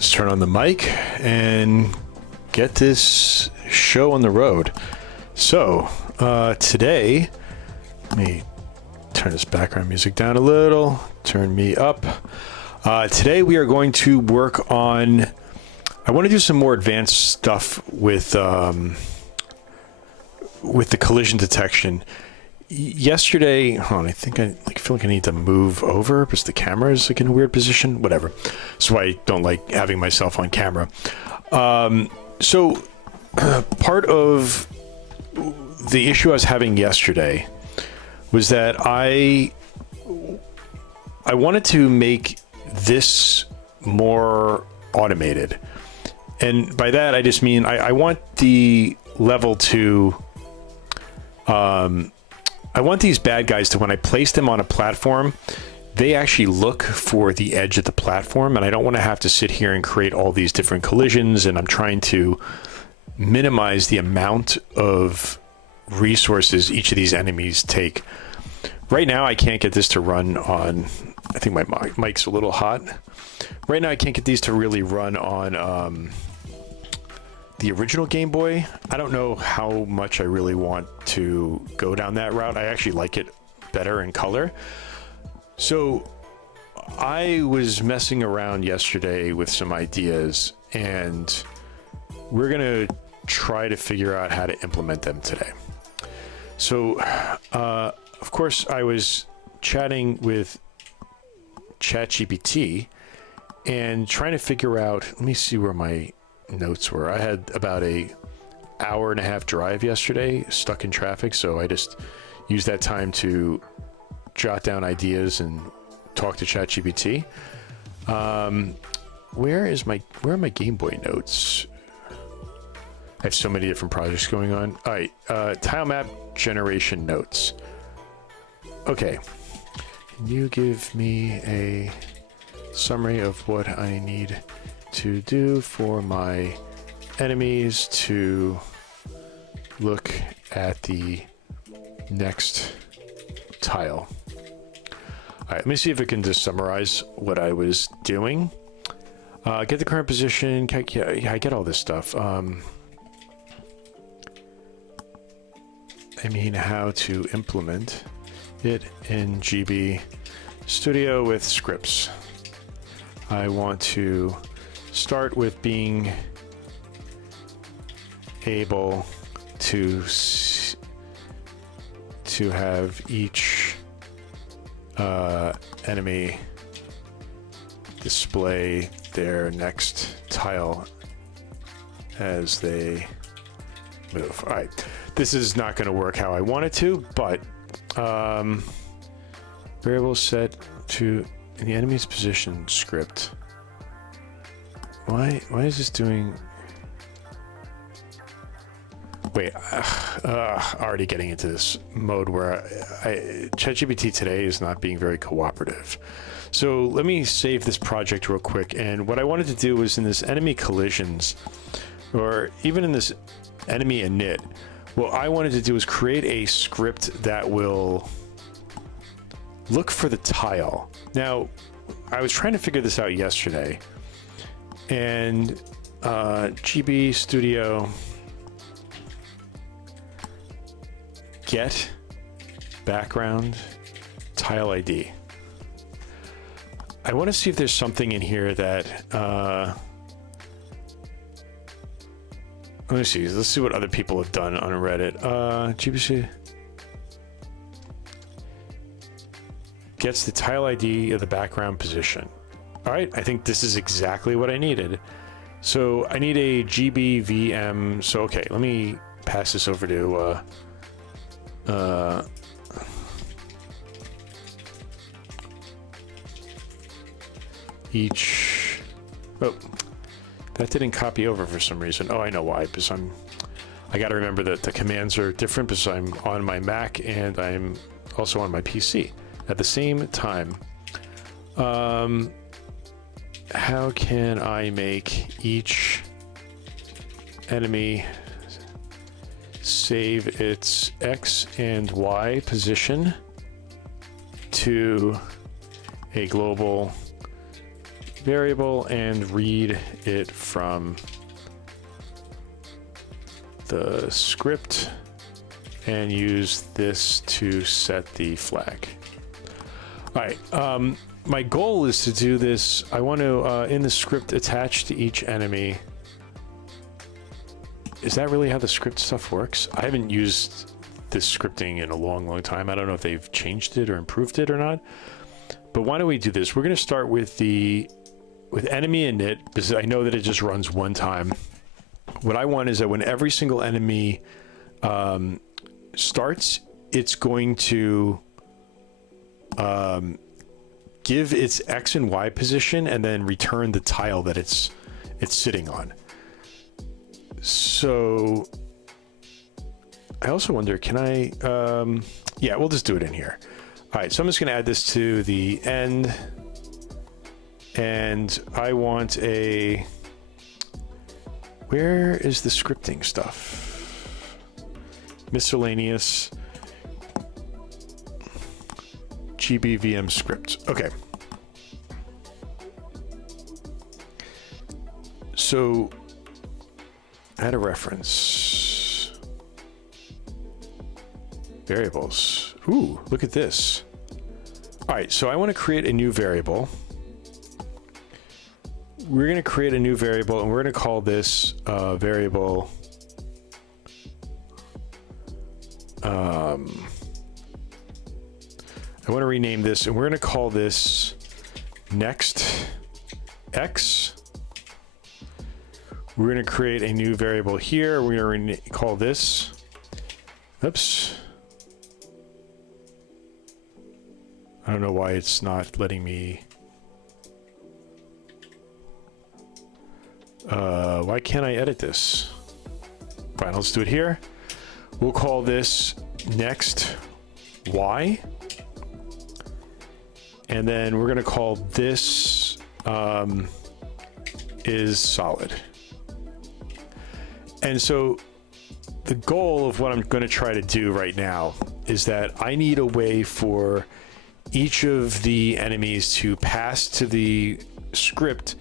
Let's turn on the mic and get this show on the road. So today, let me turn this background music down a little, turn me up. Today we are going to work on, I want to do some more advanced stuff with the collision detection. Yesterday, hold on, I think I feel like I need to move over because the camera is like in a weird position. Whatever. That's why I don't like having myself on camera. So part of the issue I was having yesterday was that I wanted to make this more automated, and by that I just mean I want the level to I want these bad guys to, when I place them on a platform, they actually look for the edge of the platform, and I don't want to have to sit here and create all these different collisions, and I'm trying to minimize the amount of resources each of these enemies take. Right now I can't get this to run on, I think my mic's a little hot. Right now I can't get these to really run on the original Game Boy. I don't know how much I really want to go down that route. I actually like it better in color. So I was messing around yesterday with some ideas, and we're gonna try to figure out how to implement them today. So of course I was chatting with ChatGPT and trying to figure out, let me see where my notes were. I had about a hour-and-a-half drive yesterday, stuck in traffic, so I just used that time to jot down ideas and talk to ChatGPT. Where are my Game Boy notes? I have so many different projects going on. All right, tile map generation notes. Okay, can you give me a summary of what I need to do for my enemies to look at the next tile. All right, let me see if I can just summarize what I was doing. Get the current position. Yeah, I get all this stuff. I mean, how to implement it in GB Studio with scripts. I want to start with being able to have each enemy display their next tile as they move. All right, this is not going to work how I want it to, but variable set to in the enemy's position script. Why is this doing? Wait, already getting into this mode where ChatGPT today is not being very cooperative. So let me save this project real quick. And what I wanted to do was in this enemy collisions, or even in this enemy init, what I wanted to do is create a script that will look for the tile. Now, I was trying to figure this out yesterday, and GB Studio get background tile ID. I want to see if there's something in here that let me see. Let's see what other people have done on Reddit. GBC gets the tile ID of the background position. All right, I think this is exactly what I needed. So I need a GBVM. So okay, let me pass this over to each. Oh, that didn't copy over for some reason. Oh, I know why. Because I got to remember that the commands are different because I'm on my Mac and I'm also on my PC at the same time. How can I make each enemy save its X and Y position to a global variable and read it from the script and use this to set the flag? All right, my goal is to do this. I want to, in the script, attach to each enemy. Is that really how the script stuff works? I haven't used this scripting in a long time. I don't know if they've changed it or improved it or not. But why don't we do this? We're going to start with enemy init, because I know that it just runs one time. What I want is that when every single enemy starts, it's going to give its X and Y position and then return the tile that it's sitting on. So I also wonder, can I, yeah, we'll just do it in here. All right, so I'm just gonna add this to the end, and I want a, where is the scripting stuff? Miscellaneous GBVM script. Okay. So add a reference. Variables. Ooh, look at this. All right, so I want to create a new variable. We're going to create a new variable, and we're going to call this variable I want to rename this, and we're going to call this next X. We're going to create a new variable here. We're going to call this, oops. I don't know why it's not letting me. Why can't I edit this? Fine, let's do it here. We'll call this next Y. And then we're going to call this is solid. And so the goal of what I'm going to try to do right now is that I need a way for each of the enemies to pass to the script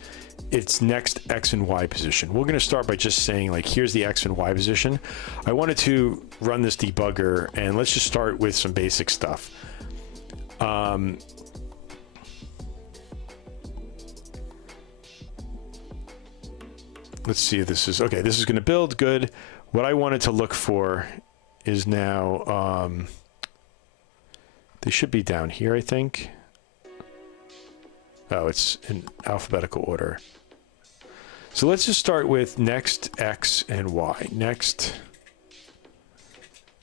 its next X and Y position. We're going to start by just saying, like, here's the X and Y position. I wanted to run this debugger, and let's just start with some basic stuff. Let's see if this is okay. This is going to build good. What I wanted to look for is now they should be down here, I think. Oh, it's in alphabetical order. So let's just start with next X and Y. Next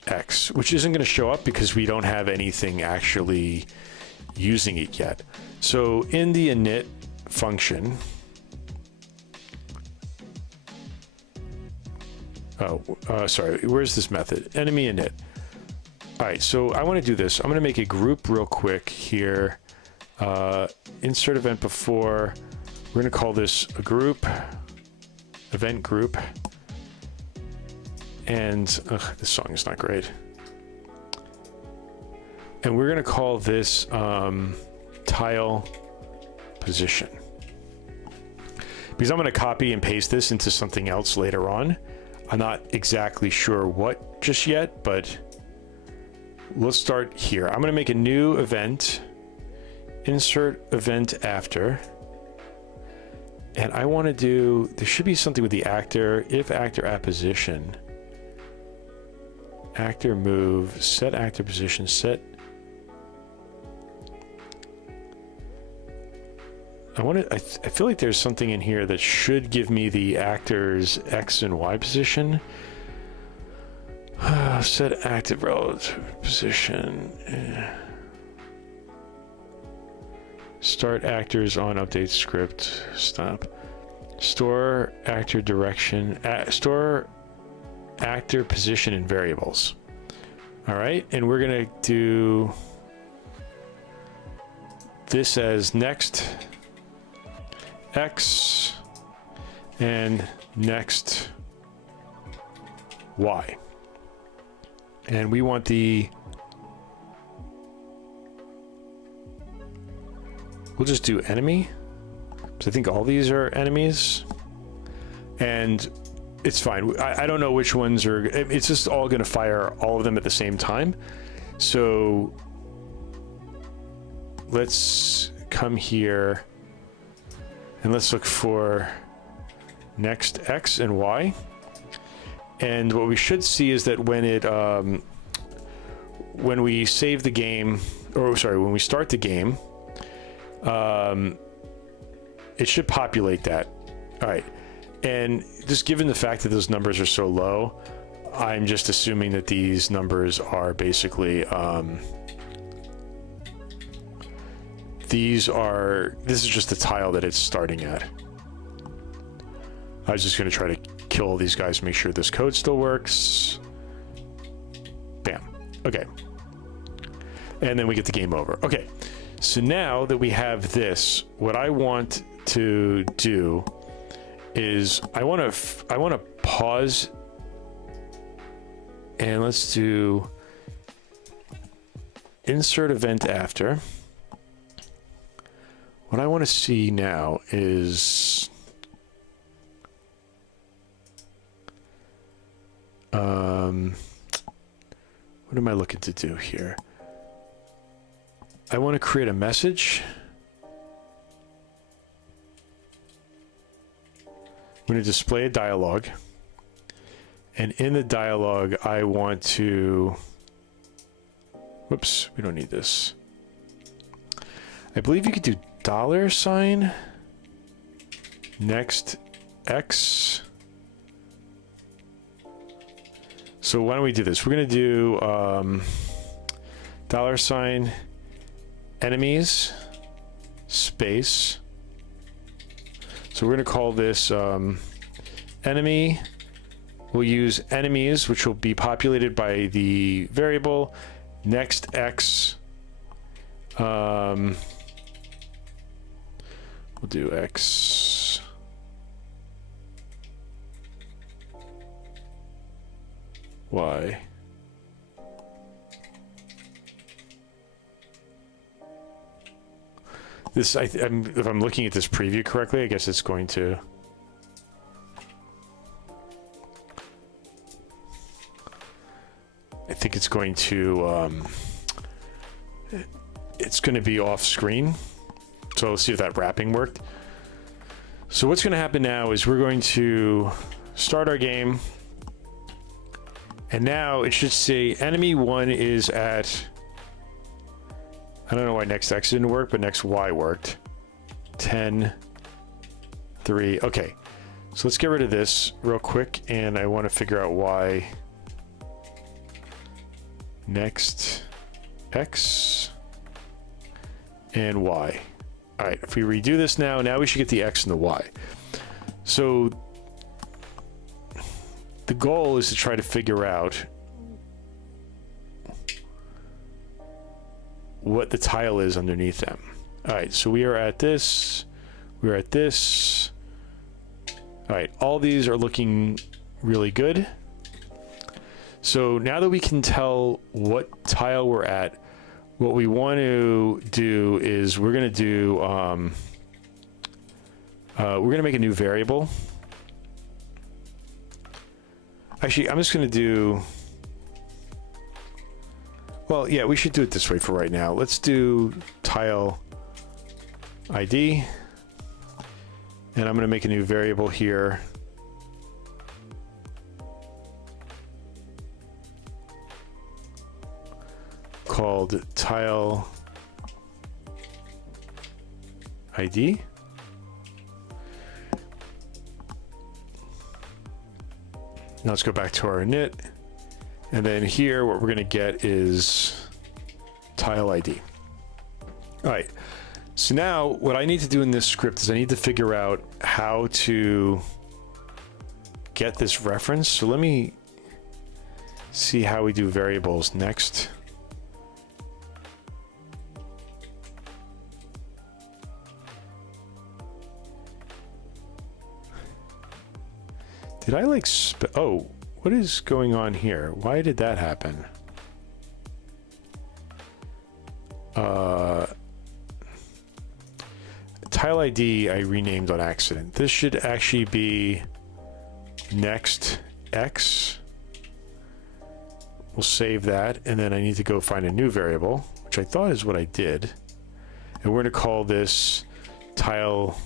X, which isn't going to show up because we don't have anything actually using it yet. So in the init function, sorry, where's this method? Enemy init. All right, so I want to do this. I'm going to make a group real quick here. Insert event before. We're going to call this a group, event group. And this song is not great. And we're going to call this tile position. Because I'm going to copy and paste this into something else later on. I'm not exactly sure what just yet, but let's start here. I'm going to make a new event, insert event after, and I want to do, there should be something with the actor, if actor at position, actor move, set actor position, set. I feel like there's something in here that should give me the actor's X and Y position. Set active relative position. Start actors on update script. Stop. Store actor direction. Store actor position in variables. All right, and we're gonna do this as next X and next Y. And we want the, we'll just do enemy. So I think all these are enemies. And it's fine. I don't know which ones are, it's just all going to fire all of them at the same time. So let's come here and let's look for next X and Y. And what we should see is that when it, when we save the game, or sorry, when we start the game, it should populate that. All right. And just given the fact that those numbers are so low, I'm just assuming that these numbers are basically, this is just the tile that it's starting at. I was just going to try to kill all these guys, make sure this code still works. Bam. Okay. And then we get the game over. Okay. So now that we have this, what I want to do is I want to pause, and let's do insert event after. What I want to see now is what am I looking to do here? I want to create a message. I'm going to display a dialogue. And in the dialogue, I want to, whoops, we don't need this. I believe you could do $, next X. So why don't we do this? We're going to do $, enemies, space. So we're going to call this enemy. We'll use enemies, which will be populated by the variable next X. We'll do X. Y. This, if I'm looking at this preview correctly, I guess it's going to. I think it's going to. It's going to be off screen. So let's see if that wrapping worked. So what's going to happen now is we're going to start our game. And now it should say enemy 1 is at. I don't know why next X didn't work, but next Y worked. 10, 3. Okay, so let's get rid of this real quick, and I want to figure out why next X and Y. All right, if we redo this now we should get the X and the Y. So the goal is to try to figure out what the tile is underneath them. All right, so we are at this, we're at this. All right, all these are looking really good. So now that we can tell what tile we're at, what we want to do is we're going to do, we're going to make a new variable. Actually, I'm just going to do, well, yeah, we should do it this way for right now. Let's do tile ID, and I'm going to make a new variable here. Called tile ID. Now let's go back to our init. And then here, what we're going to get is tile ID. All right. So now what I need to do in this script is I need to figure out how to get this reference. So let me see how we do variables next. Did I like, oh, what is going on here? Why did that happen? Tile ID I renamed on accident. This should actually be next X. We'll save that, and then I need to go find a new variable, which I thought is what I did. And we're going to call this tile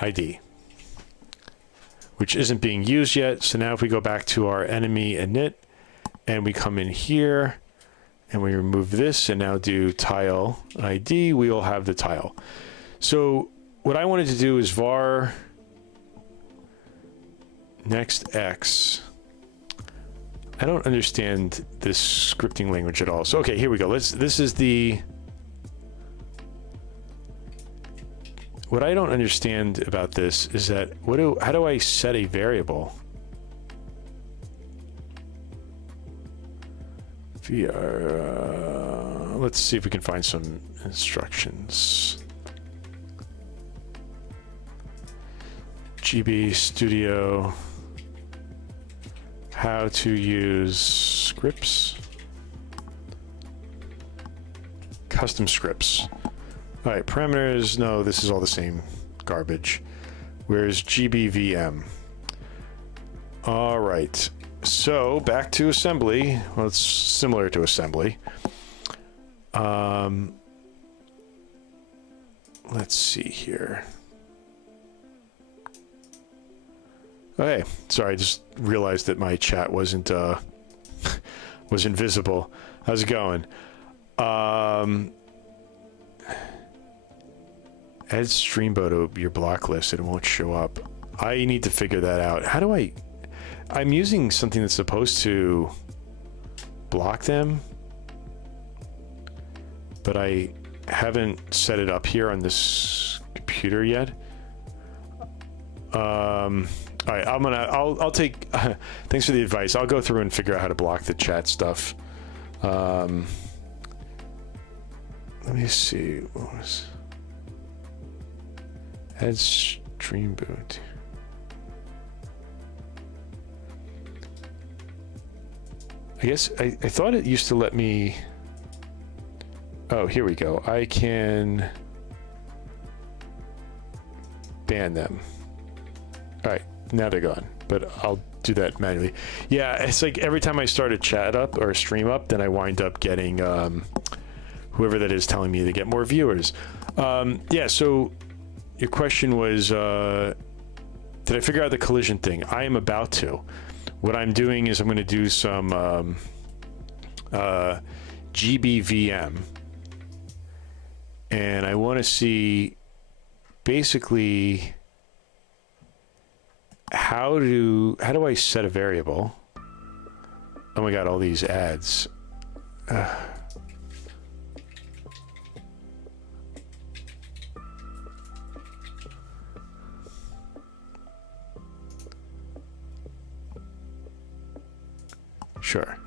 ID, which isn't being used yet. So now if we go back to our enemy init and we come in here and we remove this and now do tile ID, we will have the tile. So what I wanted to do is var next X. I don't understand this scripting language at all. So, okay, here we go. This is the, what I don't understand about this is that how do I set a variable? Let's see if we can find some instructions. GB Studio, how to use scripts, custom scripts. All right, parameters, no, this is all the same garbage. Where's GBVM? All right, so back to assembly. Well, it's similar to assembly. Let's see here. Okay, sorry, I just realized that my chat wasn't wasn't visible. How's it going? Add Streambo to your block list and it won't show up. I need to figure that out. How do I'm using something that's supposed to block them, but I haven't set it up here on this computer yet. All right, I'll take, thanks for the advice. I'll go through and figure out how to block the chat stuff. Let me see, what was, add stream boot. I guess I thought it used to let me Oh, here we go. I can ban them. All right, now they're gone, but I'll do that manually. Yeah, it's like every time I start a chat up or a stream up, then I wind up getting whoever that is telling me to get more viewers. Yeah, so your question was, did I figure out the collision thing? I am about to. What I'm doing is I'm going to do some GBVM, and I want to see basically how do I set a variable? Oh my god, all these ads. Sure.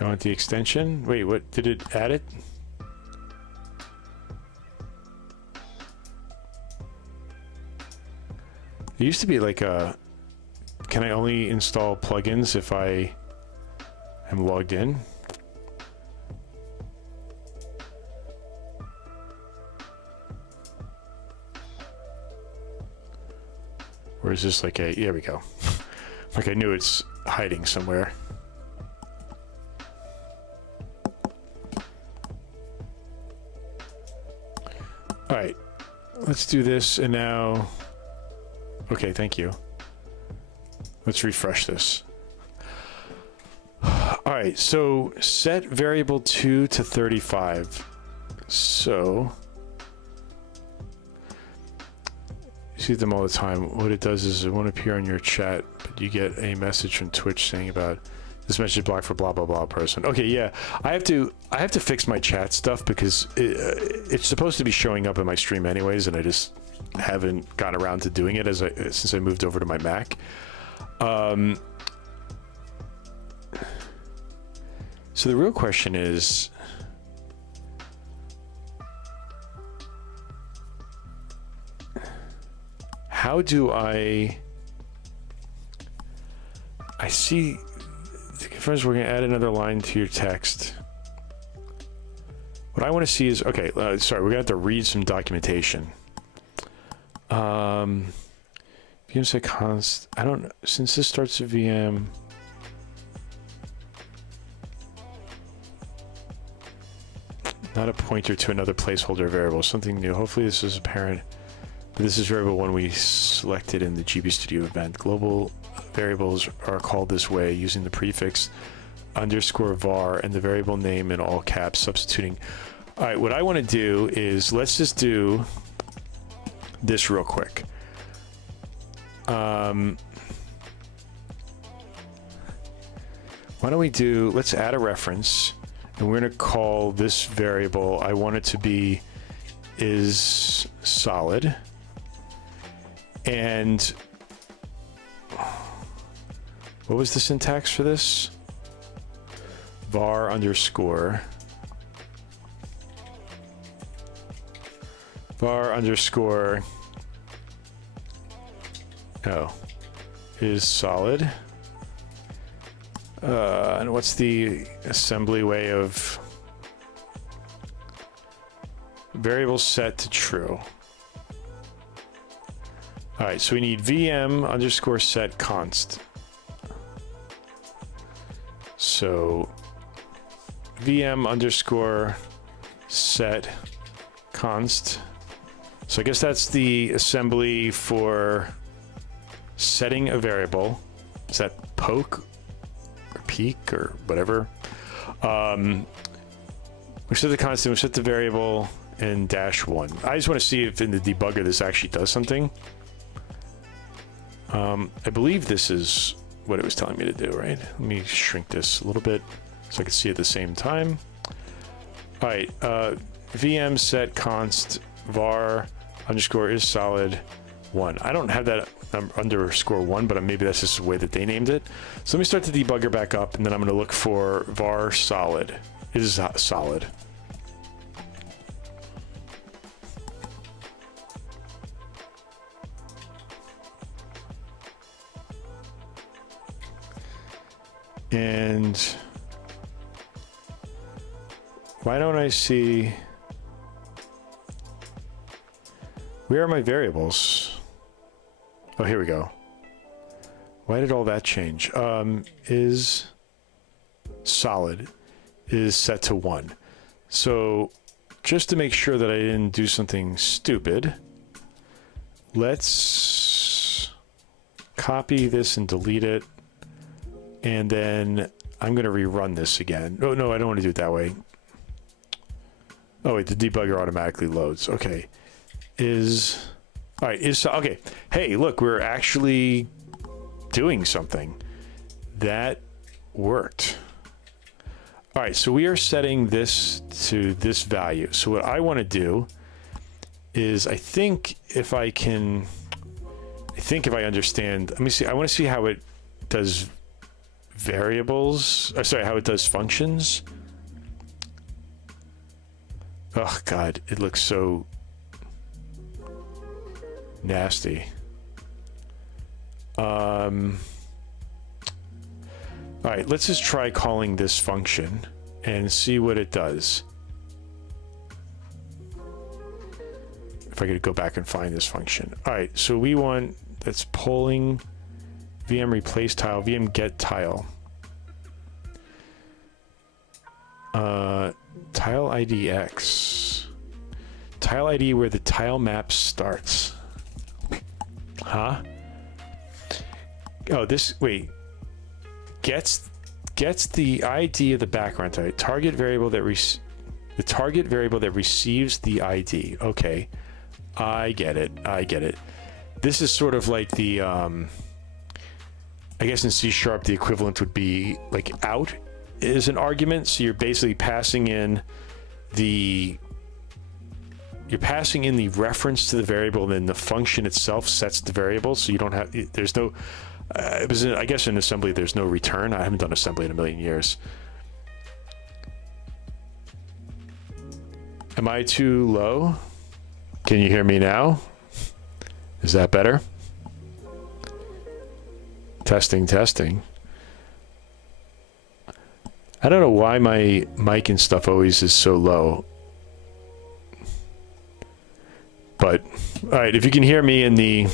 I want the extension. Wait, what did it add it? It used to be like a, can I only install plugins if I am logged in? Or is this like a, there we go. Like I knew it's hiding somewhere. All right, let's do this. And now, okay, thank you. Let's refresh this. All right, so set variable 2 to 35. So you see them all the time. What it does is it won't appear on your chat, but you get a message from Twitch saying about this message blocked for blah blah blah person. Okay, yeah, I have to fix my chat stuff because it's supposed to be showing up in my stream anyways, and I just haven't gotten around to doing it since I moved over to my Mac. So the real question is, how do I see first we're going to add another line to your text. What I want to see is, okay, sorry, we're going to have to read some documentation. VM set const, I don't, since this starts a VM, not a pointer to another placeholder variable, something new. Hopefully this is apparent. But this is variable one we selected in the GB Studio event. Global variables are called this way using the prefix _var and the variable name in all caps, substituting. All right, what I want to do is, let's just do this real quick. Why don't we do, let's add a reference, and we're going to call this variable, I want it to be is solid. And what was the syntax for this? Var underscore oh, is solid. And what's the assembly way of variable set to true? All right, so we need VM underscore set const. So VM underscore set const. So I guess that's the assembly for setting a variable. Is that poke or peak or whatever? We set the constant, we set the variable in -1. I just want to see if in the debugger this actually does something. I believe this is what it was telling me to do, right? Let me shrink this a little bit so I can see at the same time. All right, VM set const var underscore is solid 1. I don't have that underscore 1, but maybe that's just the way that they named it. So let me start the debugger back up, and then I'm going to look for var solid is solid. And why don't I see, where are my variables? Oh, here we go. Why did all that change? Is solid is set to 1. So just to make sure that I didn't do something stupid, let's copy this and delete it. And then I'm going to rerun this again. Oh, no, I don't want to do it that way. Oh, wait, the debugger automatically loads. Okay. All right, okay. Hey, look, we're actually doing something. That worked. All right, so we are setting this to this value. So what I want to do is, I think if I understand, let me see. I want to see how it does variables. Sorry, how it does functions. Oh God, it looks so nasty. All right, let's just try calling this function and see what it does. If I could go back and find this function. All right, so we want, that's polling VM replace tile, VM get tile. Tile ID X. Tile ID where the tile map starts. Huh? Oh, this, wait. Gets the ID of the background type. Target variable that the target variable that receives the ID. Okay. I get it. I get it. This is sort of like the I guess in C# the equivalent would be like out is an argument. So you're basically passing in the reference to the variable, and then the function itself sets the variable. So you don't have, there's no, it was I guess in assembly there's no return. I haven't done assembly in a million years. Am I too low? Can you hear me now? Is that better? Testing, testing. I don't know why my mic and stuff always is so low. But, all right, if you can hear me in the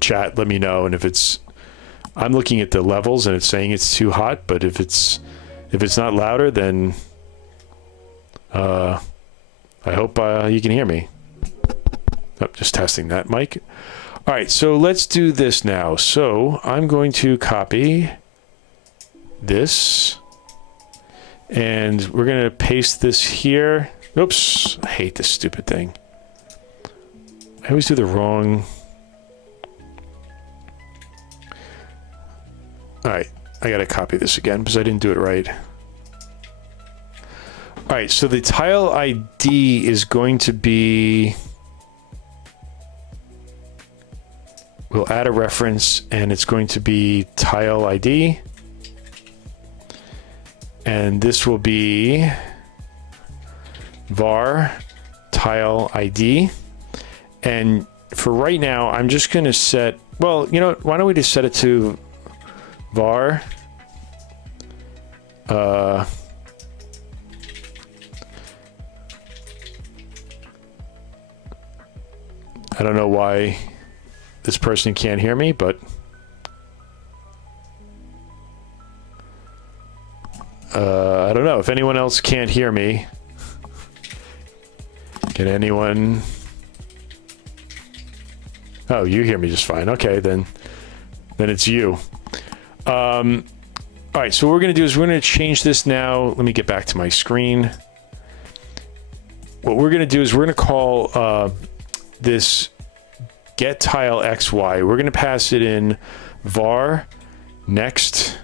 chat, let me know. And if it's, I'm looking at the levels and it's saying it's too hot, but if it's not louder, then I hope you can hear me. Oh, just testing that mic. All right, so let's do this now. So I'm going to copy this, and we're going to paste this here. Oops, I hate this stupid thing. I always do the wrong. All right, I got to copy this again because I didn't do it right. All right, so the tile ID is going to be, we'll add a reference, and it's going to be tile ID. And this will be var tile ID. And for right now, I'm just going to set, well, you know, why don't we just set it to var I don't know why this person can't hear me, but I don't know if anyone else can't hear me. Can anyone? Oh, you hear me just fine. Okay, then it's you. All right, so what we're going to do is we're going to change this now. Let me get back to my screen. What we're going to do is we're going to call this get tile XY. We're going to pass it in var next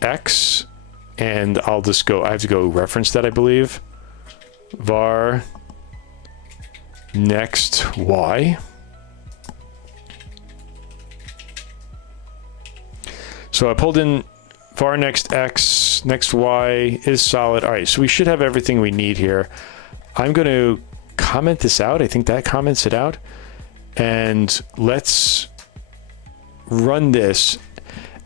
X, and I'll just go, I have to go reference that, I believe. Var next Y. So I pulled in var next X, next Y is solid. All right, so we should have everything we need here. I'm going to comment this out. I think that comments it out. And let's run this.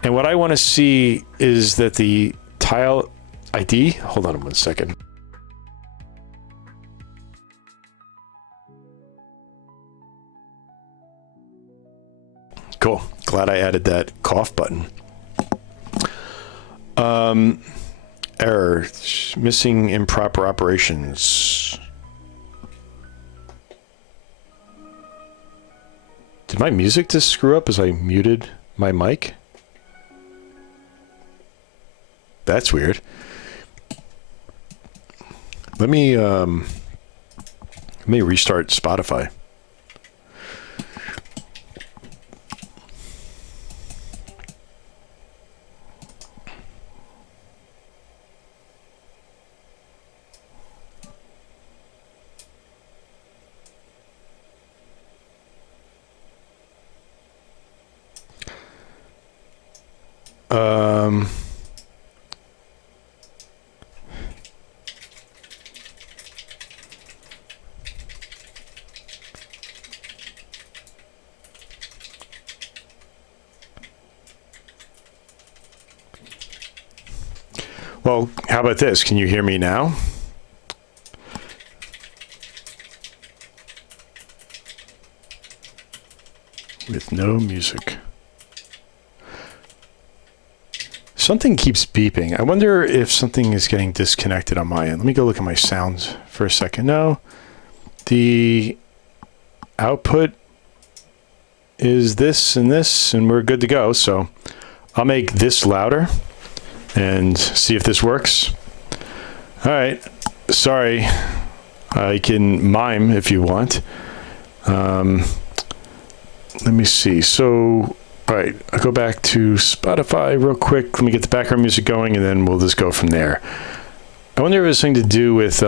And what I want to see is that the tile ID, hold on 1 second. Cool. Glad I added that cough button. Error. Missing improper operations. Did my music just screw up as I muted my mic? That's weird. Let me restart Spotify. Well, how about this? Can you hear me now? With no music. Something keeps beeping. I wonder if something is getting disconnected on my end. Let me go look at my sounds for a second. No, the output is this, and we're good to go. So I'll make this louder and see if this works. All right. Sorry. I can mime if you want. Let me see. So, all right, I'll go back to Spotify real quick. Let me get the background music going, and then we'll just go from there. I wonder if it's something to do with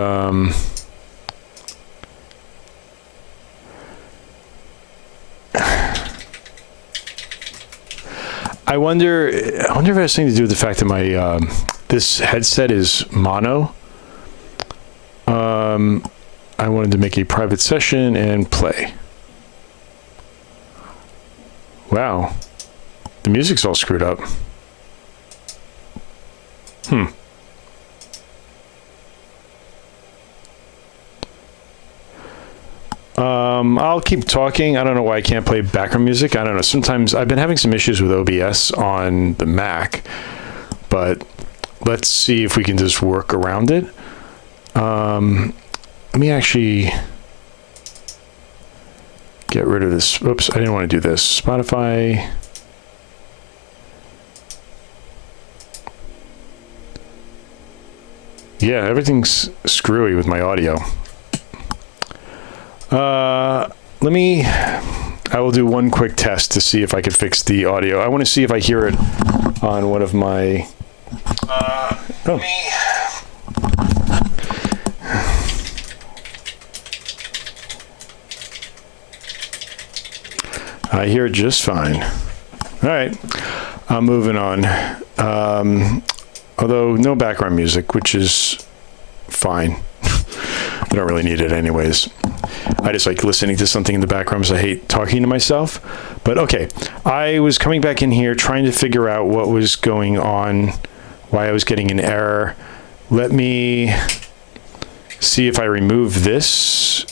I wonder if it has something to do with the fact that my this headset is mono. I wanted to make a private session and play. Wow, the music's all screwed up. I'll keep talking. I don't know why I can't play background music. I don't know. Sometimes I've been having some issues with OBS on the Mac, but let's see if we can just work around it. Let me actually get rid of this. Oops, I didn't want to do this. Spotify. Yeah, everything's screwy with my audio. I will do one quick test to see if I can fix the audio. I want to see if I hear it on one of my... I hear it just fine. All right, I'm moving on. Although no background music, which is fine. I don't really need it anyways. I just like listening to something in the background because I hate talking to myself. But okay, I was coming back in here trying to figure out what was going on, why I was getting an error. Let me see if I remove this,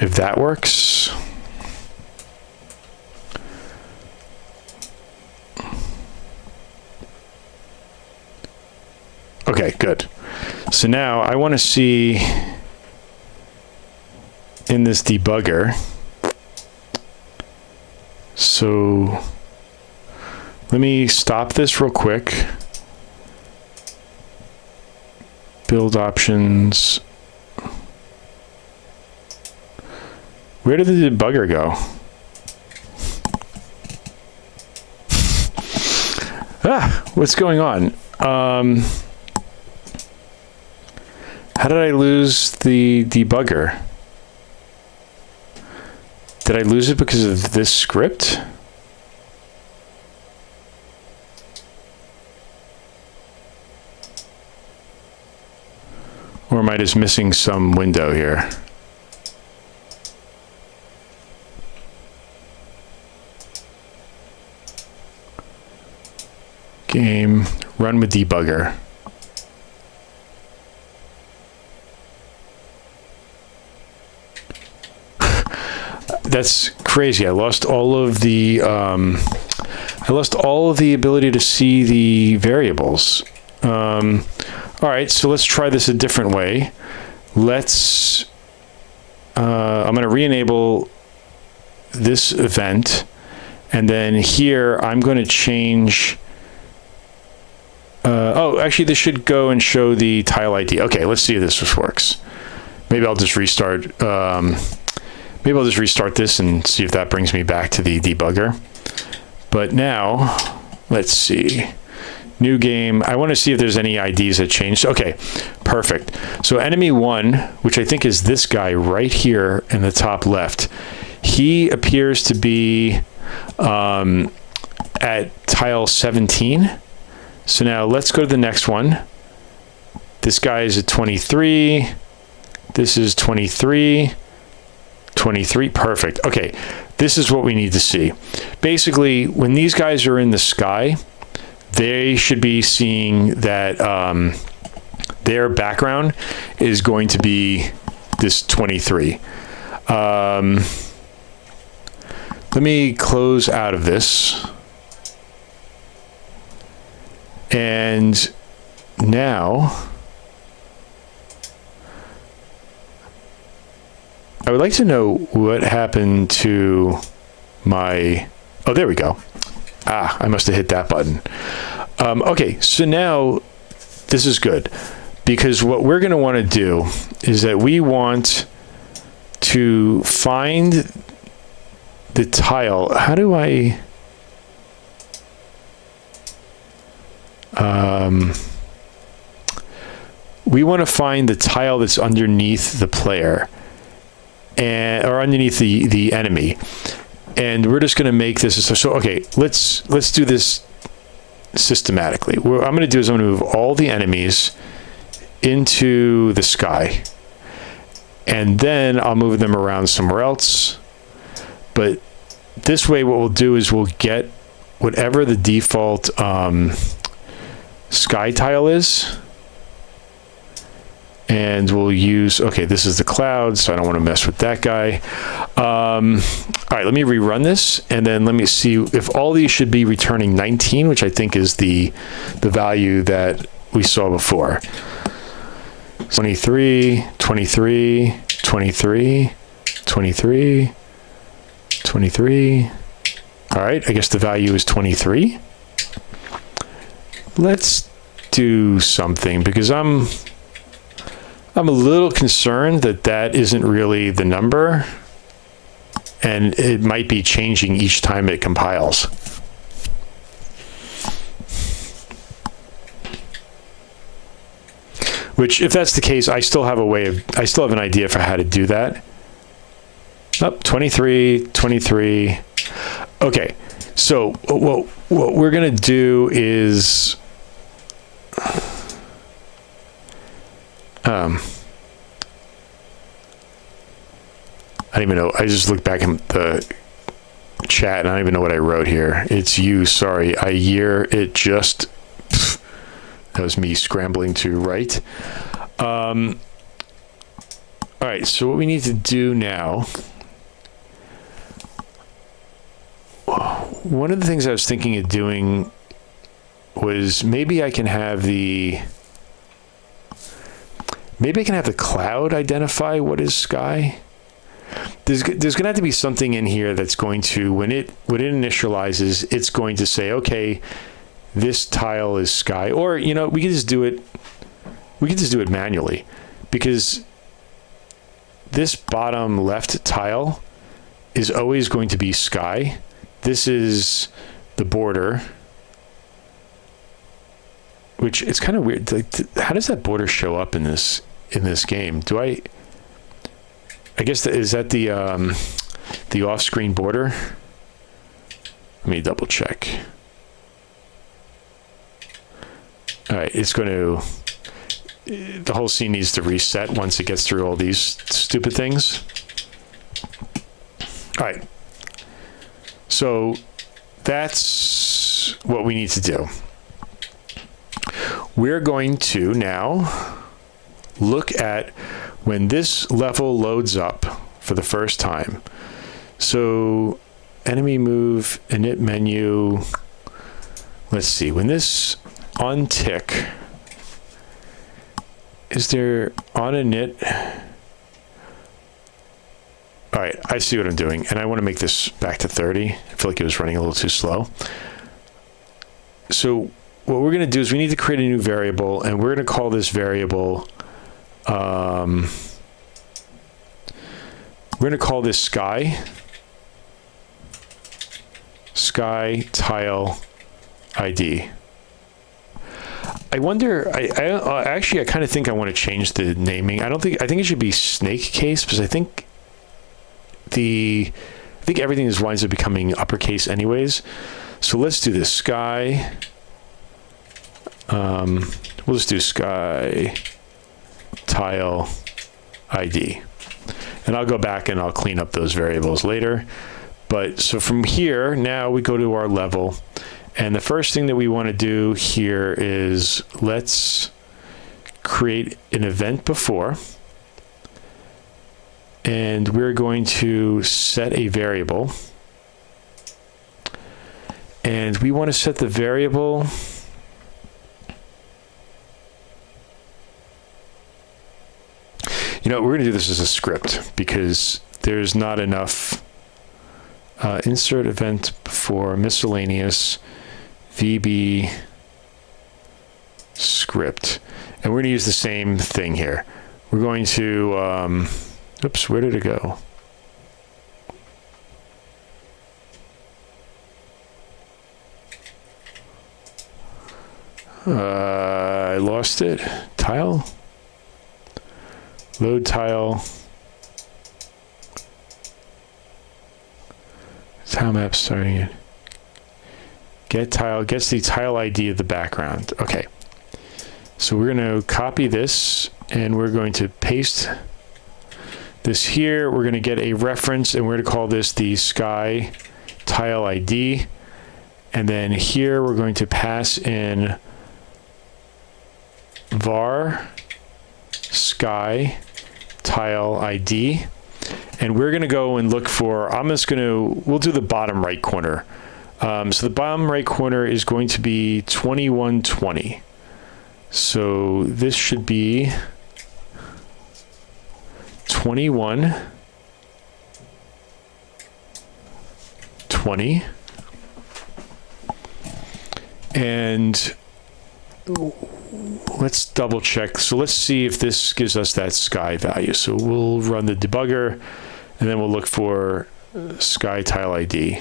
if that works. Okay, good. So now I want to see in this debugger. So let me stop this real quick. Build options. Where did the debugger go? What's going on? How did I lose the debugger? Did I lose it because of this script? Or am I just missing some window here? game, run with debugger. That's crazy. I lost all of the ability to see the variables. All right, so let's try this a different way. Let's, I'm going to re-enable this event, and then here I'm going to change, oh, actually this should go and show the tile ID. Okay, let's see if this works. Maybe I'll just restart, maybe I'll just restart this and see if that brings me back to the debugger. But now, let's see. New game. I want to see if there's any IDs that changed. Okay, perfect. So enemy 1, which I think is this guy right here in the top left, he appears to be at tile 17. So now let's go to the next one. This guy is at 23. This is 23. 23. Perfect. Okay, this is what we need to see. Basically, when these guys are in the sky, they should be seeing that their background is going to be this 23. Let me close out of this. And now I would like to know what happened to my, oh, there we go. Ah, I must have hit that button. Okay, so now this is good, because what we're going to want to do is that we want to find the tile. How do I... we want to find the tile that's underneath the player, or underneath the enemy. And we're just going to make this so okay, let's do this systematically. What I'm going to do is I'm going to move all the enemies into the sky, and then I'll move them around somewhere else. But this way what we'll do is we'll get whatever the default sky tile is, and we'll use, okay, this is the cloud, so I don't want to mess with that guy. All right, let me rerun this, and then let me see if all these should be returning 19, which I think is the value that we saw before. 23, 23, 23, 23, 23. All right, I guess the value is 23. Let's do something, because I'm a little concerned that that isn't really the number, and it might be changing each time it compiles. Which, if that's the case, I still have an idea for how to do that. Oh, 23, 23. Okay, so what we're gonna do is, I don't even know. I just looked back in the chat and I don't even know what I wrote here. It's you, sorry. It just, that was me scrambling to write. All right, so what we need to do now, one of the things I was thinking of doing was maybe I can have the cloud identify what is sky. There's going to have to be something in here that's going to, when it initializes, it's going to say, okay, this tile is sky. Or, you know, we can just do it manually, because this bottom left tile is always going to be sky. This is the border, which it's kind of weird. Like, how does that border show up in this game? I guess is that the off-screen border? Let me double check. All right, it's going to, the whole scene needs to reset once it gets through all these stupid things. All right, so that's what we need to do. we're going to now look at when this level loads up for the first time. So enemy move, init menu. Let's see, when this on tick, is there on init? All right, I see what I'm doing, and I want to make this back to 30. I feel like it was running a little too slow. So what we're going to do is we need to create a new variable, and we're going to call this variable, we're going to call this sky tile ID. I wonder, actually, I kind of think I want to change the naming. I think it should be snake case, because I think everything winds up becoming uppercase anyways. So let's do this sky. We'll just do sky tile ID, and I'll go back and I'll clean up those variables later. But so from here, now we go to our level, and the first thing that we want to do here is let's create an event before, and we're going to set a variable, and we want to set the variable we're going to do this as a script because there's not enough. Insert event before miscellaneous VB script, and we're going to use the same thing here. We're going to oops, where did it go? I lost it. Tile, load tile, tile map starting it. Get tile, gets the tile ID of the background. Okay, so we're going to copy this and we're going to paste this here. We're going to get a reference and we're going to call this the sky tile ID, and then here we're going to pass in var sky tile ID, and we're going to go and look for, we'll do the bottom right corner. So the bottom right corner is going to be 2120. So this should be 2120. And let's double check. So let's see if this gives us that sky value. So we'll run the debugger and then we'll look for sky tile ID.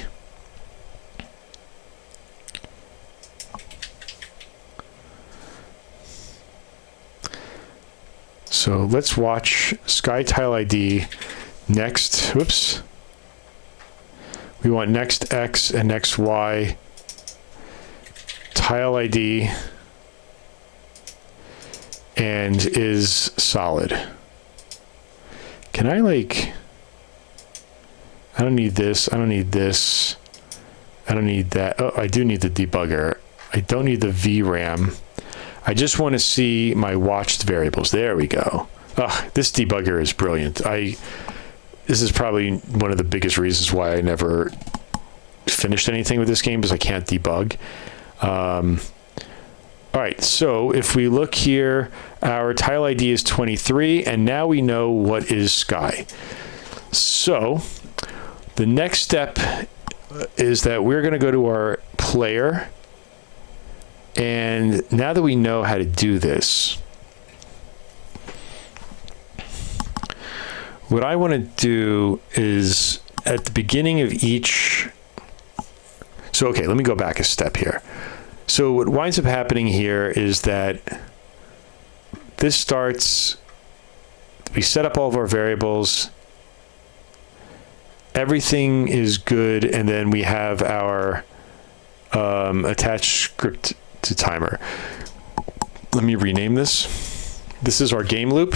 So let's watch sky tile ID next. Whoops. We want next X and next Y. Tile ID and is solid. Can I I don't need this, I don't need this, I don't need that. Oh, I do need the debugger. I don't need the VRAM. I just want to see my watched variables. There we go. Oh, this debugger is brilliant. This is probably one of the biggest reasons why I never finished anything with this game, because I can't debug. All right, so if we look here, our tile ID is 23, and now we know what is sky. So the next step is that we're going to go to our player, and now that we know how to do this, what I want to do is at the beginning of each, so okay, let me go back a step here. So what winds up happening here is that this starts, we set up all of our variables, everything is good, and then we have our attached script to timer. Let me rename this. This is our game loop.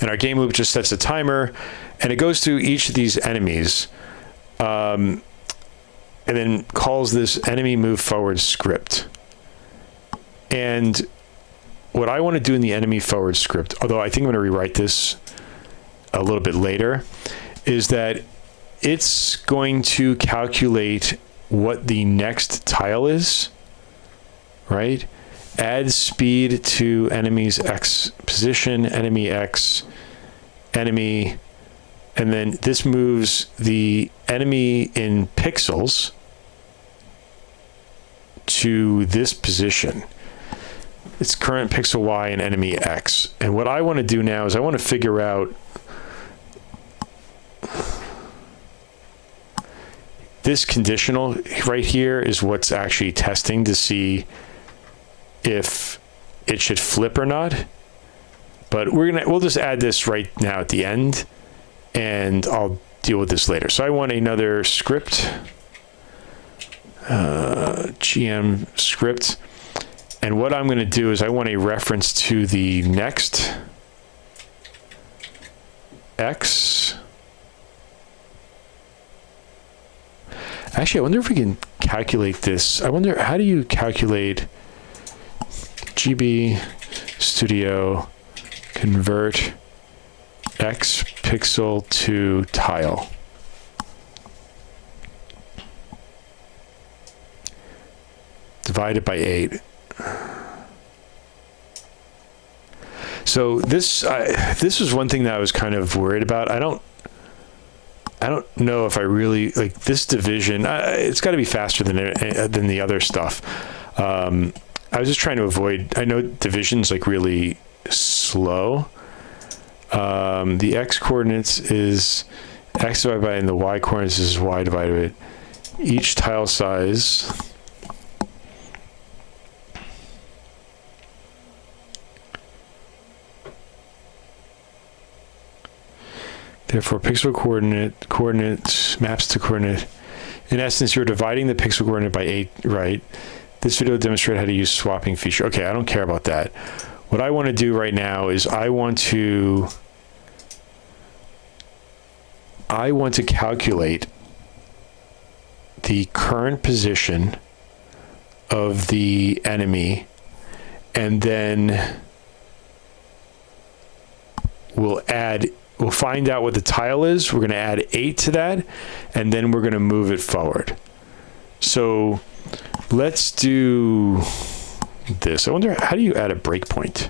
And our game loop just sets a timer, and it goes through each of these enemies. And then calls this enemy move forward script. And what I want to do in the enemy forward script, although I think I'm going to rewrite this a little bit later, is that it's going to calculate what the next tile is, right? Add speed to enemy's X position, enemy X, enemy, and then this moves the enemy in pixels to this position. It's current pixel Y and enemy X. And what I want to do now is I want to figure out this conditional right here is what's actually testing to see if it should flip or not. But we'll just add this right now at the end, and I'll deal with this later. So I want another script, GM script, and what I'm going to do is I want a reference to the next X. Actually, I wonder if we can calculate this. I wonder, how do you calculate GB Studio convert X pixel to tile? Divided by 8. So this was one thing that I was kind of worried about. I don't know if I really like this division. It's got to be faster than the other stuff. I was just trying to avoid. I know division's like really slow. The X coordinates is X divided by, and the Y coordinates is Y divided by each tile size. Therefore, pixel coordinate maps to coordinate. In essence, you're dividing the pixel coordinate by 8, right? This video demonstrated how to use swapping feature. Okay, I don't care about that. What I want to do right now is I want to calculate the current position of the enemy, and then we'll find out what the tile is. We're going to add 8 to that, and then we're going to move it forward. So let's do this. I wonder, how do you add a breakpoint?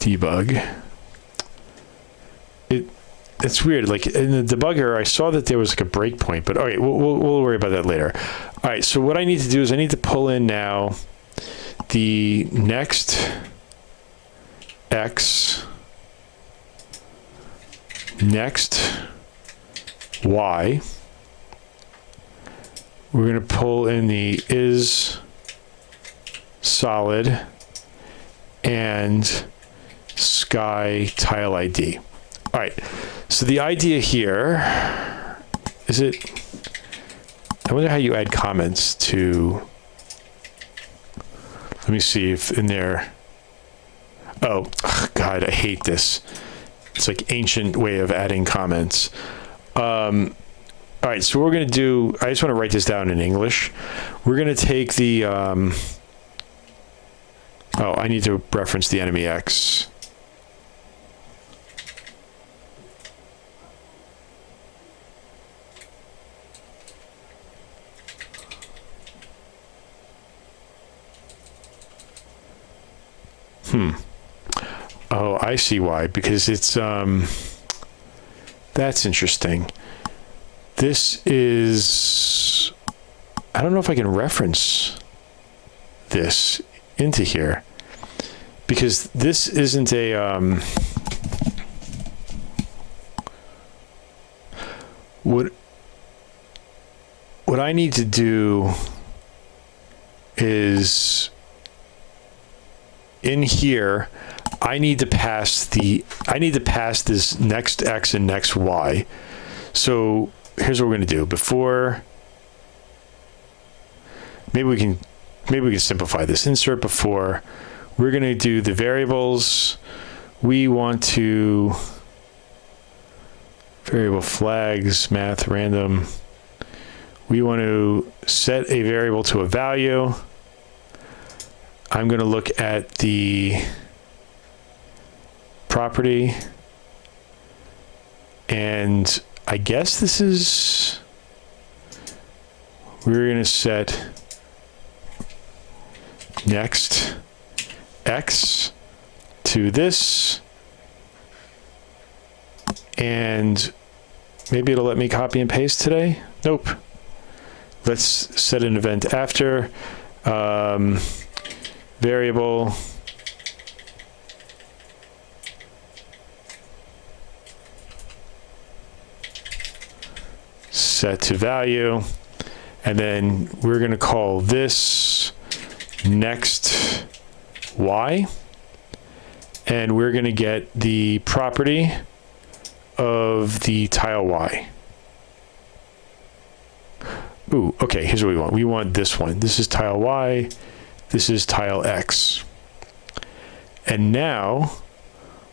Debug. It's weird. Like in the debugger, I saw that there was like a breakpoint, but all right, we'll worry about that later. All right, so what I need to do is I need to pull in now the next X, next Y. We're going to pull in the is solid and sky tile ID. All right, so the idea here is I wonder how you add comments to, let me see if in there, oh God, I hate this. It's like ancient way of adding comments. All right, so we're gonna do, I just wanna write this down in English. We're gonna take the, oh, I need to reference the enemy X. Oh, I see why, because it's, that's interesting. This is, I don't know if I can reference this into here, because this isn't a, what I need to do is in here, I need to pass this next X and next Y. So here's what we're going to do. Before maybe we can simplify this. Insert before. We're going to do the variables. We want to variable flags, math, random. We want to set a variable to a value. I'm going to look at the property, and I guess this is, we're going to set next x to this, and maybe it'll let me copy and paste today. Nope. Let's set an event after variable set to value, and then we're going to call this next y, and we're going to get the property of the tile y. Ooh, okay, here's what we want. We want this one. This is tile y, this is tile x. And now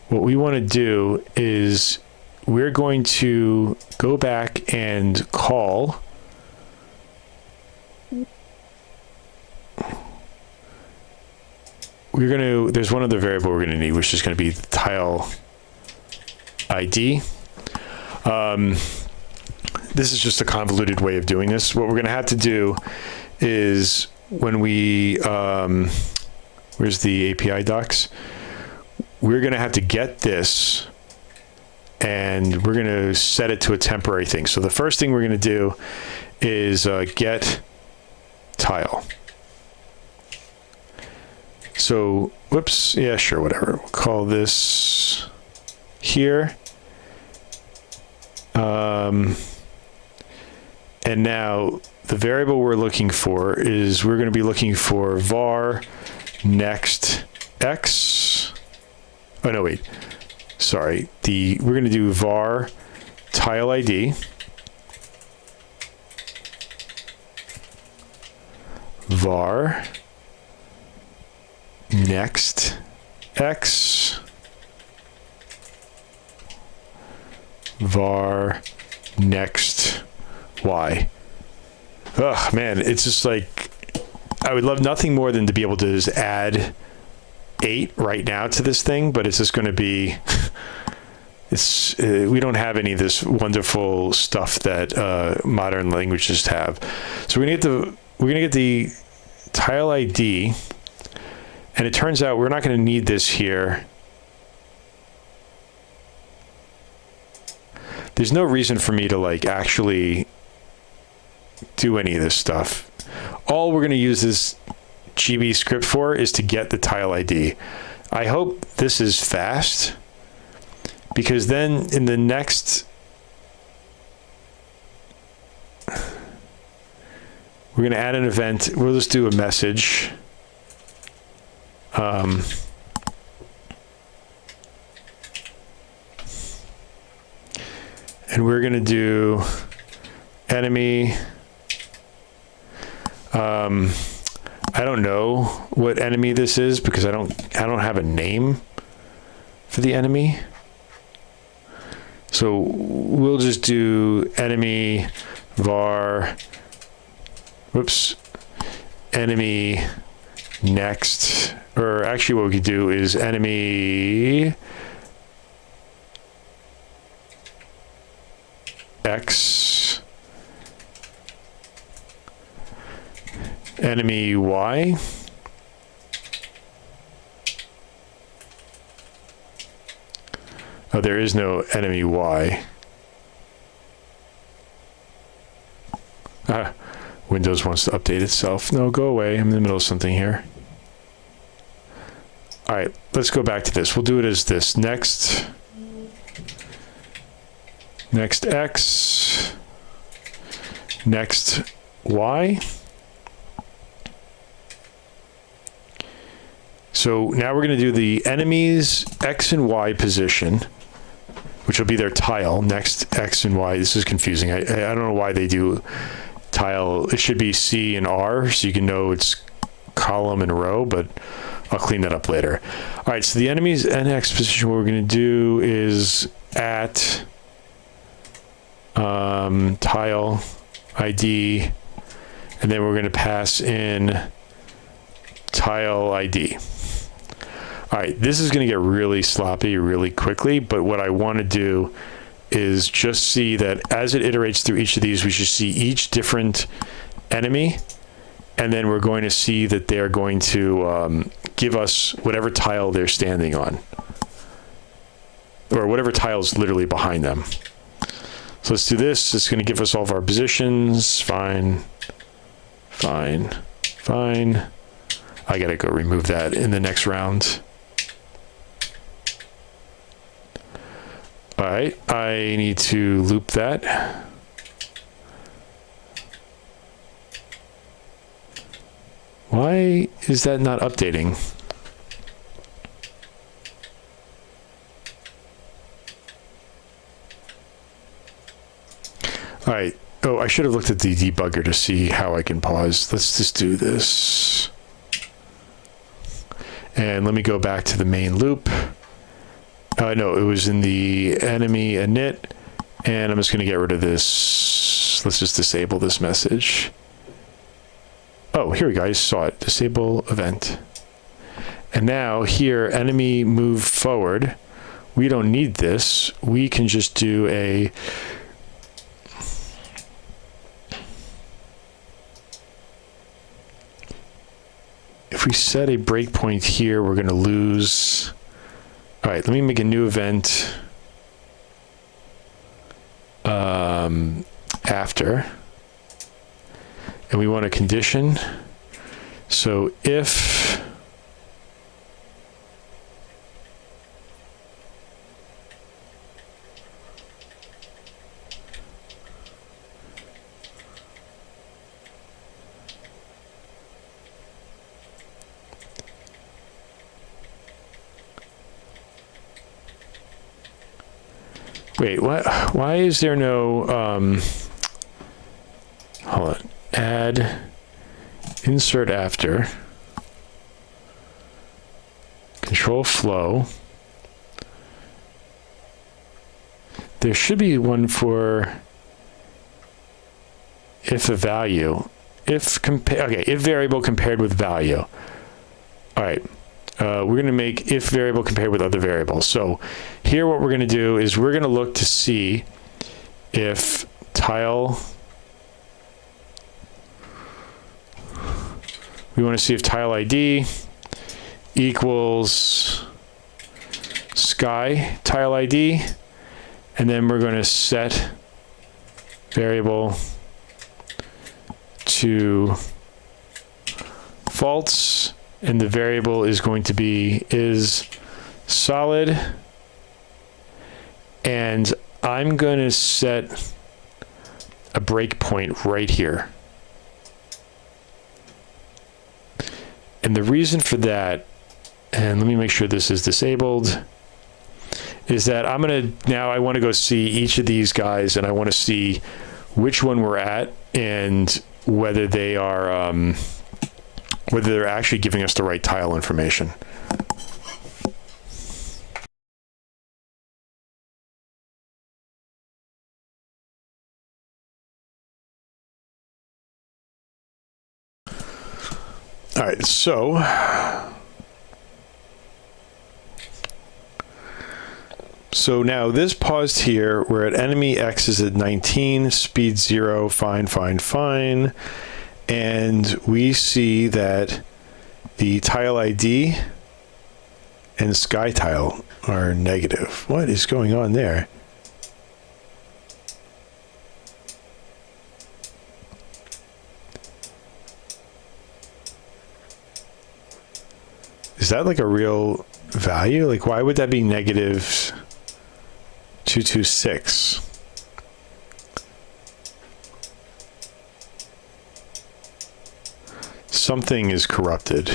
what we want to do is we're going to go back and call there's one other variable we're going to need, which is going to be the tile ID. This is just a convoluted way of doing this. What we're going to have to do is when we, where's the API docs? We're going to have to get this, and we're going to set it to a temporary thing. So the first thing we're going to do is get tile. So, whoops, yeah, sure, whatever. We'll call this here. And now the variable we're looking for is we're going to be looking for var next x. Oh, no, wait. Sorry. We're going to do var tile ID. Var next x. Var next y. Ugh, man, it's just like, I would love nothing more than to be able to just add 8 right now to this thing, but it's just going to be, it's we don't have any of this wonderful stuff that modern languages have. So we're gonna get the tile ID, and it turns out we're not going to need this here. There's no reason for me to like actually do any of this stuff. All we're going to use this GB script for is to get the tile ID. I hope this is fast, because then in the next, we're going to add an event. We'll just do a message. And we're going to do enemy. I don't know what enemy this is because I don't have a name for the enemy. So we'll just do enemy var, whoops, enemy next, or actually what we could do is enemy x, enemy y, oh, there is no enemy y. Windows wants to update itself. No, go away. I'm in the middle of something here. All right, let's go back to this. We'll do it as this. Next x, next y. So now we're going to do the enemy's x and y position, which will be their tile, next x and y. This is confusing. I don't know why they do tile, it should be C and R, so you can know it's column and row, but I'll clean that up later. All right, so the enemy's NX position, what we're going to do is at tile ID, and then we're going to pass in tile ID. All right, this is going to get really sloppy really quickly, but what I want to do is just see that as it iterates through each of these, we should see each different enemy, and then we're going to see that they're going to give us whatever tile they're standing on, or whatever tile is literally behind them. So let's do this. It's going to give us all of our positions. Fine, fine, fine. I got to go remove that in the next round. All right, I need to loop that. Why is that not updating? All right. Oh, I should have looked at the debugger to see how I can pause. Let's just do this. And let me go back to the main loop. No, it was in the enemy init, and I'm just going to get rid of this. Let's just disable this message. Oh, here we go. I saw it. Disable event. And now here, enemy move forward. We don't need this. We can just do a if we set a breakpoint here, we're going to lose. All right, let me make a new event after. And we want a condition. So if wait, what? Why is there no hold on. Add insert after control flow. There should be one for if a value, if variable compared with value. All right, we're going to make if variable compared with other variables. So here what we're going to do is we're going to look to see if tile, we want to see if tile ID equals sky tile ID, and then we're going to set variable to false, and the variable is going to be is solid, and I'm going to set a breakpoint right here. And the reason for that, and let me make sure this is disabled, is that I'm going to, now I want to go see each of these guys, and I want to see which one we're at and whether they are, whether they're actually giving us the right tile information. All right, so now this paused here. We're at enemy X is at 19, speed 0, fine, fine, fine. And we see that the tile ID and sky tile are negative. What is going on there? Is that like a real value? Like, why would that be negative 226? Something is corrupted.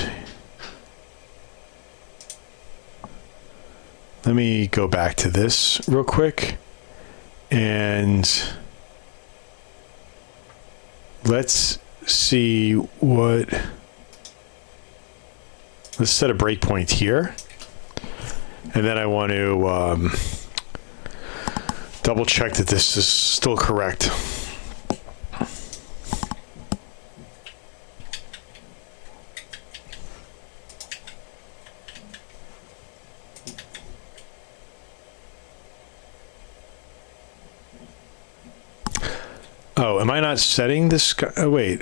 Let me go back to this real quick and let's see what, let's set a breakpoint here. And then I want to double check that this is still correct. Oh, am I not setting this? Oh, wait.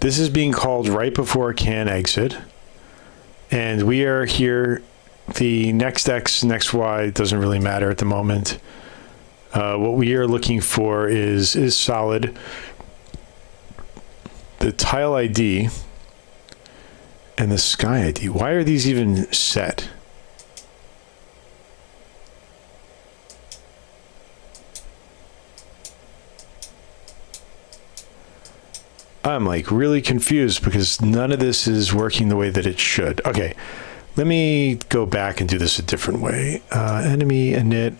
This is being called right before can exit. And we are here. The next X, next Y doesn't really matter at the moment. What we are looking for is solid. The tile ID and the sky ID. Why are these even set? I'm like really confused because none of this is working the way that it should. Okay, let me go back and do this a different way. Enemy init,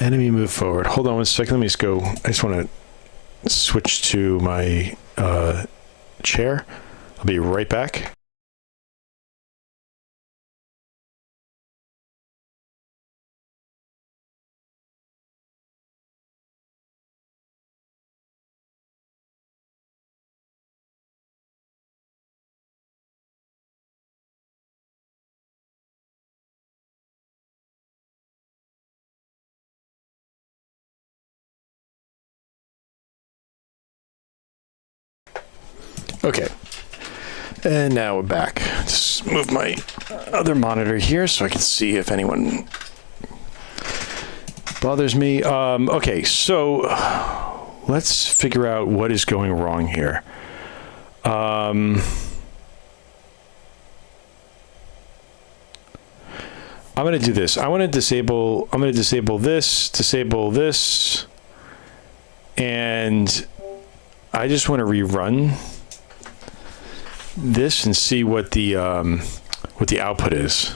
enemy move forward. Hold on one second. Let me just go. I just want to switch to my chair. I'll be right back. Okay, and now we're back. Just move my other monitor here so I can see if anyone bothers me. Okay, so let's figure out what is going wrong here. I'm going to do this. I'm going to disable this, and I just want to rerun this and see what the output is.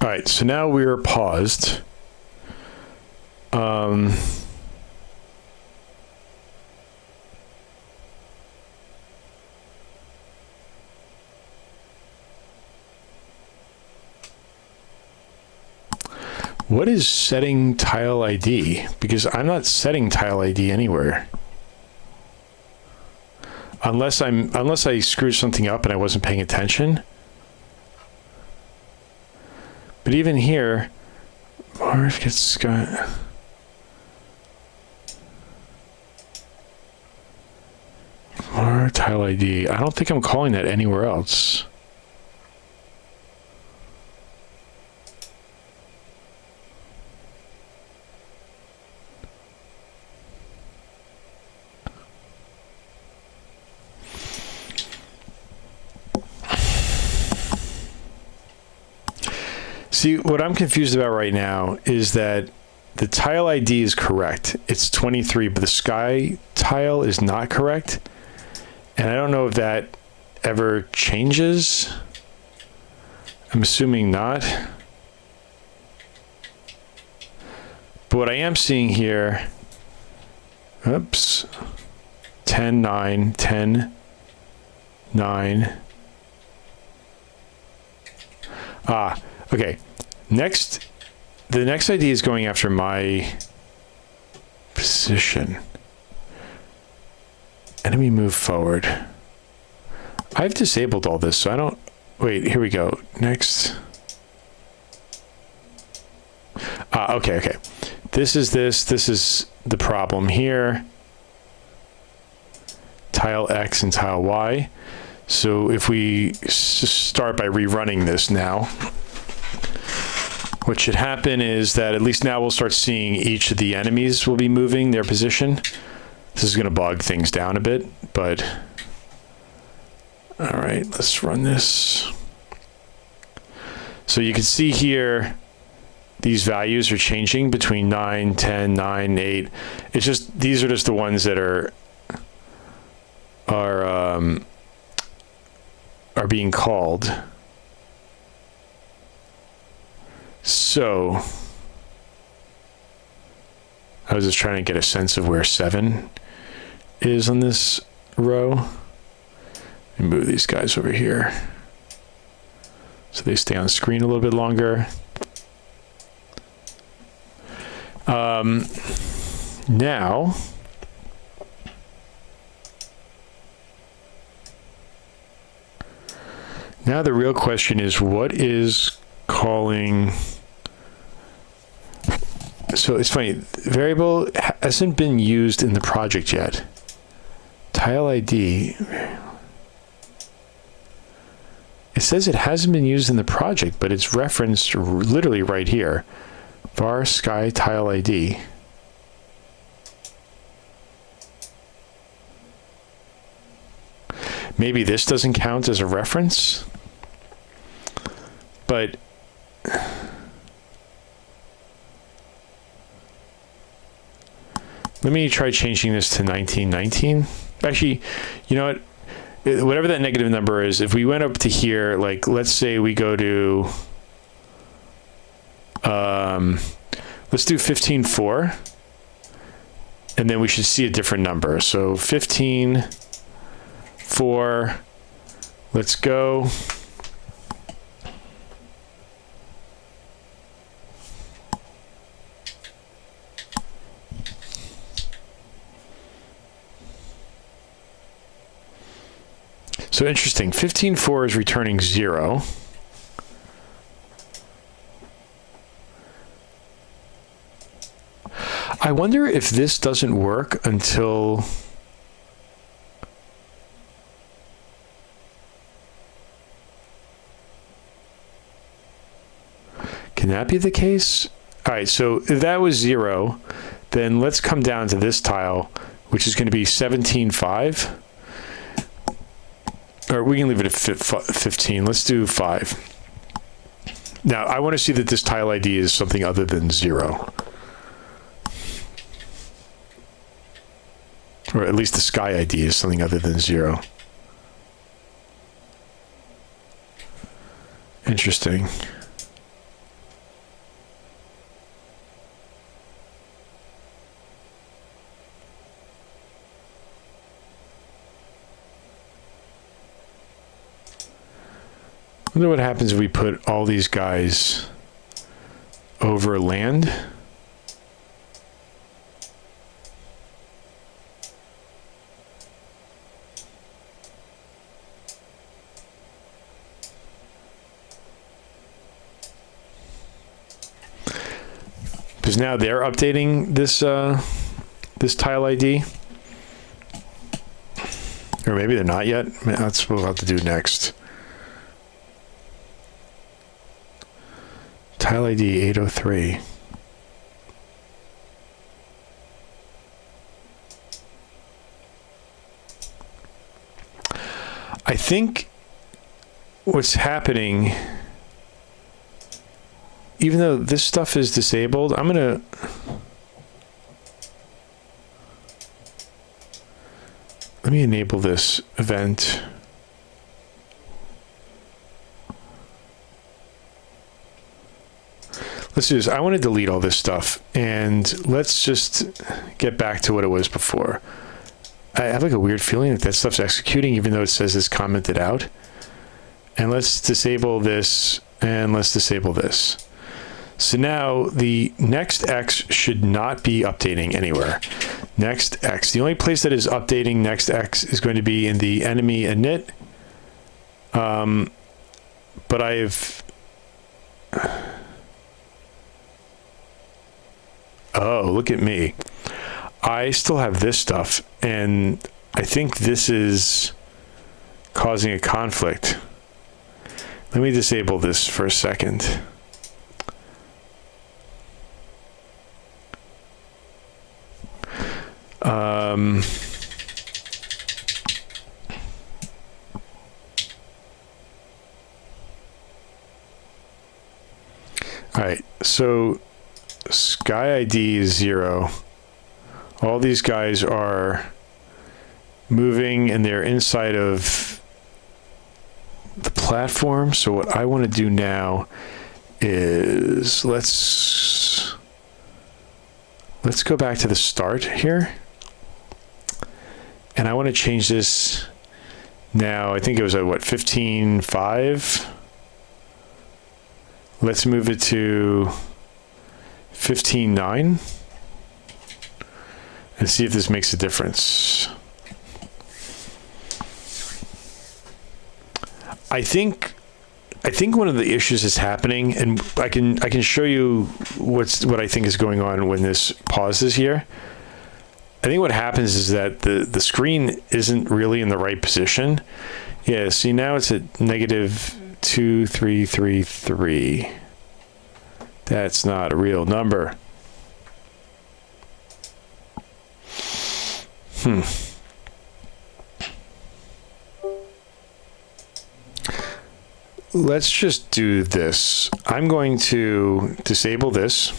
All right, so now we're paused. What is setting tile ID? Because I'm not setting tile ID anywhere. Unless I screwed something up and I wasn't paying attention. But even here, Marv gets got. Var tile ID. I don't think I'm calling that anywhere else. See, what I'm confused about right now is that the tile ID is correct. It's 23, but the sky tile is not correct. And I don't know if that ever changes. I'm assuming not. But what I am seeing here, oops, 10, 9, 10, 9. Ah, okay. Next, the next ID is going after my position. Enemy move forward. I've disabled all this, so I don't, wait, here we go. Next. Okay. This is the problem here. Tile X and tile Y. So if we start by rerunning this now, what should happen is that at least now we'll start seeing each of the enemies will be moving their position. This is going to bog things down a bit, but all right, let's run this. So you can see here, these values are changing between 9, 10, 9, 8. It's just, these are just the ones that are being called. So I was just trying to get a sense of where 7 is on this row. And move these guys over here so they stay on screen a little bit longer. Now, the real question is, what is calling? So it's funny, variable hasn't been used in the project yet. Tile ID. It says it hasn't been used in the project, but it's referenced literally right here. Var sky tile ID. Maybe this doesn't count as a reference, but let me try changing this to 1919. Actually, you know what? Whatever that negative number is, if we went up to here, like let's say we go to, let's do 15.4, and then we should see a different number. So 15.4, let's go. So interesting, 15.4 is returning 0. I wonder if this doesn't work until can that be the case? All right, so if that was 0, then let's come down to this tile, which is going to be 17.5. Or we can leave it at 15. Let's do 5. Now, I want to see that this tile ID is something other than 0. Or at least the sky ID is something other than 0. Interesting. I wonder what happens if we put all these guys over land. Because now they're updating this this tile ID. Or maybe they're not yet. That's what we'll have to do next. Tile ID 803. I think what's happening, even though this stuff is disabled, I'm gonna let me enable this event. Let's do this. I want to delete all this stuff, and let's just get back to what it was before. I have like a weird feeling that stuff's executing, even though it says it's commented out. And let's disable this, and let's disable this. So now the next X should not be updating anywhere. Next X. The only place that is updating next X is going to be in the enemy init. But I've... Oh, look at me. I still have this stuff, and I think this is causing a conflict. Let me disable this for a second. All right, so sky ID is 0. All these guys are moving and they're inside of the platform. So what I want to do now is let's go back to the start here. And I want to change this now. I think it was at what, 15.5? Let's move it to 15.9 and see if this makes a difference. I think one of the issues is happening, and I can show you what I think is going on when this pauses here. I think what happens is that the screen isn't really in the right position. Yeah, see, now it's at negative 2333. That's not a real number. Let's just do this. I'm going to disable this.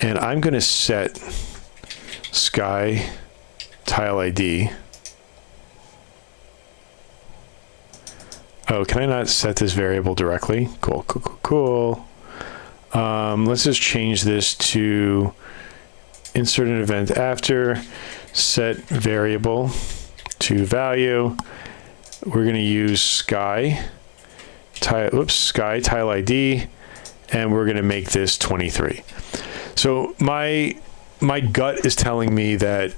And I'm going to set sky tile ID. Oh, can I not set this variable directly? Cool, cool, cool, cool. Let's just change this to insert an event after, set variable to value. We're going to use sky tile ID, and we're going to make this 23. So my gut is telling me that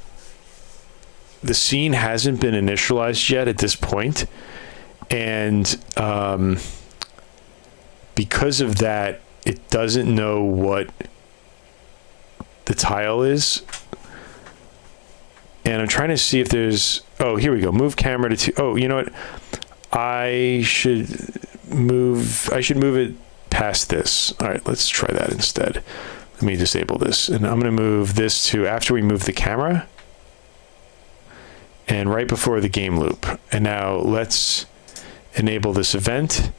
the scene hasn't been initialized yet at this point, and because of that, it doesn't know what the tile is. And I'm trying to see if there's, oh, here we go. Move camera to 2. Oh, you know what? I should move it past this. All right, let's try that instead. Let me disable this. And I'm going to move this to after we move the camera and right before the game loop. And now let's enable this event.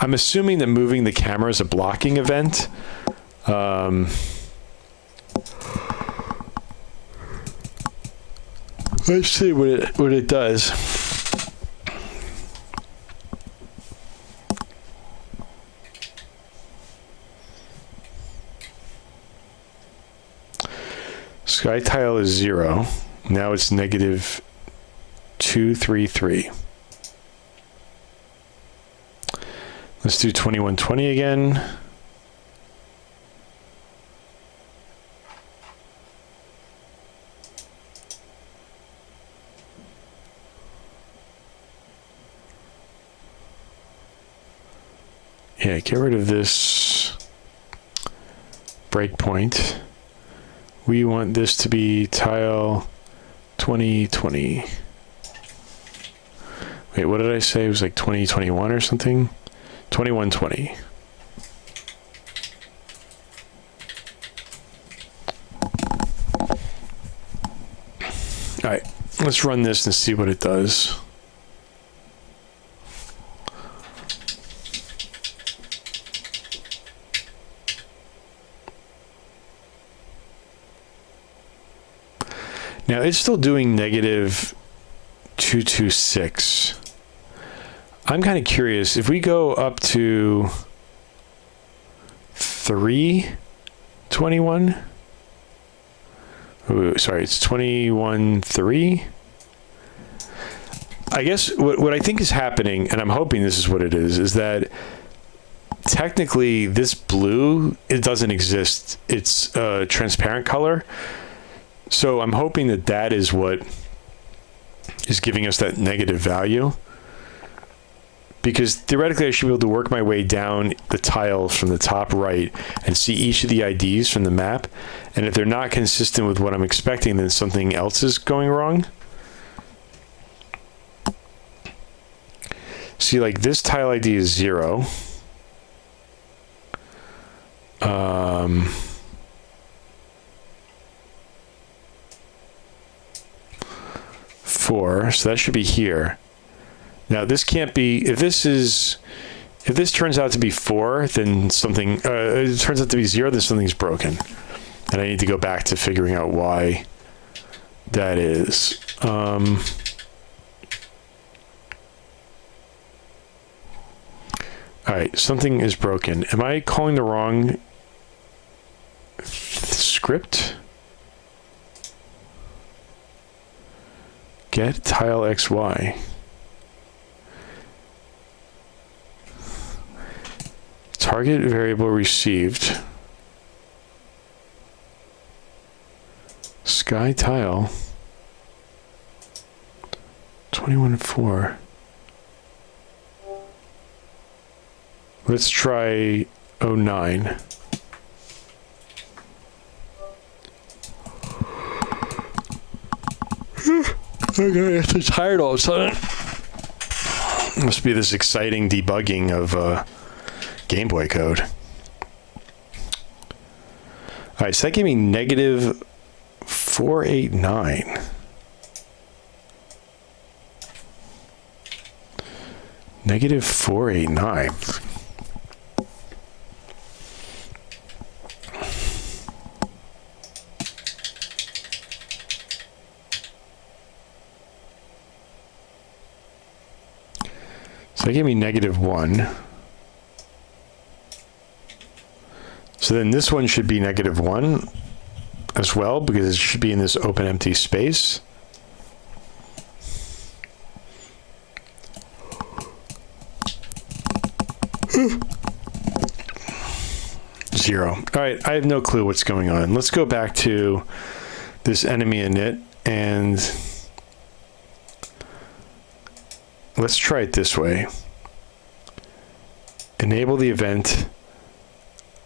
I'm assuming that moving the camera is a blocking event. Let's see what it does. Sky tile is 0. Now it's negative 233. Let's do 2120 again. Yeah, get rid of this breakpoint. We want this to be tile 2020. Wait, what did I say? It was like 2021 or something? 2120. All right, let's run this and see what it does. Now it's still doing negative 226. I'm kind of curious if we go up to 321. Ooh, sorry, it's 21.3. I guess what I think is happening, and I'm hoping this is what it is that technically this blue, it doesn't exist. It's a transparent color. So I'm hoping that that is what is giving us that negative value. Because theoretically I should be able to work my way down the tiles from the top right and see each of the IDs from the map. And if they're not consistent with what I'm expecting, then something else is going wrong. See, like this tile ID is 0. 4, so that should be here. Now this can't be, if this turns out to be 4, then something, it turns out to be 0, then something's broken. And I need to go back to figuring out why that is. All right, something is broken. Am I calling the wrong script? Get tile XY. Target variable received. Sky tile. 21.4. Let's try 09. Okay, I'm tired all of a sudden. Must be this exciting debugging of Game Boy code. All right, so that gave me negative 489. Negative 489. So that gave me negative 1. So then this one should be negative 1 as well, because it should be in this open empty space. Zero. All right, I have no clue what's going on. Let's go back to this enemy init and let's try it this way. Enable the event.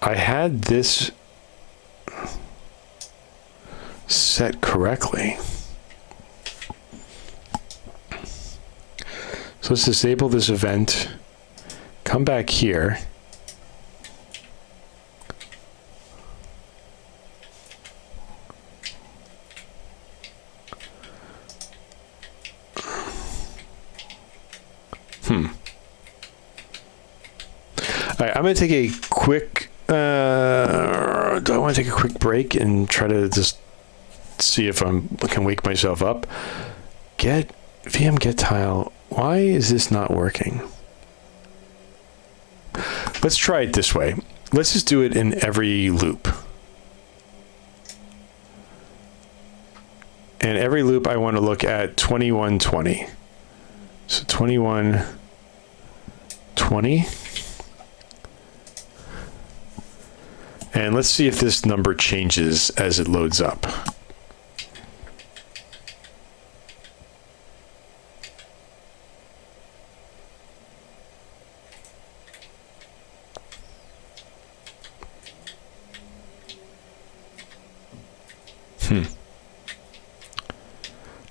I had this set correctly. So let's disable this event. Come back here. All right, I'm going to take a quick, do I want to take a quick break and try to just see if I can wake myself up? VM get tile. Why is this not working? Let's try it this way. Let's just do it in every loop. And every loop I want to look at 2120. So 2120. And let's see if this number changes as it loads up.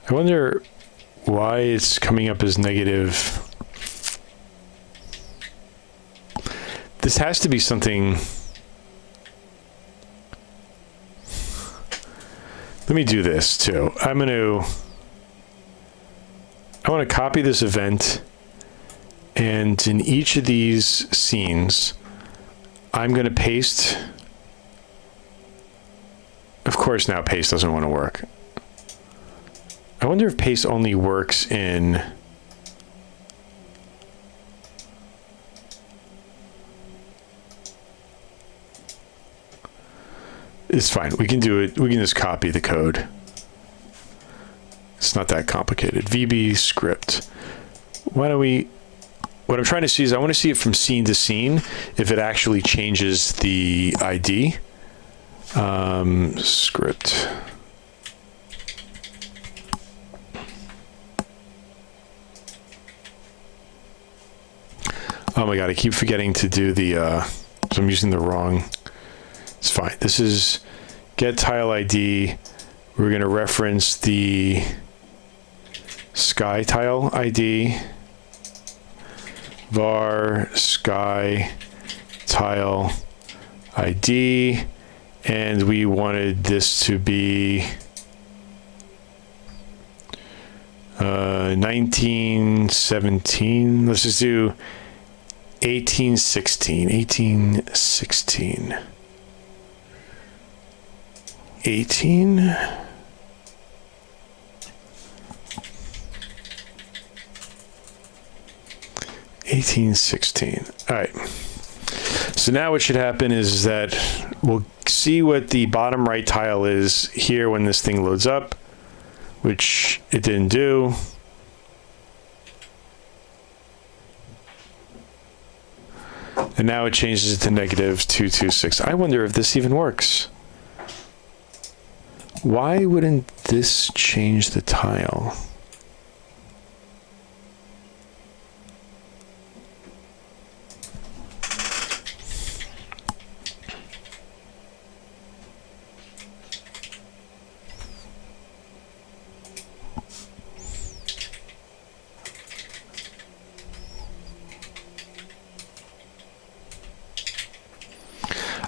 I wonder why it's coming up as negative. This has to be something. Let me do this too. I want to copy this event, and in each of these scenes, I'm going to paste. Of course, now paste doesn't want to work. I wonder if paste only works in. It's fine. We can do it. We can just copy the code. It's not that complicated. VB script. Why don't we? What I'm trying to see is I want to see it from scene to scene if it actually changes the ID. Script. Oh my god! I keep forgetting to do the. So I'm using the wrong. It's fine. This is get tile ID. We're going to reference the sky tile ID. Var sky tile ID. And we wanted this to be 1917. Let's just do 1816. 1816. 18. 1816. All right. So now what should happen is that we'll see what the bottom right tile is here when this thing loads up, which it didn't do. And now it changes to negative 226. I wonder if this even works. Why wouldn't this change the tile?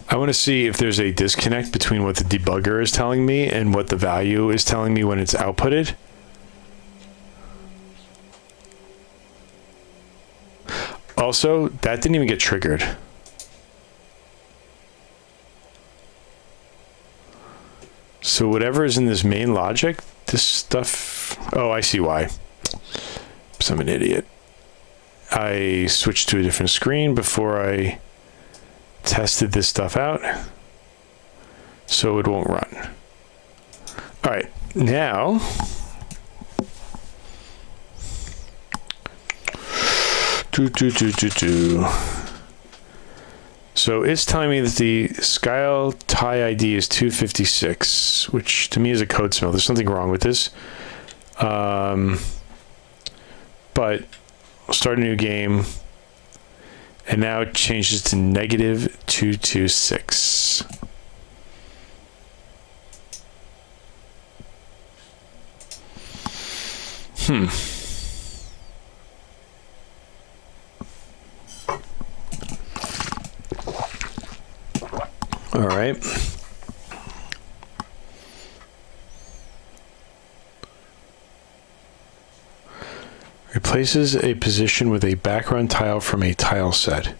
I want to see if there's a disconnect between what the debugger is telling me and what the value is telling me when it's outputted. Also, that didn't even get triggered. So whatever is in this main logic, this stuff... Oh, I see why. I'm an idiot. I switched to a different screen before I tested this stuff out, so it won't run. All right, now so it's telling me that the Skyle tie ID is 256, which to me is a code smell. There's something wrong with this, but we'll start a new game. And now it changes to negative 226. All right. Replaces a position with a background tile from a tile set.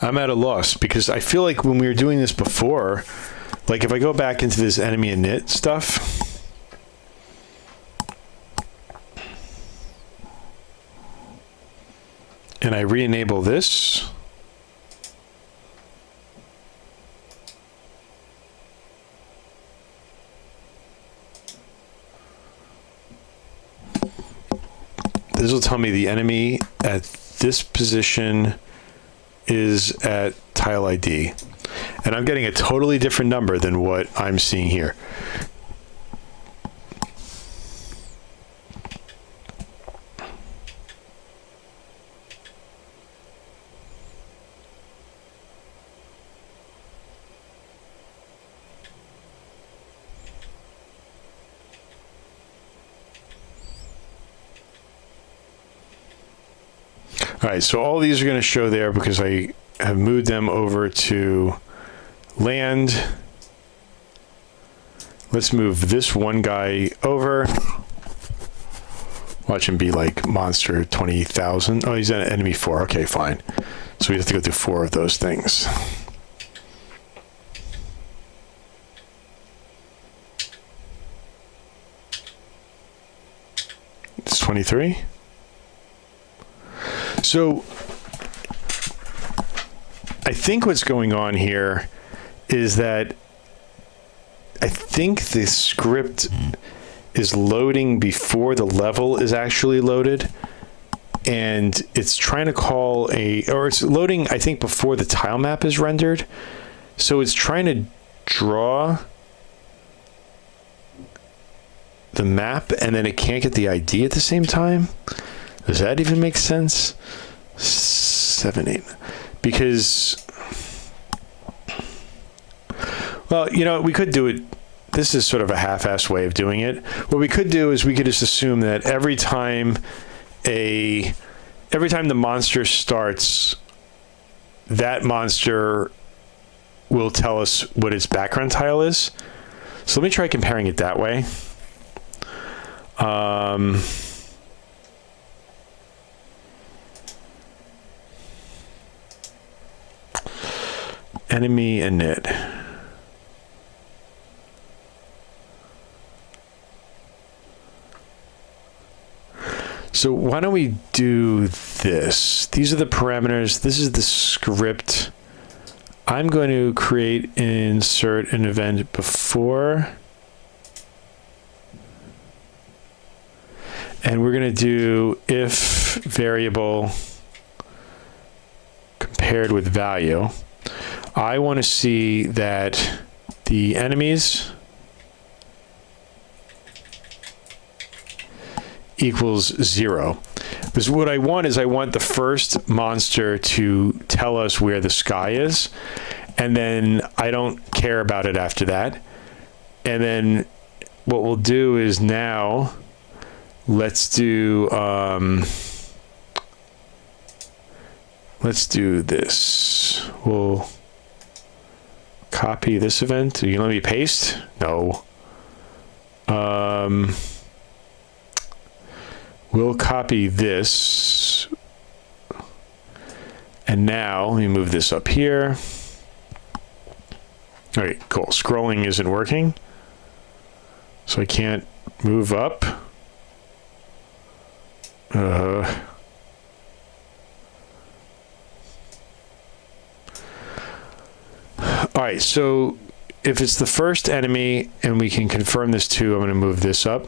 I'm at a loss because I feel like when we were doing this before, like if I go back into this enemy init stuff, and I re-enable this, this will tell me the enemy at this position is at tile ID. And I'm getting a totally different number than what I'm seeing here. All right, so all these are going to show there because I have moved them over to land. Let's move this one guy over. Watch him be like monster 20,000. Oh, he's an enemy 4. Okay, fine. So we have to go through 4 of those things. It's 23. So I think what's going on here is that I think the script is loading before the level is actually loaded, and it's trying to call or it's loading, I think, before the tile map is rendered. So it's trying to draw the map, and then it can't get the ID at the same time. Does that even make sense? 7, 8. Because, well, you know, we could do it. This is sort of a half-assed way of doing it. What we could do is we could just assume that every time the monster starts, that monster will tell us what its background tile is. So let me try comparing it that way. Enemy init. So why don't we do this? These are the parameters. This is the script. I'm going to create and insert an event before. And we're going to do if variable compared with value. I want to see that the enemies equals 0. Because what I want is I want the first monster to tell us where the sky is, and then I don't care about it after that. And then what we'll do is now let's do this. We'll copy this event. Are you gonna let me paste? No. We'll copy this. And now let me move this up here. All right, cool. Scrolling isn't working, so I can't move up. All right, so if it's the first enemy and we can confirm this too, I'm going to move this up.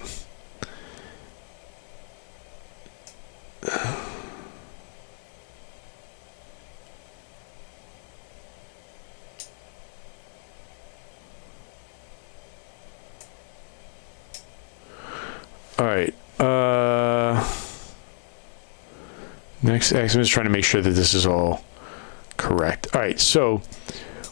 All right. Next, I'm just trying to make sure that this is all correct. All right, so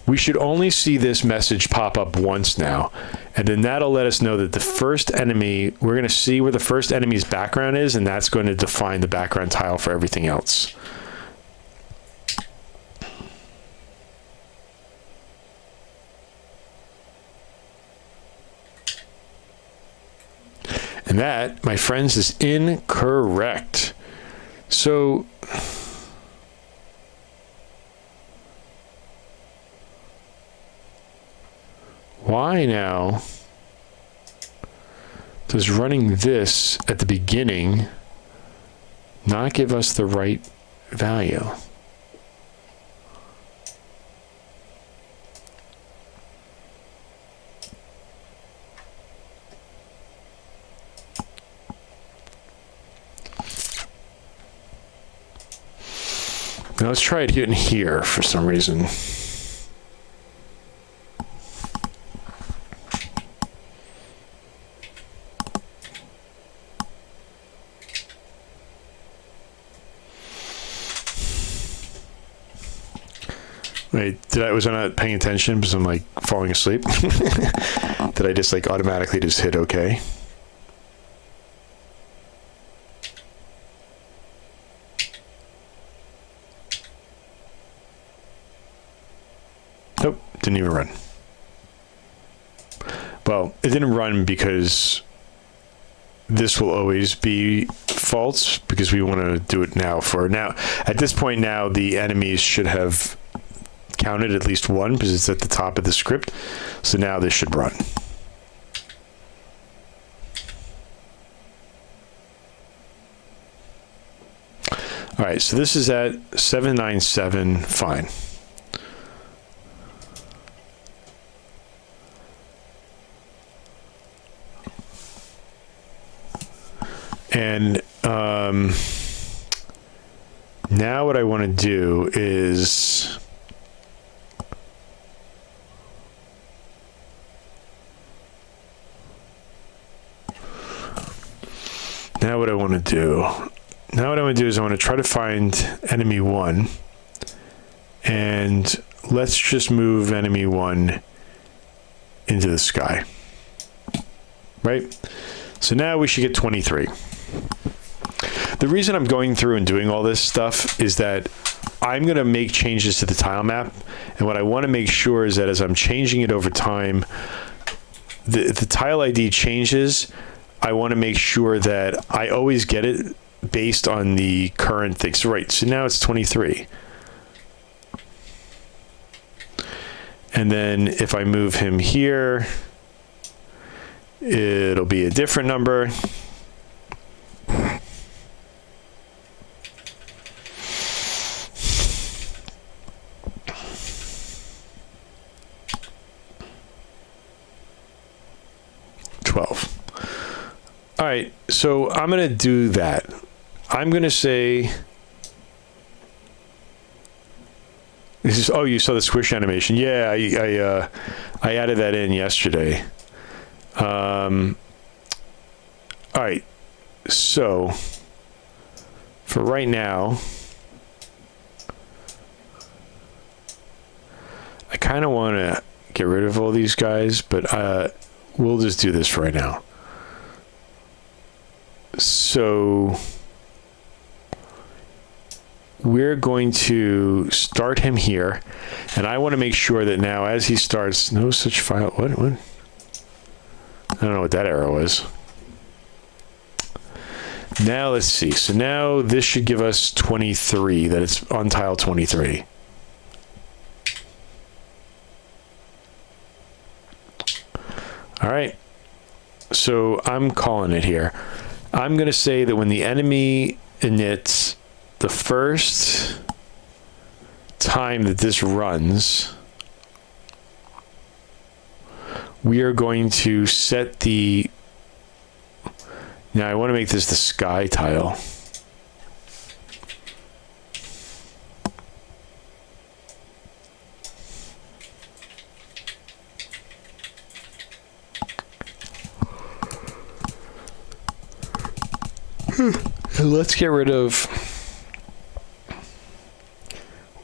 we should only see this message pop up once now, and then that'll let us know that the first enemy, we're going to see where the first enemy's background is, and that's going to define the background tile for everything else. And that, my friends, is incorrect. So why now does running this at the beginning not give us the right value? Now let's try it in here for some reason. Wait, was I not paying attention because I'm like falling asleep? Did I just like automatically just hit OK? Nope, didn't even run. Well, it didn't run because this will always be false because we want to do it now. At this point now, the enemies should have counted at least one because it's at the top of the script. So now this should run. All right, so this is at 797, fine. And now what I want to do is I want to try to find enemy 1, and let's just move enemy 1 into the sky, right? So now we should get 23. The reason I'm going through and doing all this stuff is that I'm going to make changes to the tile map, and what I want to make sure is that as I'm changing it over time, the tile ID changes. I want to make sure that I always get it based on the current thing. So right, so now it's 23. And then if I move him here, it'll be a different number. 12. All right, so I'm going to do that. I'm going to say, this is, oh, you saw the squish animation. Yeah, I added that in yesterday. All right, so for right now, I kind of want to get rid of all these guys, but we'll just do this for right now. So we're going to start him here, and I want to make sure that now as he starts, no such file. What? I don't know what that arrow was. Now let's see. So now this should give us 23, that it's on tile 23. All right. So I'm calling it here. I'm going to say that when the enemy inits, the first time that this runs, we are going to set the, now I want to make this the sky tile. Let's get rid of,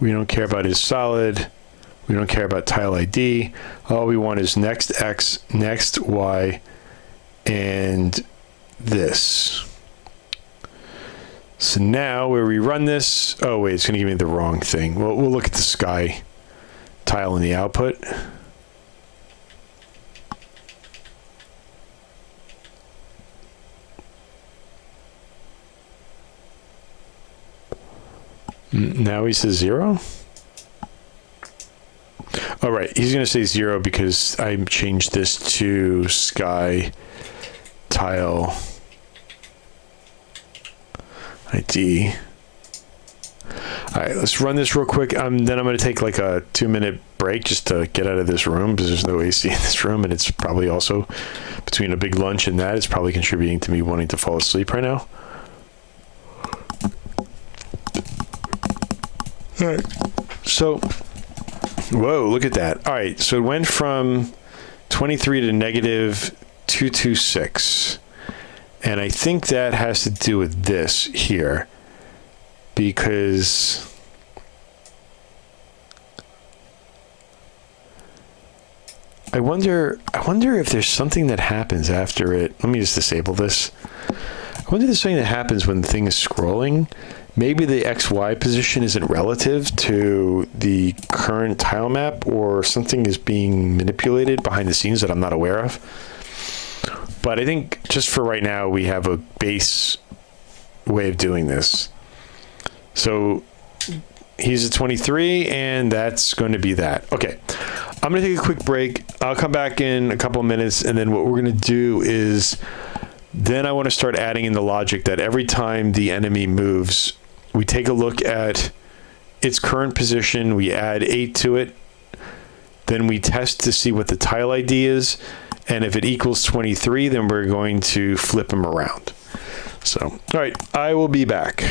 we don't care about his solid, we don't care about tile ID. All we want is next X, next Y, and this. So now where we run this, oh wait, it's going to give me the wrong thing. Well, we'll look at the sky tile in the output. Now he says 0. All right, he's going to say 0 because I changed this to sky tile ID. All right, let's run this real quick. Then I'm going to take like a 2-minute break just to get out of this room because there's no AC in this room, and it's probably also between a big lunch and that, it's probably contributing to me wanting to fall asleep right now. All right, so, whoa, look at that. All right, so it went from 23 to negative 226. And I think that has to do with this here, because I wonder if there's something that happens after it. Let me just disable this. I wonder if there's something that happens when the thing is scrolling. Maybe the XY position isn't relative to the current tile map, or something is being manipulated behind the scenes that I'm not aware of. But I think just for right now, we have a base way of doing this. So he's at 23, and that's going to be that. Okay, I'm going to take a quick break. I'll come back in a couple of minutes, and then what we're going to do is, then I want to start adding in the logic that every time the enemy moves, we take a look at its current position, we add 8 to it, then we test to see what the tile ID is, and if it equals 23, then we're going to flip them around. So, all right, I will be back.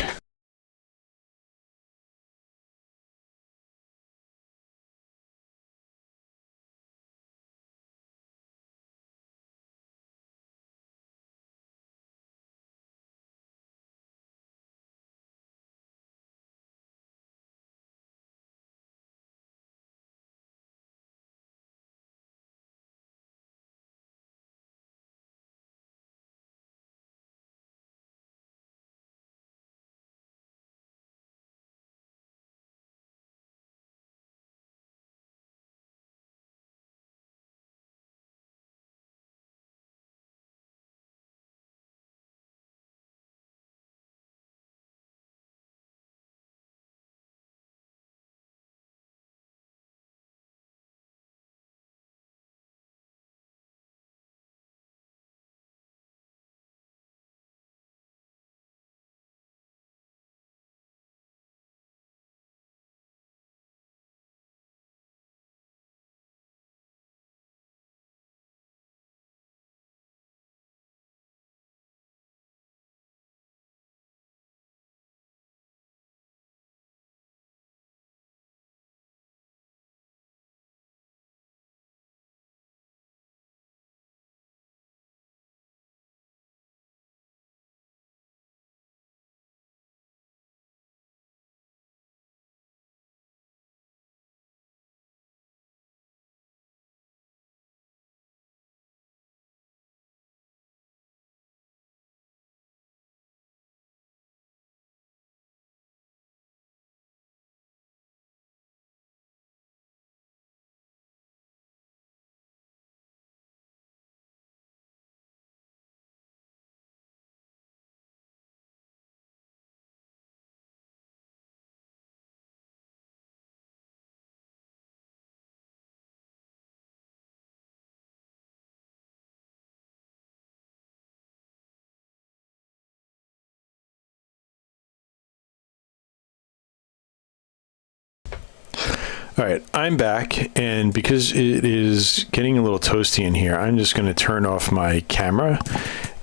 All right, I'm back, and because it is getting a little toasty in here, I'm just going to turn off my camera,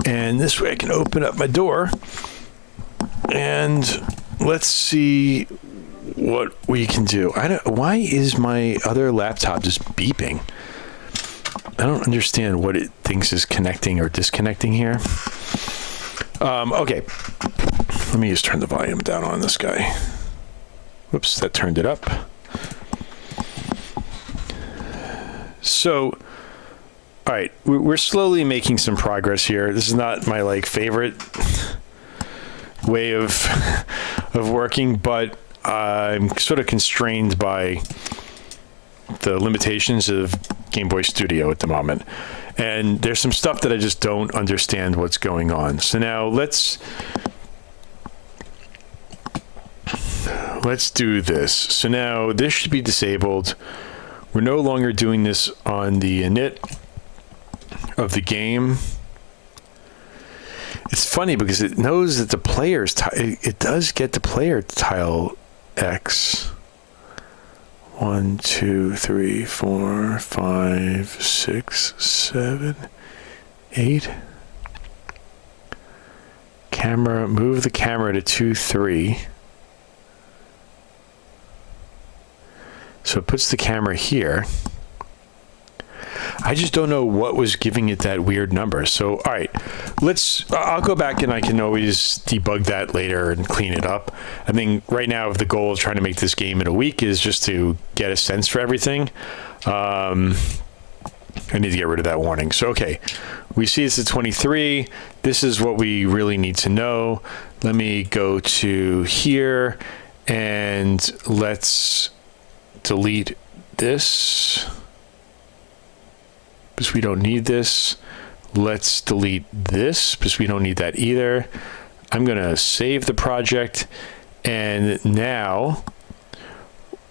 and this way I can open up my door, and let's see what we can do. Why is my other laptop just beeping? I don't understand what it thinks is connecting or disconnecting here. Okay, let me just turn the volume down on this guy. Whoops, that turned it up. So, all right, we're slowly making some progress here. This is not my favorite way of working, but I'm sort of constrained by the limitations of Game Boy Studio at the moment. And there's some stuff that I just don't understand what's going on. So now let's do this. So now this should be disabled. We're no longer doing this on the init of the game. It's funny because it knows that the player's it does get the player tile X. 1, 2, 3, 4, 5, 6, 7, 8. Camera, move the camera to 2, 3. So it puts the camera here. I just don't know what was giving it that weird number. So, all right, I'll go back and I can always debug that later and clean it up. I think right now the goal of trying to make this game in a week is just to get a sense for everything. I need to get rid of that warning. So, okay, we see it's at 23. This is what we really need to know. Let me go to here and let's delete this because we don't need this. Let's delete this because we don't need that either. I'm going to save the project, and now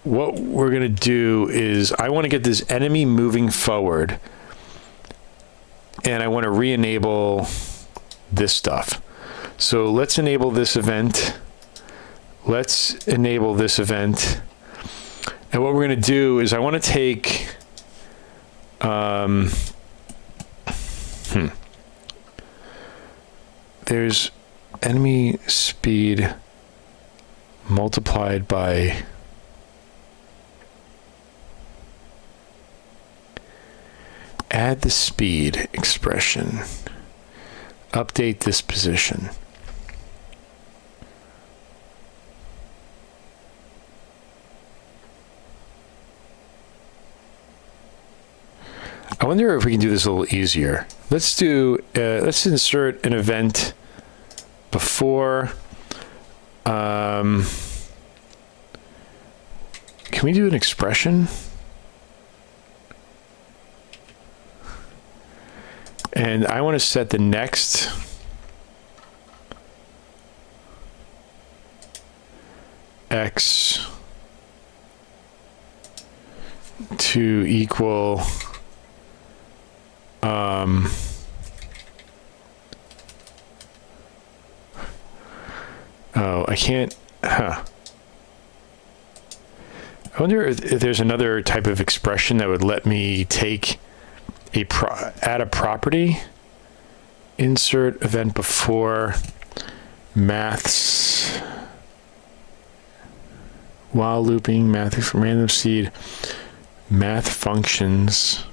what we're going to do is I want to get this enemy moving forward, and I want to re-enable this stuff. So let's enable this event. Let's enable this event. And what we're going to do is I want to take there's enemy speed multiplied by add the speed expression, update this position. I wonder if we can do this a little easier. Let's insert an event before. Can we do an expression? And I want to set the next X to equal oh, I can't, I wonder if there's another type of expression that would let me take add a property, insert event before maths, while looping, math from random seed, math functions.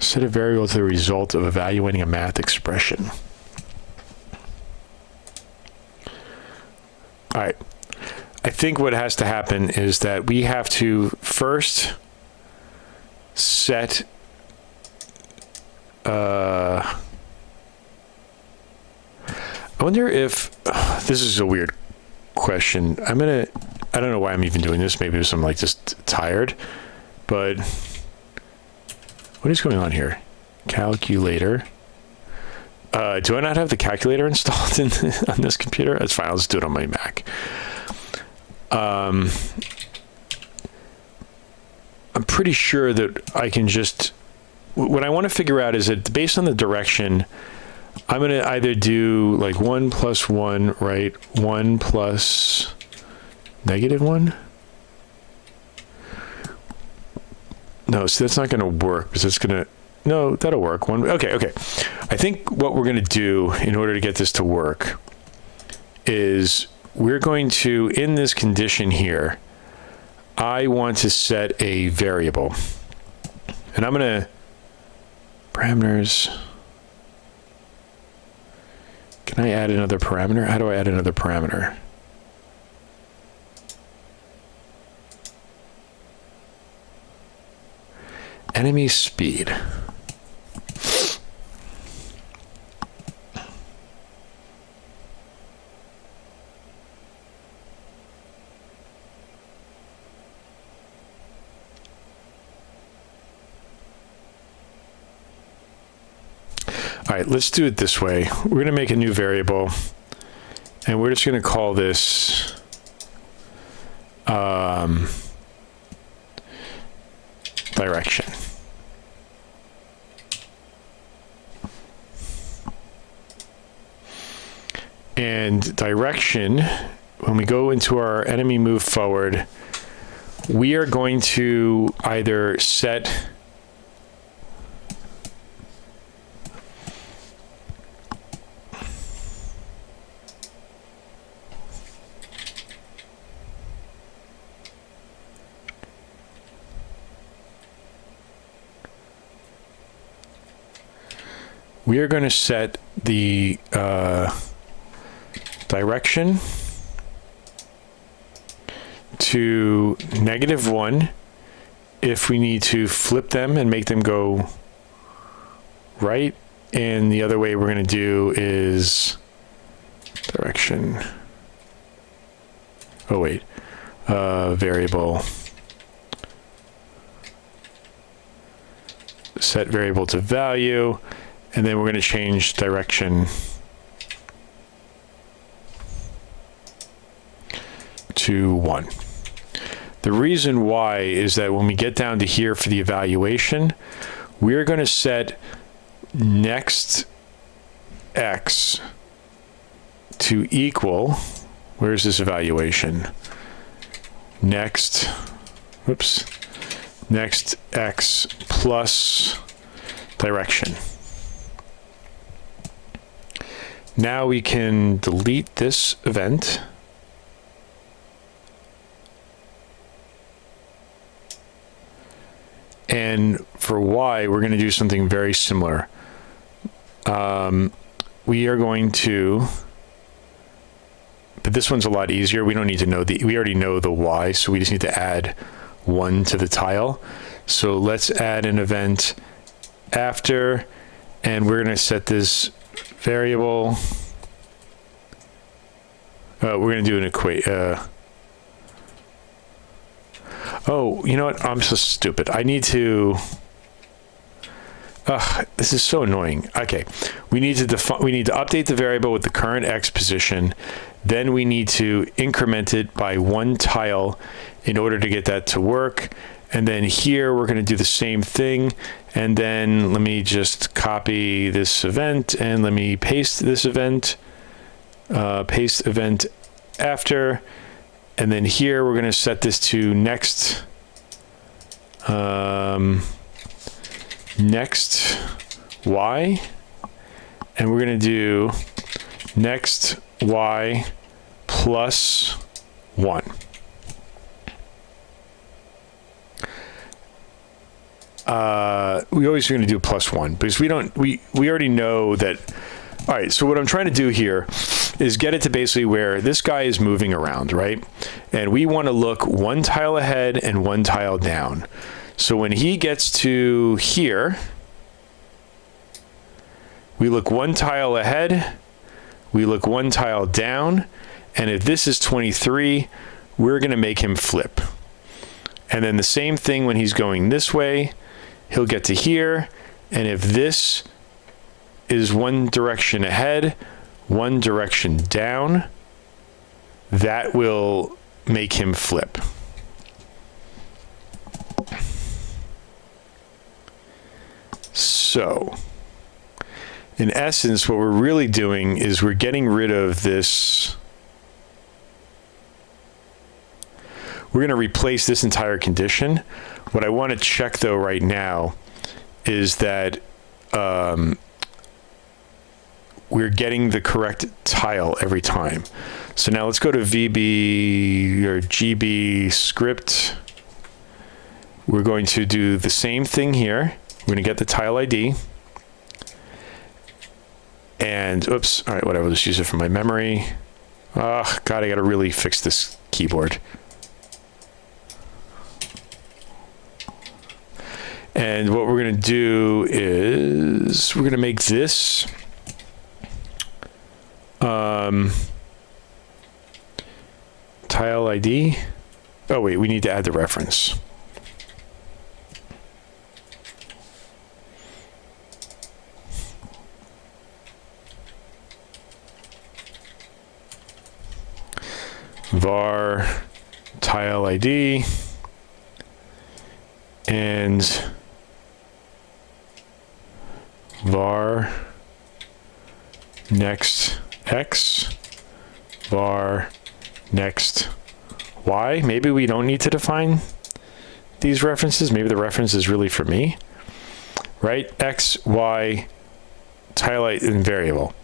Set a variable to the result of evaluating a math expression. All right. I think what has to happen is that we have to first set I wonder if this is a weird question. I don't know why I'm even doing this. Maybe because I'm just tired, but what is going on here? Calculator. Do I not have the calculator installed on this computer? That's fine. I'll just do it on my Mac. I'm pretty sure that I can just... What I want to figure out is that based on the direction I'm going to either do like 1 plus 1, right? 1 plus -1. No, so that's not going to work because it's going to, no, that'll work. Okay. I think what we're going to do in order to get this to work is we're going to, in this condition here, I want to set a variable. And I'm going to, parameters. Can I add another parameter? How do I add another parameter? Enemy speed. All right, let's do it this way. We're going to make a new variable, and we're just going to call this direction. And direction, when we go into our enemy move forward, we are going to either set we are going to set the direction to -1 if we need to flip them and make them go right. And the other way we're going to do is direction. Oh, wait. Variable. Set variable to value. And then we're going to change direction to 1. The reason why is that when we get down to here for the evaluation, we're going to set next x to equal, where's this evaluation? Next x plus direction. Now we can delete this event. And for y, we're going to do something very similar. We are going to, but this one's a lot easier. We don't need to know we already know the y, so we just need to add 1 to the tile. So let's add an event after, and we're going to set this variable. We're going to do an equate. Oh, you know what? I'm so stupid. I need to. This is so annoying. Okay, we need to update the variable with the current x position. Then we need to increment it by 1 tile in order to get that to work. And then here we're going to do the same thing. And then let me just copy this event and let me paste this event. Paste event after. And then here we're going to set this to next. Next y. And we're going to do next y plus 1. We always are going to do +1 because we already know that. All right, so what I'm trying to do here is get it to basically where this guy is moving around, right? And we want to look 1 tile ahead and 1 tile down. So when he gets to here, we look 1 tile ahead, we look 1 tile down, and if this is 23, we're going to make him flip. And then the same thing when he's going this way, he'll get to here, and if this is 1 direction ahead, 1 direction down, that will make him flip. So in essence, what we're really doing is we're getting rid of this. We're going to replace this entire condition. What I want to check though right now is that we're getting the correct tile every time. So now let's go to VB or GB script. We're going to do the same thing here. We're going to get the tile ID. And oops, all right, whatever, let's use it for my memory. Oh, God, I got to really fix this keyboard. And what we're going to do is we're going to make this tile ID. Oh, wait, we need to add the reference. Var tile ID and var next x, var next y. Maybe we don't need to define these references. Maybe the reference is really for me, right? X, y, tile ID and variable.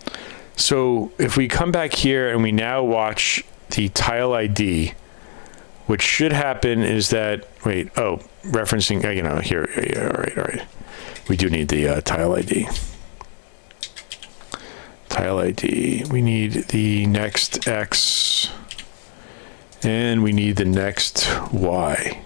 So if we come back here and we now watch the tile ID, what should happen is that, wait, oh, referencing, you know, here, all right. We do need the tile ID. Tile ID, we need the next X, and we need the next Y.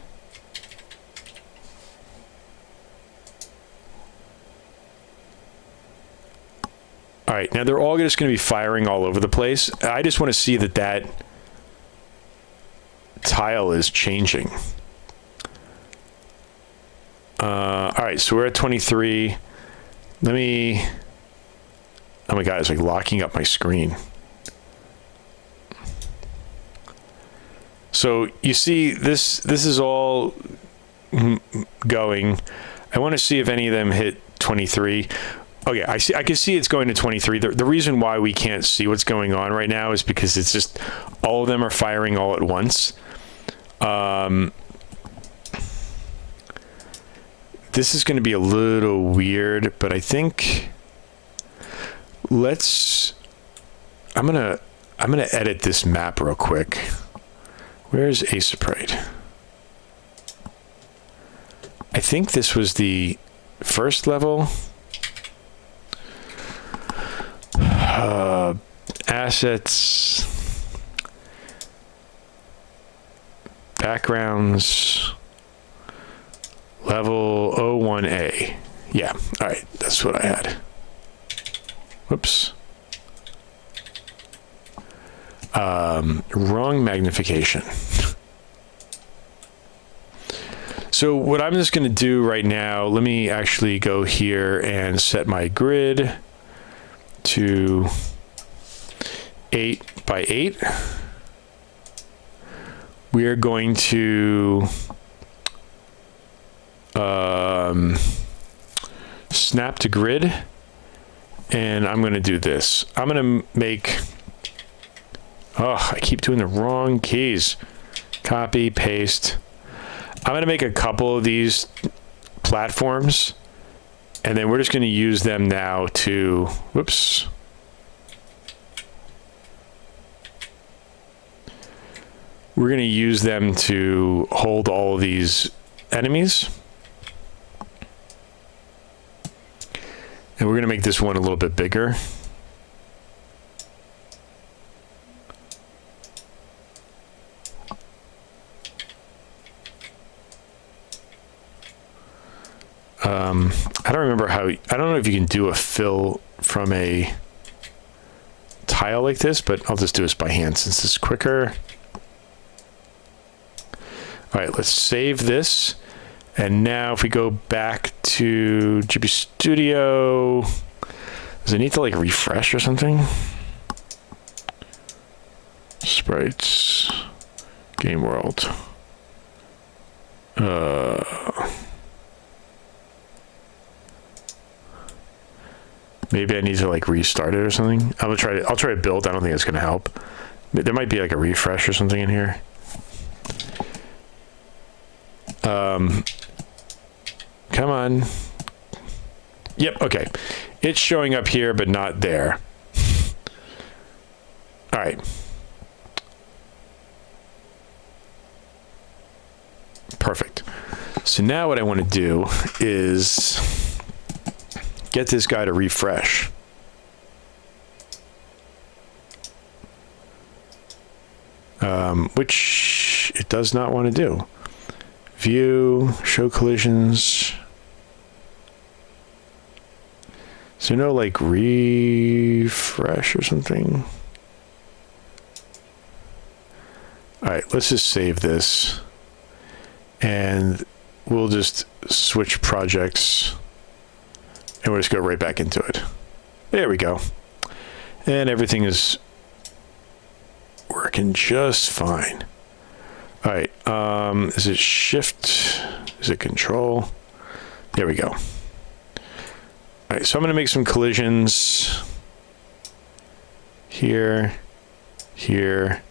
All right, now they're all just going to be firing all over the place. I just want to see that that tile is changing. All right, so we're at 23. Let me, oh my God, it's like locking up my screen. So you see this is all going. I want to see if any of them hit 23. Okay, I can see it's going to 23. The reason why we can't see what's going on right now is because it's just all of them are firing all at once. This is going to be a little weird, but I think I'm gonna edit this map real quick. Where's Asaprite? I think this was the first level. Assets, backgrounds, level 01A. Yeah, all right, that's what I had. Whoops. Wrong magnification. So what I'm just going to do right now, let me actually go here and set my grid to 8 by 8. We are going to snap to grid, and I'm going to do this. I'm going to make, oh, I keep doing the wrong keys. Copy, paste. I'm going to make a couple of these platforms, and then we're just going to use them now to, whoops. We're going to use them to hold all of these enemies. And we're going to make this one a little bit bigger. I don't remember how, I don't know if you can do a fill from a tile like this, but I'll just do this by hand since it's quicker. All right, let's save this. And now if we go back to GB Studio, does it need to like refresh or something? Sprites, Game World. Maybe I need to like restart it or something. I'll try to build. I don't think it's going to help. There might be like a refresh or something in here. Come on. Yep, okay. It's showing up here, but not there. All right. Perfect. So now what I want to do is get this guy to refresh. Which it does not want to do. View, show collisions. So no like refresh or something. All right, let's just save this and we'll just switch projects and we'll just go right back into it. There we go. And everything is working just fine. All right, is it shift? Is it control? There we go. All right, so I'm gonna make some collisions here, here,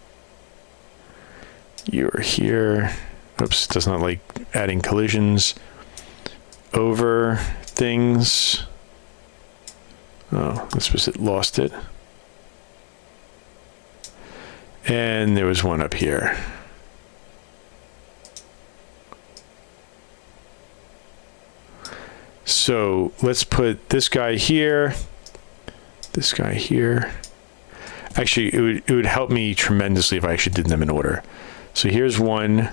you're here. Oops, does not like adding collisions over things. Oh, this was it, lost it. And there was one up here. So let's put this guy here, this guy here. Actually, it would help me tremendously if I actually did them in order. So here's one.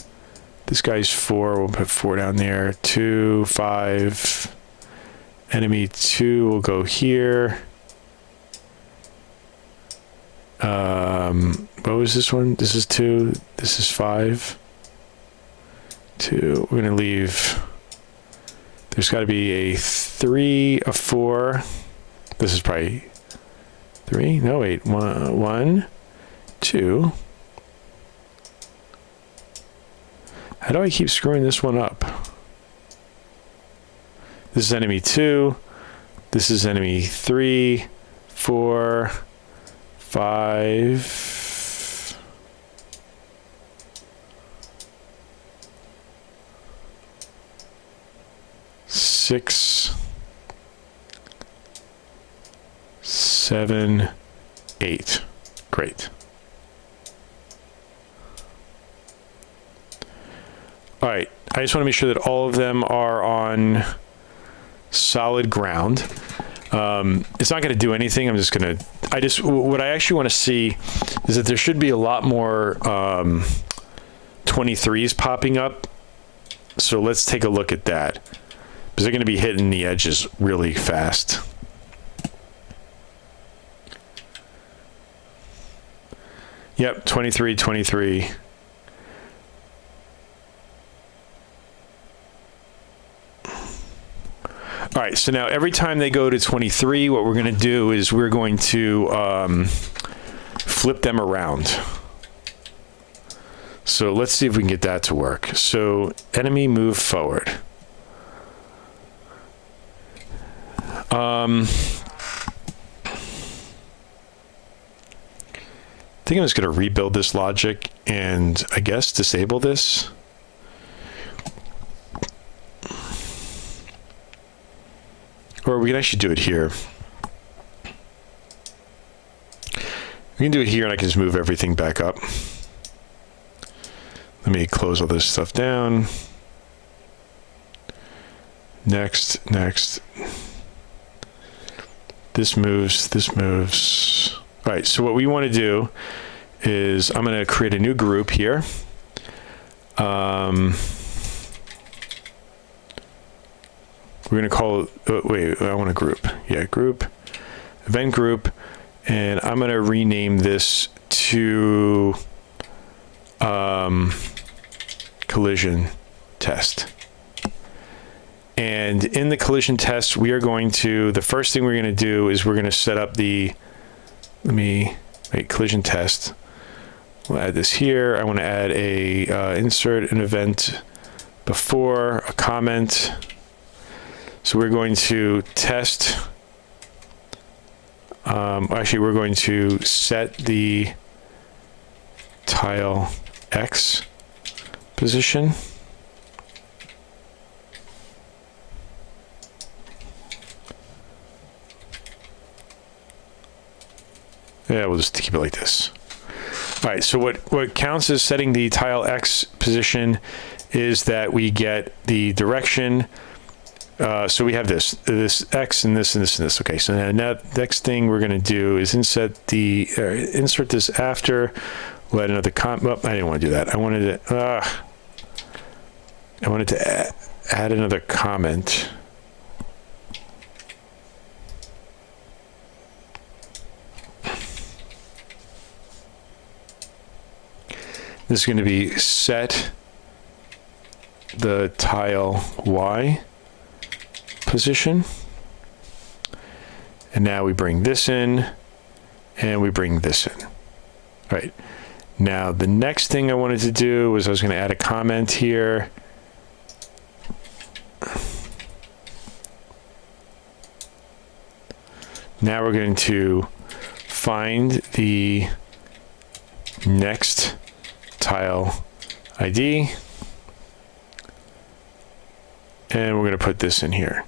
This guy's 4. We'll put 4 down there. 2, 5. Enemy 2 will go here. What was this one? This is 2. This is 5. 2. We're gonna leave. There's got to be a 3, a 4. This is probably 3. No, wait. 1, 2. How do I keep screwing this one up? This is enemy 2. This is enemy 3, 4, 5. 6, 7, 8. Great. All right, I just want to make sure that all of them are on solid ground. It's not going to do anything. I'm just going to, what I actually want to see is that there should be a lot more 23s popping up. So let's take a look at that. Because they're going to be hitting the edges really fast. Yep, 23, 23. All right, so now every time they go to 23, what we're going to do is we're going to flip them around. So let's see if we can get that to work. So enemy move forward. I think I'm just going to rebuild this logic and I guess disable this. Or we can actually do it here. We can do it here and I can just move everything back up. Let me close all this stuff down. Next, next. This moves, this moves. All right, so what we want to do is I'm going to create a new group here. We're going to call it, wait, I want a group. Yeah, group, event group. And I'm going to rename this to collision test. And in the collision test, we are going to, the first thing we're going to do is we're going to set up the, collision test. We'll add this here. I want to add a insert an event before a comment. So we're going to test Actually, we're going to set the tile X position. Yeah, we'll just keep it like this. All right, so what counts as setting the tile X position is that we get the direction. So we have this X and this and this and this. Okay, so now next thing we're going to do is insert this after. We'll add another comment. Oh, I didn't want to do that. I wanted to add another comment. This is going to be set the tile Y position. And now we bring this in and we bring this in. All right. Now the next thing I wanted to do was I was going to add a comment here. Now we're going to find the next tile ID, and we're going to put this in here.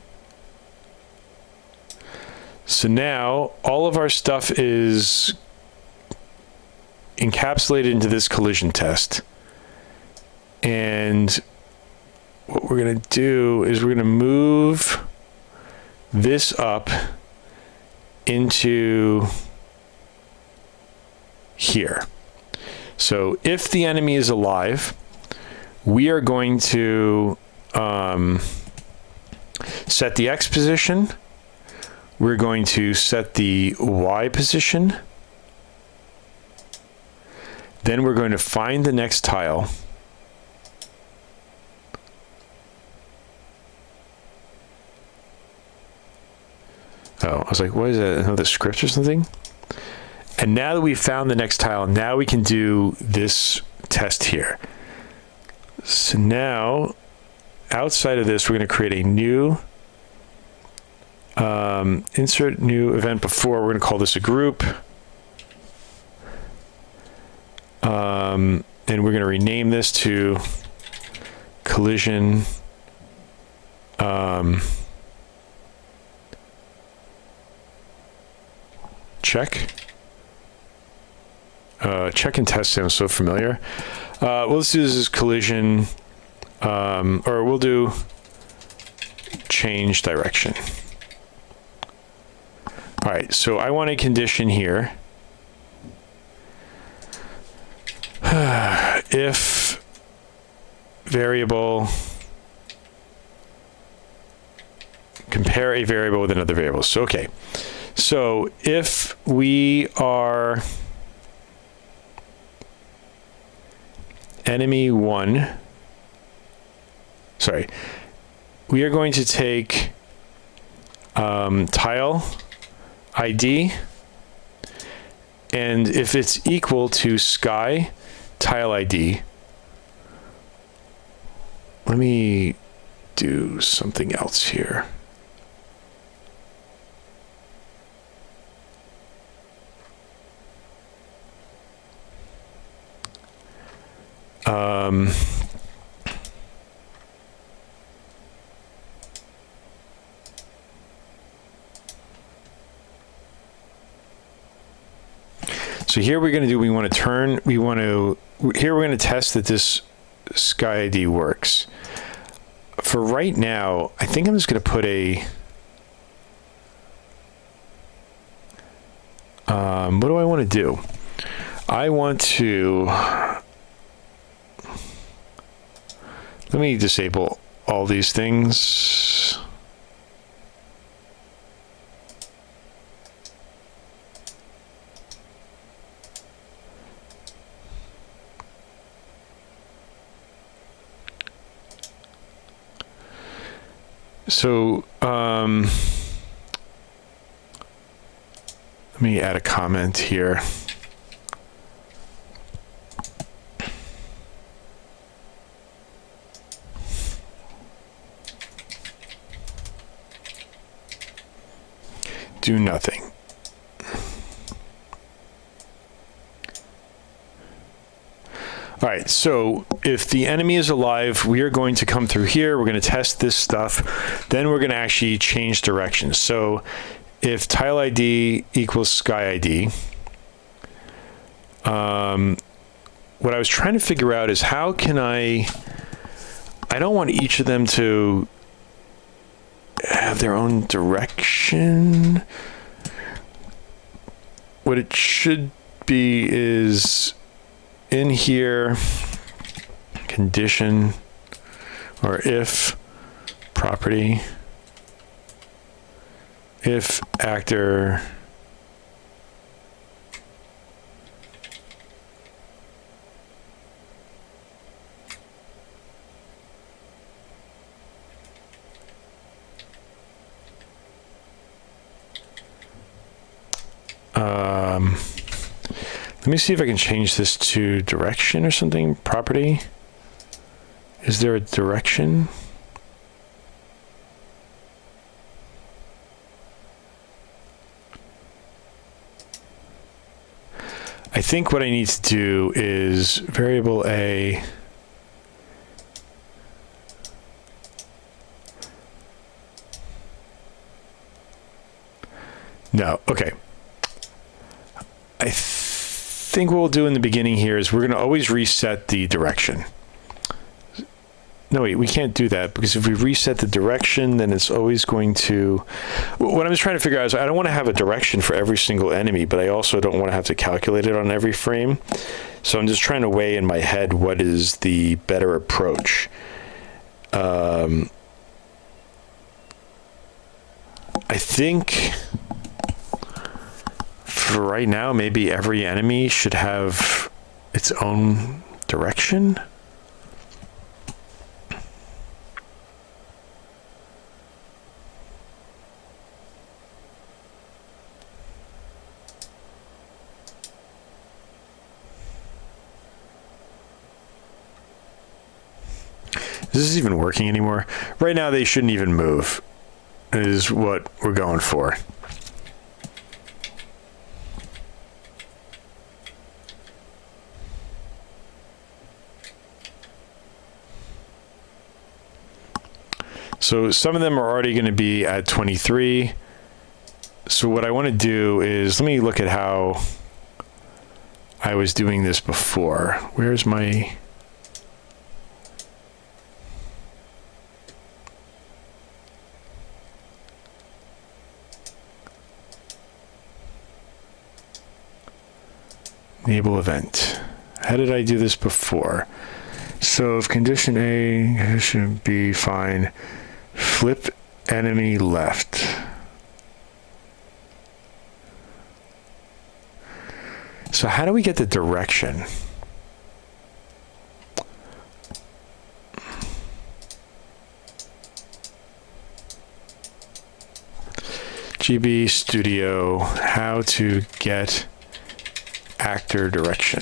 So now all of our stuff is encapsulated into this collision test, and what we're going to do is we're going to move this up into here. So if the enemy is alive, we are going to set the X position. We're going to set the Y position. Then we're going to find the next tile. Oh, I was like, what is that? Another script or something? And now that we've found the next tile, now we can do this test here. So now, outside of this, we're going to create a new insert new event before. We're going to call this a group. And we're going to rename this to collision check. Check and test sounds so familiar. Well, let's do this as collision, or we'll do change direction. All right, so I want a condition here. If variable, compare a variable with another variable. So, okay. So if we are enemy 1, sorry, we are going to take tile ID, and if it's equal to sky tile ID, let me do something else here. So here we're going to do, here we're going to test that this sky ID works. For right now, I think I'm just going to put a, what do I want to do? I want to, let me disable all these things. So, let me add a comment here. Do nothing. All right, so if the enemy is alive, we are going to come through here. We're going to test this stuff. Then we're going to actually change directions. So if tile ID equals sky ID, what I was trying to figure out is how can I don't want each of them to have their own direction. What it should be is in here, condition, or if property, if actor let me see if I can change this to direction or something. Property. Is there a direction? I think what I need to do is variable A. No, okay. I think what we'll do in the beginning here is we're going to always reset the direction. No, wait, we can't do that because if we reset the direction, then it's always going to... What I'm just trying to figure out is I don't want to have a direction for every single enemy, but I also don't want to have to calculate it on every frame. So I'm just trying to weigh in my head what is the better approach. I think... for right now, maybe every enemy should have its own direction. Is this even working anymore? Right now, they shouldn't even move, is what we're going for. So some of them are already going to be at 23. So what I want to do is, let me look at how I was doing this before. Where's my... enable event. How did I do this before? So if condition A should be fine, flip enemy left. So how do we get the direction? GB Studio, how to get actor direction.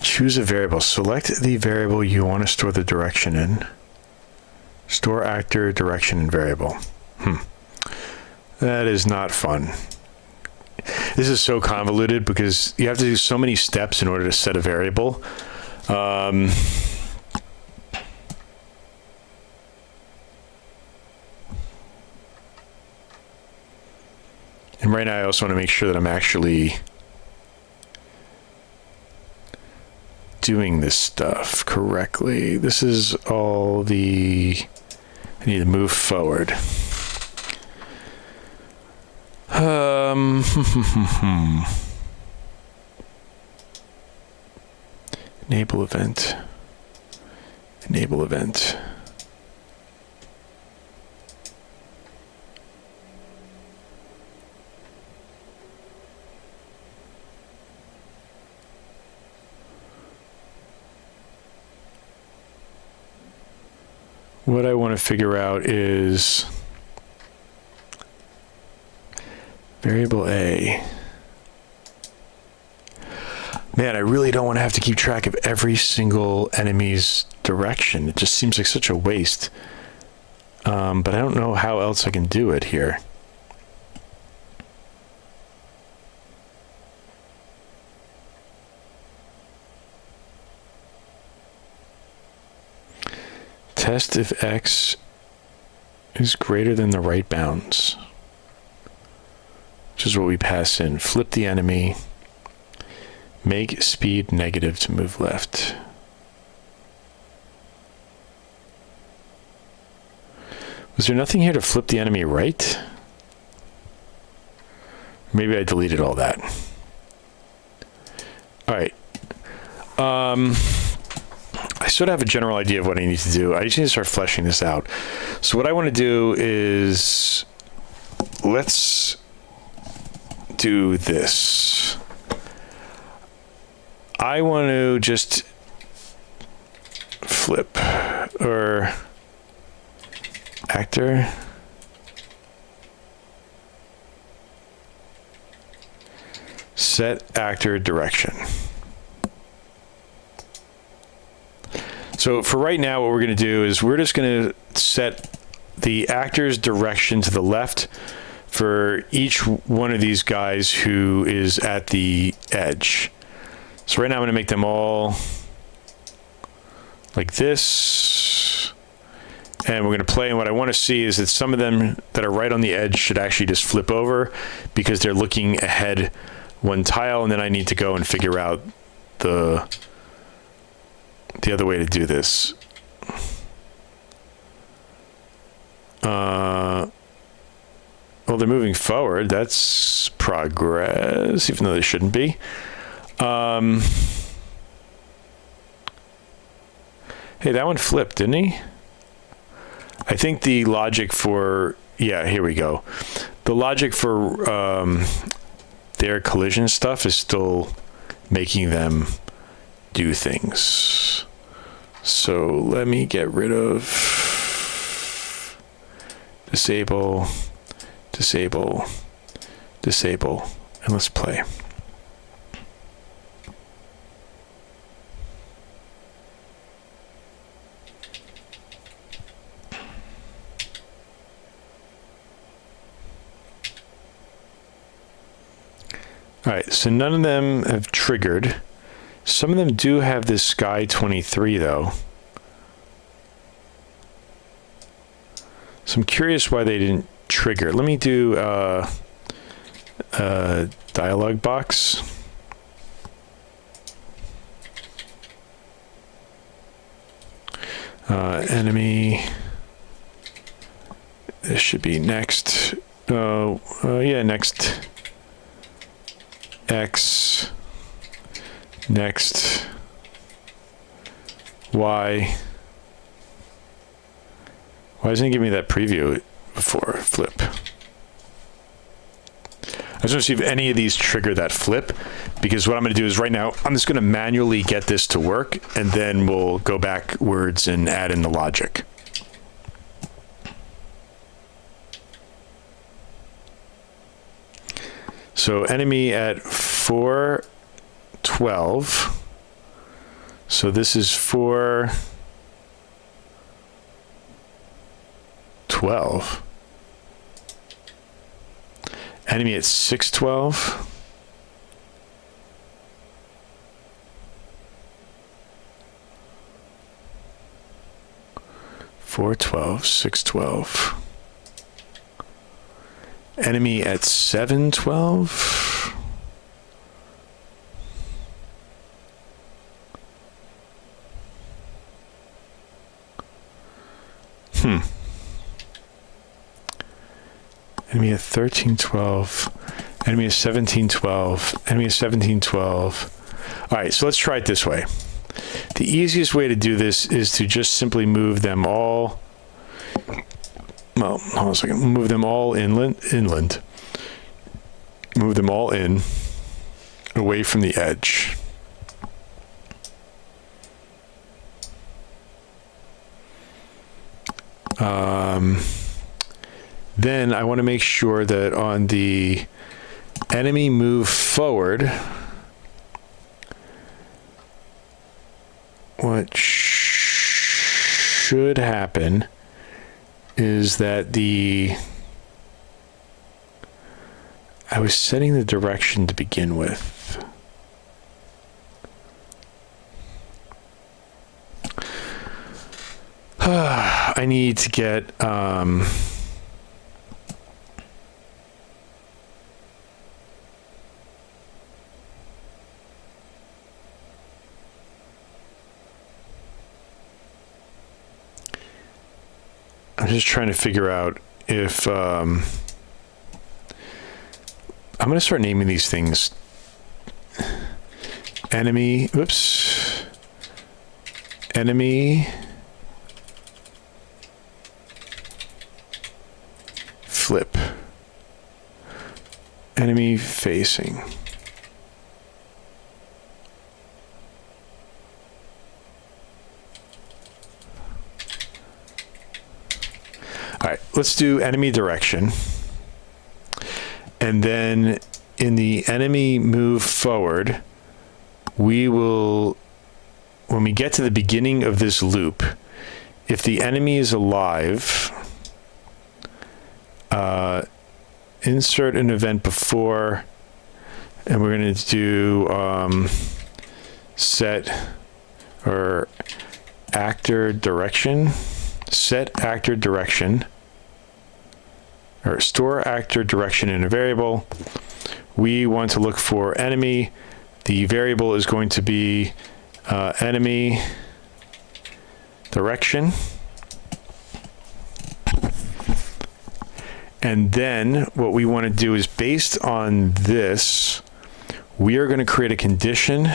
Choose a variable. Select the variable you want to store the direction in. Store actor, direction, and variable. That is not fun. This is so convoluted because you have to do so many steps in order to set a variable. And right now I also want to make sure that I'm actually doing this stuff correctly. This is all the... I need to move forward. Enable event. Enable event. What I want to figure out is variable A. Man, I really don't want to have to keep track of every single enemy's direction. It just seems like such a waste. But I don't know how else I can do it here. Test if X is greater than the right bounds, which is what we pass in. Flip the enemy. Make speed negative to move left. Was there nothing here to flip the enemy right? Maybe I deleted all that. All right. I sort of have a general idea of what I need to do. I just need to start fleshing this out. So what I want to do is, let's do this. I want to just flip, or actor. Set actor direction. So for right now, what we're going to do is we're just going to set the actor's direction to the left for each one of these guys who is at the edge. So right now I'm going to make them all like this. And we're going to play, and what I want to see is that some of them that are right on the edge should actually just flip over because they're looking ahead one tile, and then I need to go and figure out the other way to do this. Well, they're moving forward. That's progress, even though they shouldn't be. Hey, that one flipped, didn't he? I think the logic for, yeah, here we go. The logic for their collision stuff is still making them do things. So let me get rid of disable, disable, disable, and let's play. All right, so none of them have triggered. Some of them do have this Sky 23 though. So I'm curious why they didn't trigger. Let me do dialog box. Enemy. This should be next. Yeah, next. X. Next. Y. Why doesn't it give me that preview before flip? I just want to see if any of these trigger that flip, because what I'm going to do is right now, I'm just going to manually get this to work, and then we'll go backwards and add in the logic. So enemy at 412. So this is 412. Enemy at 612. Four 12, 612. Enemy at 712. Enemy at 1312. Enemy at 1712. Enemy at 1712. All right, so let's try it this way. The easiest way to do this is to just simply move them all. Well, hold on a second. Move them all inland. Move them all in, away from the edge. Then I want to make sure that on the enemy move forward, what should happen is that I was setting the direction to begin with. I need to get I'm just trying to figure out if I'm going to start naming these things enemy flip, enemy facing. All right, let's do enemy direction. And then in the enemy move forward, we will, when we get to the beginning of this loop, if the enemy is alive, insert an event before, and we're going to do set or actor direction, set actor direction, or store actor direction in a variable. We want to look for enemy. The variable is going to be enemy direction. And then what we want to do is, based on this, we are going to create a condition.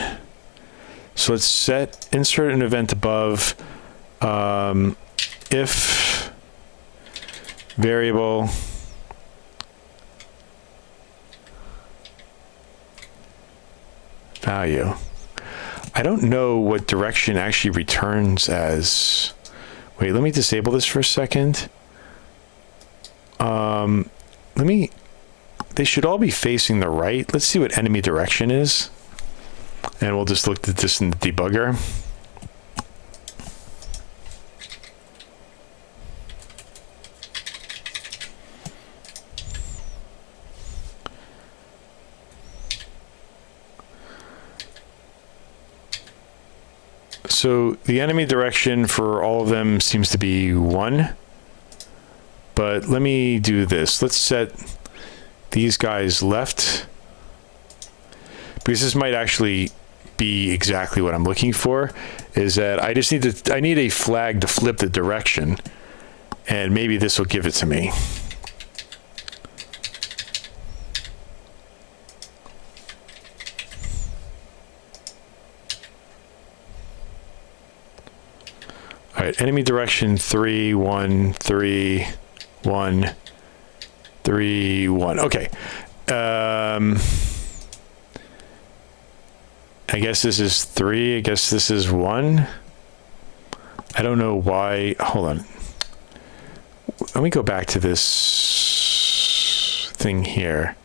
So let's set, insert an event above, if variable value. I don't know what direction actually returns as. Wait, let me disable this for a second. They should all be facing the right. Let's see what enemy direction is. And we'll just look at this in the debugger. So the enemy direction for all of them seems to be 1. But let me do this. Let's set these guys left, because this might actually be exactly what I'm looking for, is that I just I need a flag to flip the direction, and maybe this will give it to me. All right, enemy direction 3, 1, 3, 1, 3, 1. Okay. I guess this is 3. I guess this is 1. I don't know why. Hold on. Let me go back to this thing here.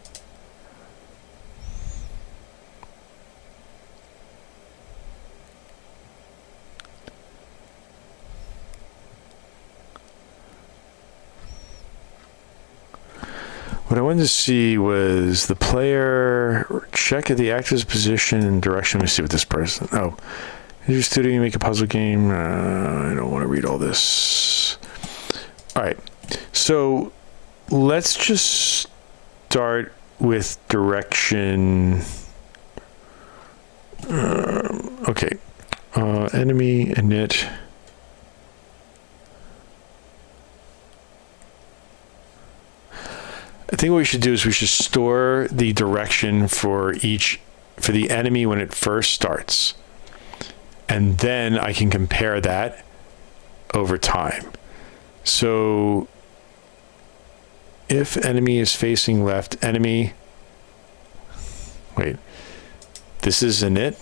What I wanted to see was the player check at the actor's position and direction. Let me see what this person. Oh, is your studio make a puzzle game? I don't want to read all this. All right, so let's just start with direction. Okay, enemy init. I think what we should do is we should store the direction for the enemy when it first starts. And then I can compare that over time. So if enemy is facing left, enemy, wait, this is init.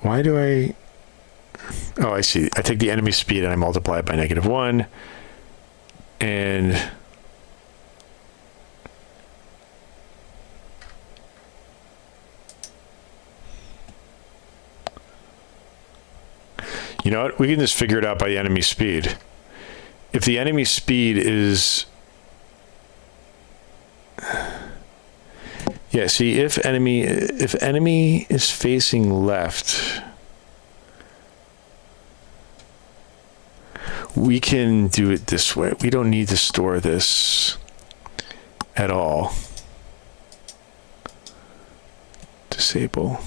Why do I... Oh, I see. I take the enemy speed and I multiply it by -1. And You know what? We can just figure it out by the enemy speed. If the enemy speed is... Yeah, see, if enemy is facing left, we can do it this way. We don't need to store this at all. Disable.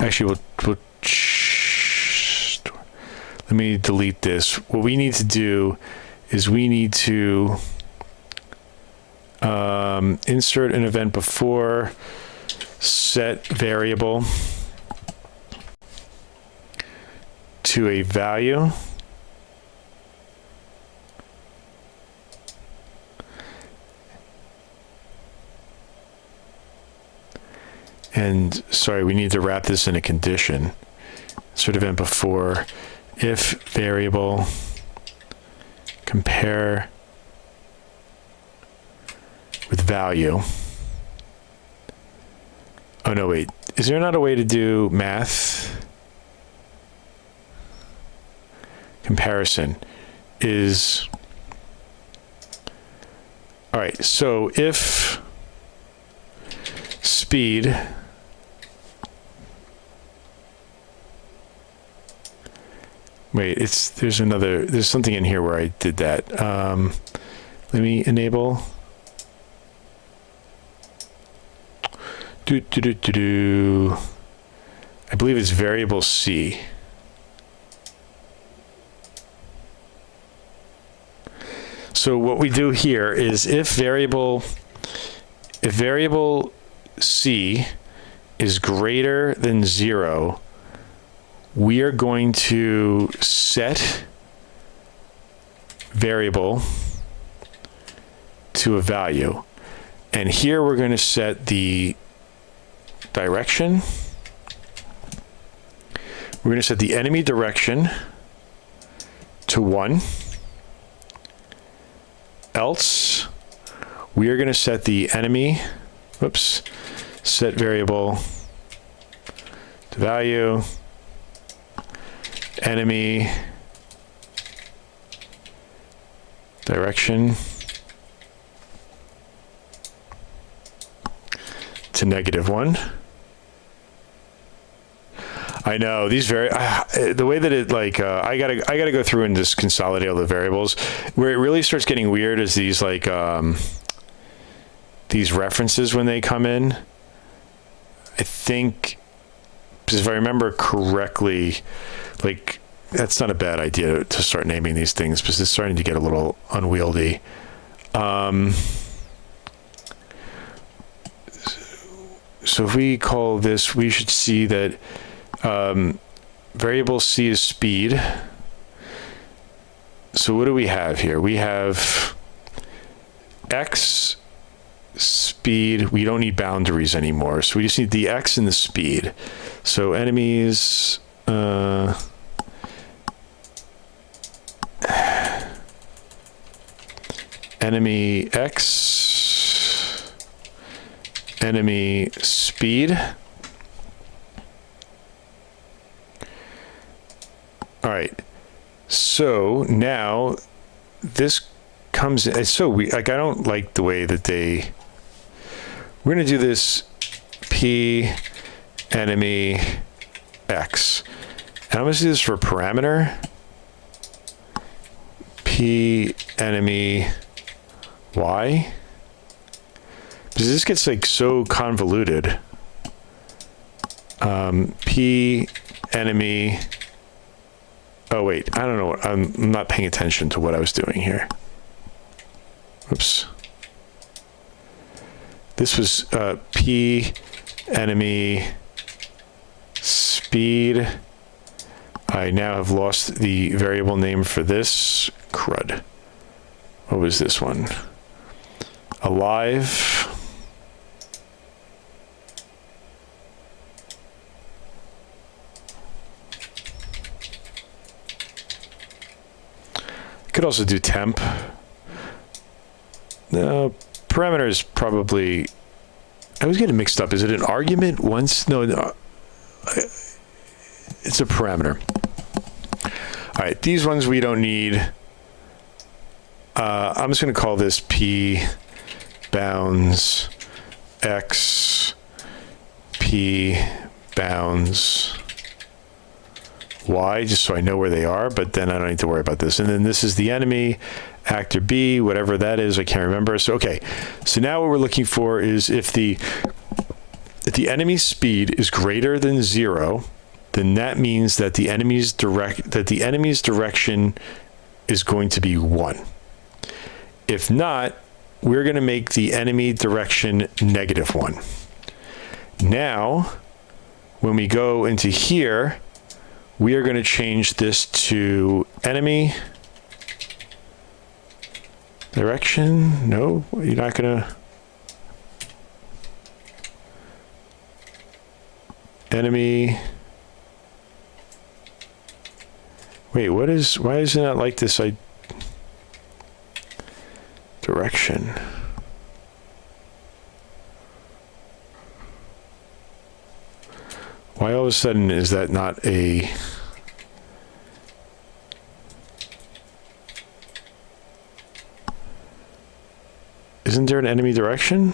Actually, we'll let me delete this. What we need to do is we need to insert an event before set variable to a value. And sorry, we need to wrap this in a condition. Insert event before if variable compare with value. Oh no, wait. Is there not a way to do math? Comparison is... All right, so if speed wait, there's something in here where I did that. Let me enable. I believe it's variable C. So what we do here is if variable C is greater than 0, we are going to set variable to a value. And here we're going to set the direction. We're going to set the enemy direction to 1. Else, we are going to set the enemy, set variable to value, enemy direction to -1. I know these the way that it I gotta go through and just consolidate all the variables. Where it really starts getting weird is these these references when they come in. I think, if I remember correctly, that's not a bad idea to start naming these things because it's starting to get a little unwieldy. So if we call this, we should see that variable C is speed. So what do we have here? We have X speed. We don't need boundaries anymore. So we just need the X and the speed. So enemies, enemy X, enemy speed. All right. So now this comes in. So I don't like the way that we're going to do this P enemy X. And I'm going to do this for parameter. P enemy Y. Because this gets so convoluted. P enemy. Oh wait, I don't know what I'm not paying attention to what I was doing here. Oops. This was P enemy speed. I now have lost the variable name for this. Crud. What was this one? Alive. Could also do temp. No, parameter is probably... I was getting mixed up. Is it an argument once? No, it's a parameter. All right, these ones we don't need. I'm just going to call this p bounds x, p bounds y, just so I know where they are, but then I don't need to worry about this. And then this is the enemy, actor B, whatever that is, I can't remember. So, okay, so now what we're looking for is if the enemy's speed is greater than 0, then that means that the enemy's direction is going to be 1. If not, we're going to make the enemy direction -1. Now, when we go into here, we are going to change this to enemy direction. No, you're not going to. Enemy. Wait, why isn't that like this? Direction. Why all of a sudden is that not a... Isn't there an enemy direction?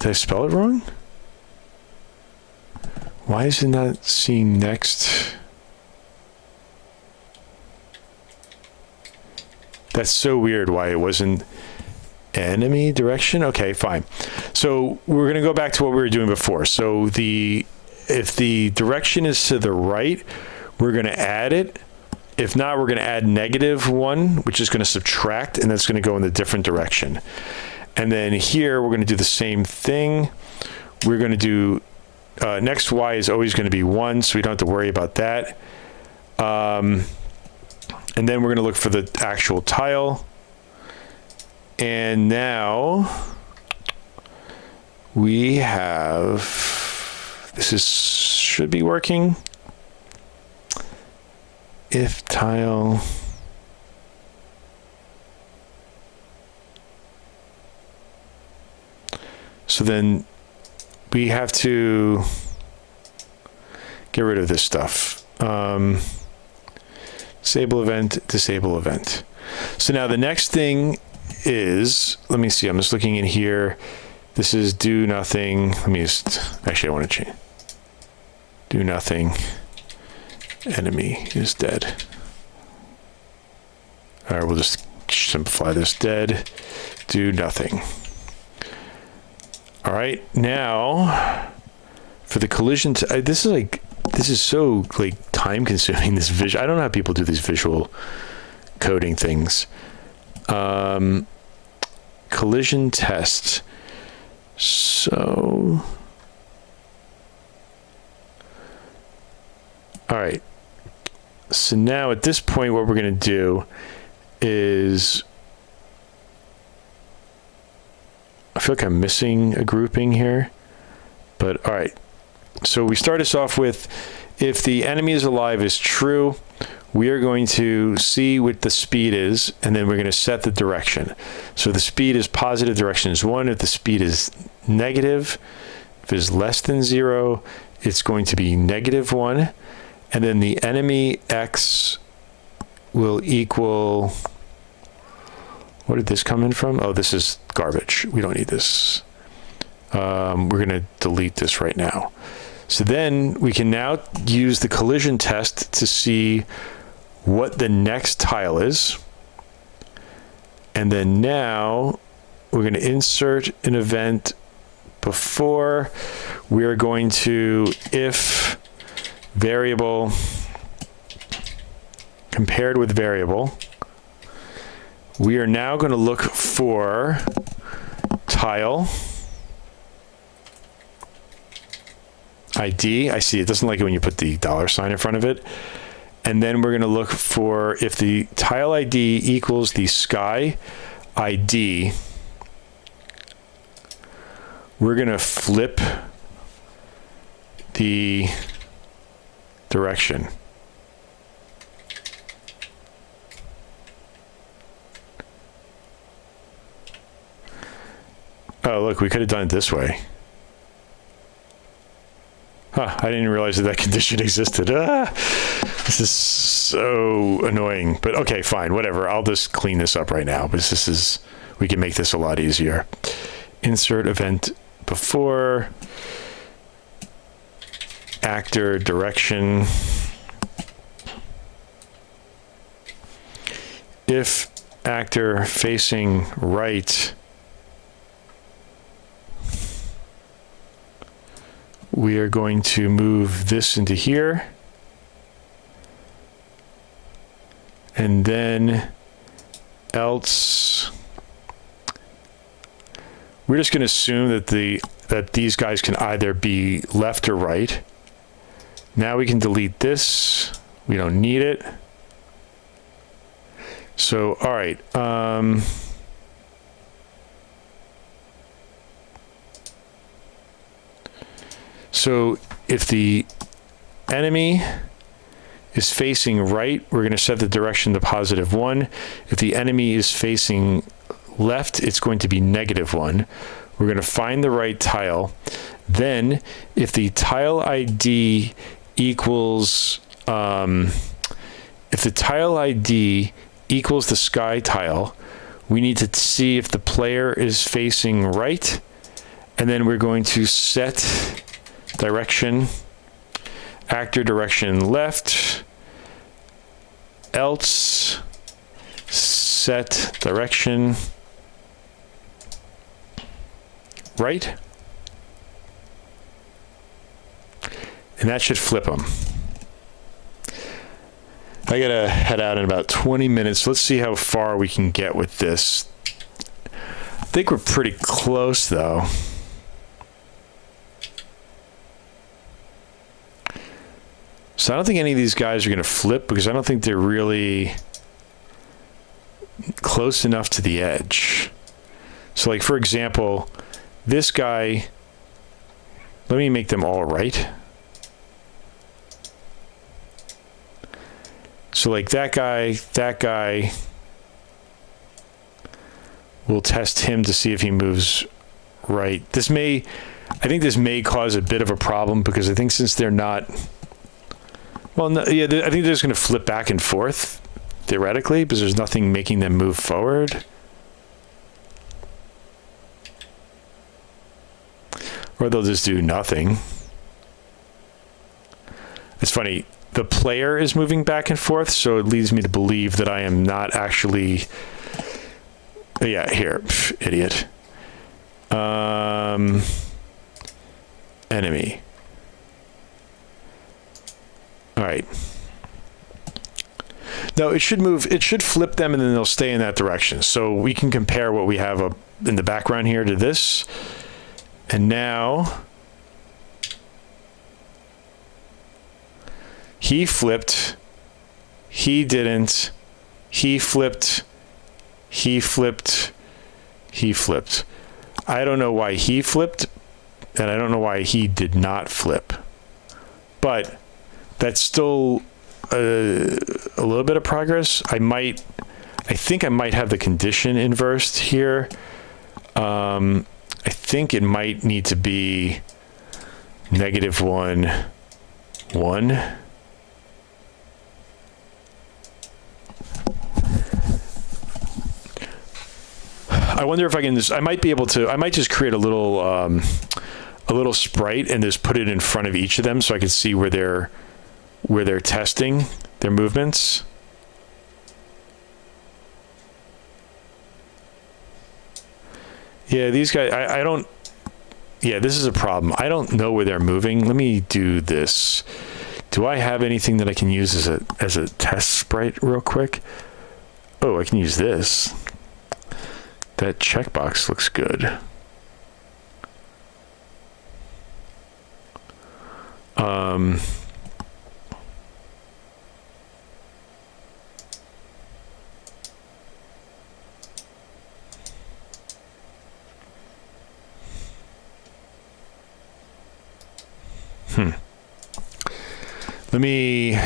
Did I spell it wrong? Why is it not seeing next? That's so weird why it wasn't enemy direction. Okay, fine. So we're going to go back to what we were doing before. So if the direction is to the right, we're going to add it. If not, we're going to add -1, which is going to subtract, and that's going to go in the different direction. And then here, we're going to do the same thing. We're going to do, next y is always going to be 1, so we don't have to worry about that. And then we're going to look for the actual tile. And now we have, should be working. If tile. So then we have to get rid of this stuff. Disable event. So now the next thing is, let me see, I'm just looking in here. This is do nothing. Let me just, actually I want to change. Do nothing. Enemy is dead. All right, we'll just simplify this. Dead. Do nothing. All right, now for the collision, this is so like time consuming, this visual. I don't know how people do these visual coding things. Collision test. So, all right. So now at this point, what we're going to do is, I feel like I'm missing a grouping here, but all right. So we start us off with, if the enemy is alive is true, we are going to see what the speed is, and then we're going to set the direction. So the speed is positive, direction is 1. If the speed is negative, if it is less than 0, it's going to be -1. And then the enemy x will equal, what did this come in from? Oh, this is garbage. We don't need this. We're going to delete this right now. So then we can now use the collision test to see what the next tile is. And then now we're going to insert an event before. We are going to, if variable compared with variable, we are now going to look for tile ID. I see it doesn't like it when you put the $sign in front of it. And then we're going to look for if the tile ID equals the sky ID, we're going to flip the direction. Oh, look, we could have done it this way. Huh, I didn't realize that condition existed. This is so annoying. But okay, fine, whatever. I'll just clean this up right now because we can make this a lot easier. Insert event before actor direction. If actor facing right, we are going to move this into here. And then else, we're just going to assume that these guys can either be left or right. Now we can delete this. We don't need it. So, all right. So if the enemy is facing right, we're going to set the direction to +1. If the enemy is facing left, it's going to be -1. We're going to find the right tile. Then if the tile ID equals, the sky tile, we need to see if the player is facing right, and then we're going to set direction, actor direction left, else set direction right, and that should flip them. I gotta head out in about 20 minutes. Let's see how far we can get with this. I think we're pretty close though. So I don't think any of these guys are going to flip because I don't think they're really close enough to the edge. So like, for example, this guy, let me make them all right. So like that guy, we'll test him to see if he moves right. I think this may cause a bit of a problem because I think since they're not, well, no, yeah, I think they're just going to flip back and forth, theoretically, because there's nothing making them move forward. Or they'll just do nothing. It's funny, the player is moving back and forth, so it leads me to believe that I am not actually... Yeah, here, idiot. Enemy. All right. No, it should move. It should flip them, and then they'll stay in that direction. So we can compare what we have up in the background here to this. And now he flipped. He didn't. He flipped. He flipped. He flipped. I don't know why he flipped, and I don't know why he did not flip. But that's still a little bit of progress. I think I might have the condition inversed here. I think it might need to be -1, 1. I wonder if I can I might just create a little sprite and just put it in front of each of them so I can see where they're testing their movements. Yeah, these guys, I don't, yeah, this is a problem. I don't know where they're moving. Let me do this. Do I have anything that I can use as a test sprite real quick? Oh, I can use this. That checkbox looks good. Let me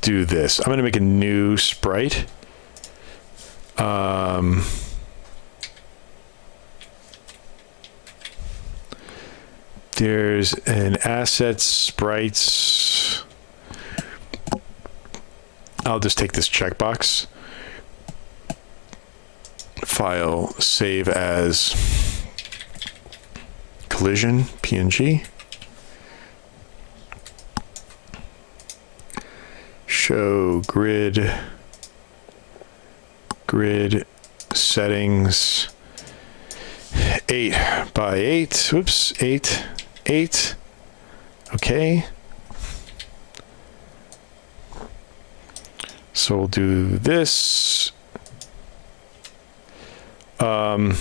do this. I'm going to make a new sprite. There's an assets, sprites. I'll just take this checkbox. File, save as collision, PNG. Show grid settings 8 by 8. Oops, 8. Okay. So we'll do this. I'm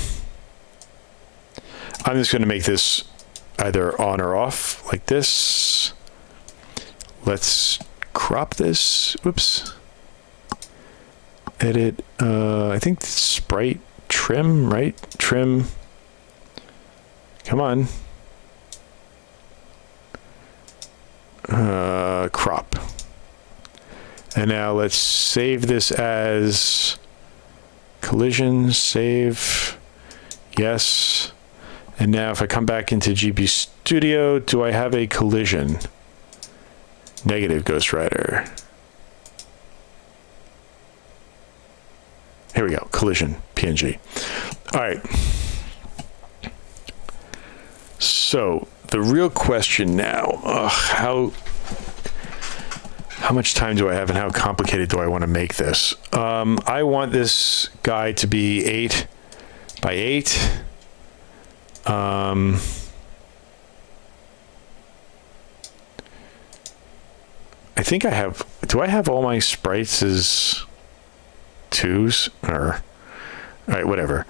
just going to make this either on or off like this. Let's crop this. Whoops. Edit. I think sprite trim, right? Trim. Come on. Crop. And now let's save this as collision, save, yes. And now if I come back into GP Studio, do I have a collision? Negative, Ghost Rider. Here we go, collision, PNG. All right. So the real question now, how much time do I have and how complicated do I want to make this? I want this guy to be 8 by 8. I think I have, do I have all my sprites as 2s? Or, all right, whatever.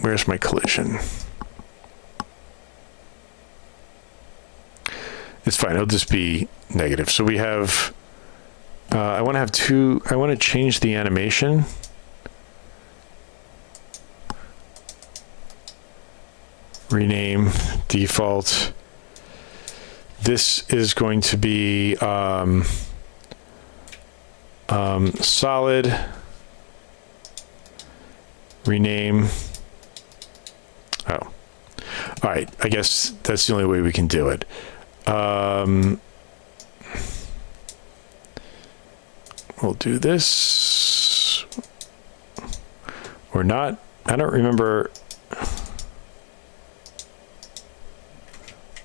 Where's my collision? It's fine, it'll just be negative. So we have, I want to have 2, I want to change the animation. Rename, default. This is going to be solid. Rename. Oh, all right. I guess that's the only way we can do it. We'll do this or not. I don't remember.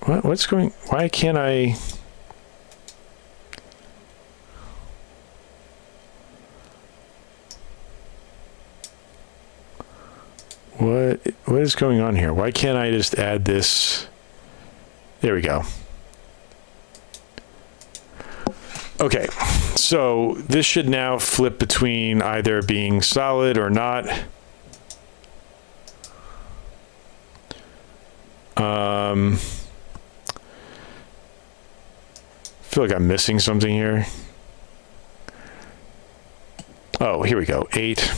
What's going, why can't I? What is going on here? Why can't I just add this? There we go. Okay, so this should now flip between either being solid or not. I feel like I'm missing something here. Oh, here we go. 8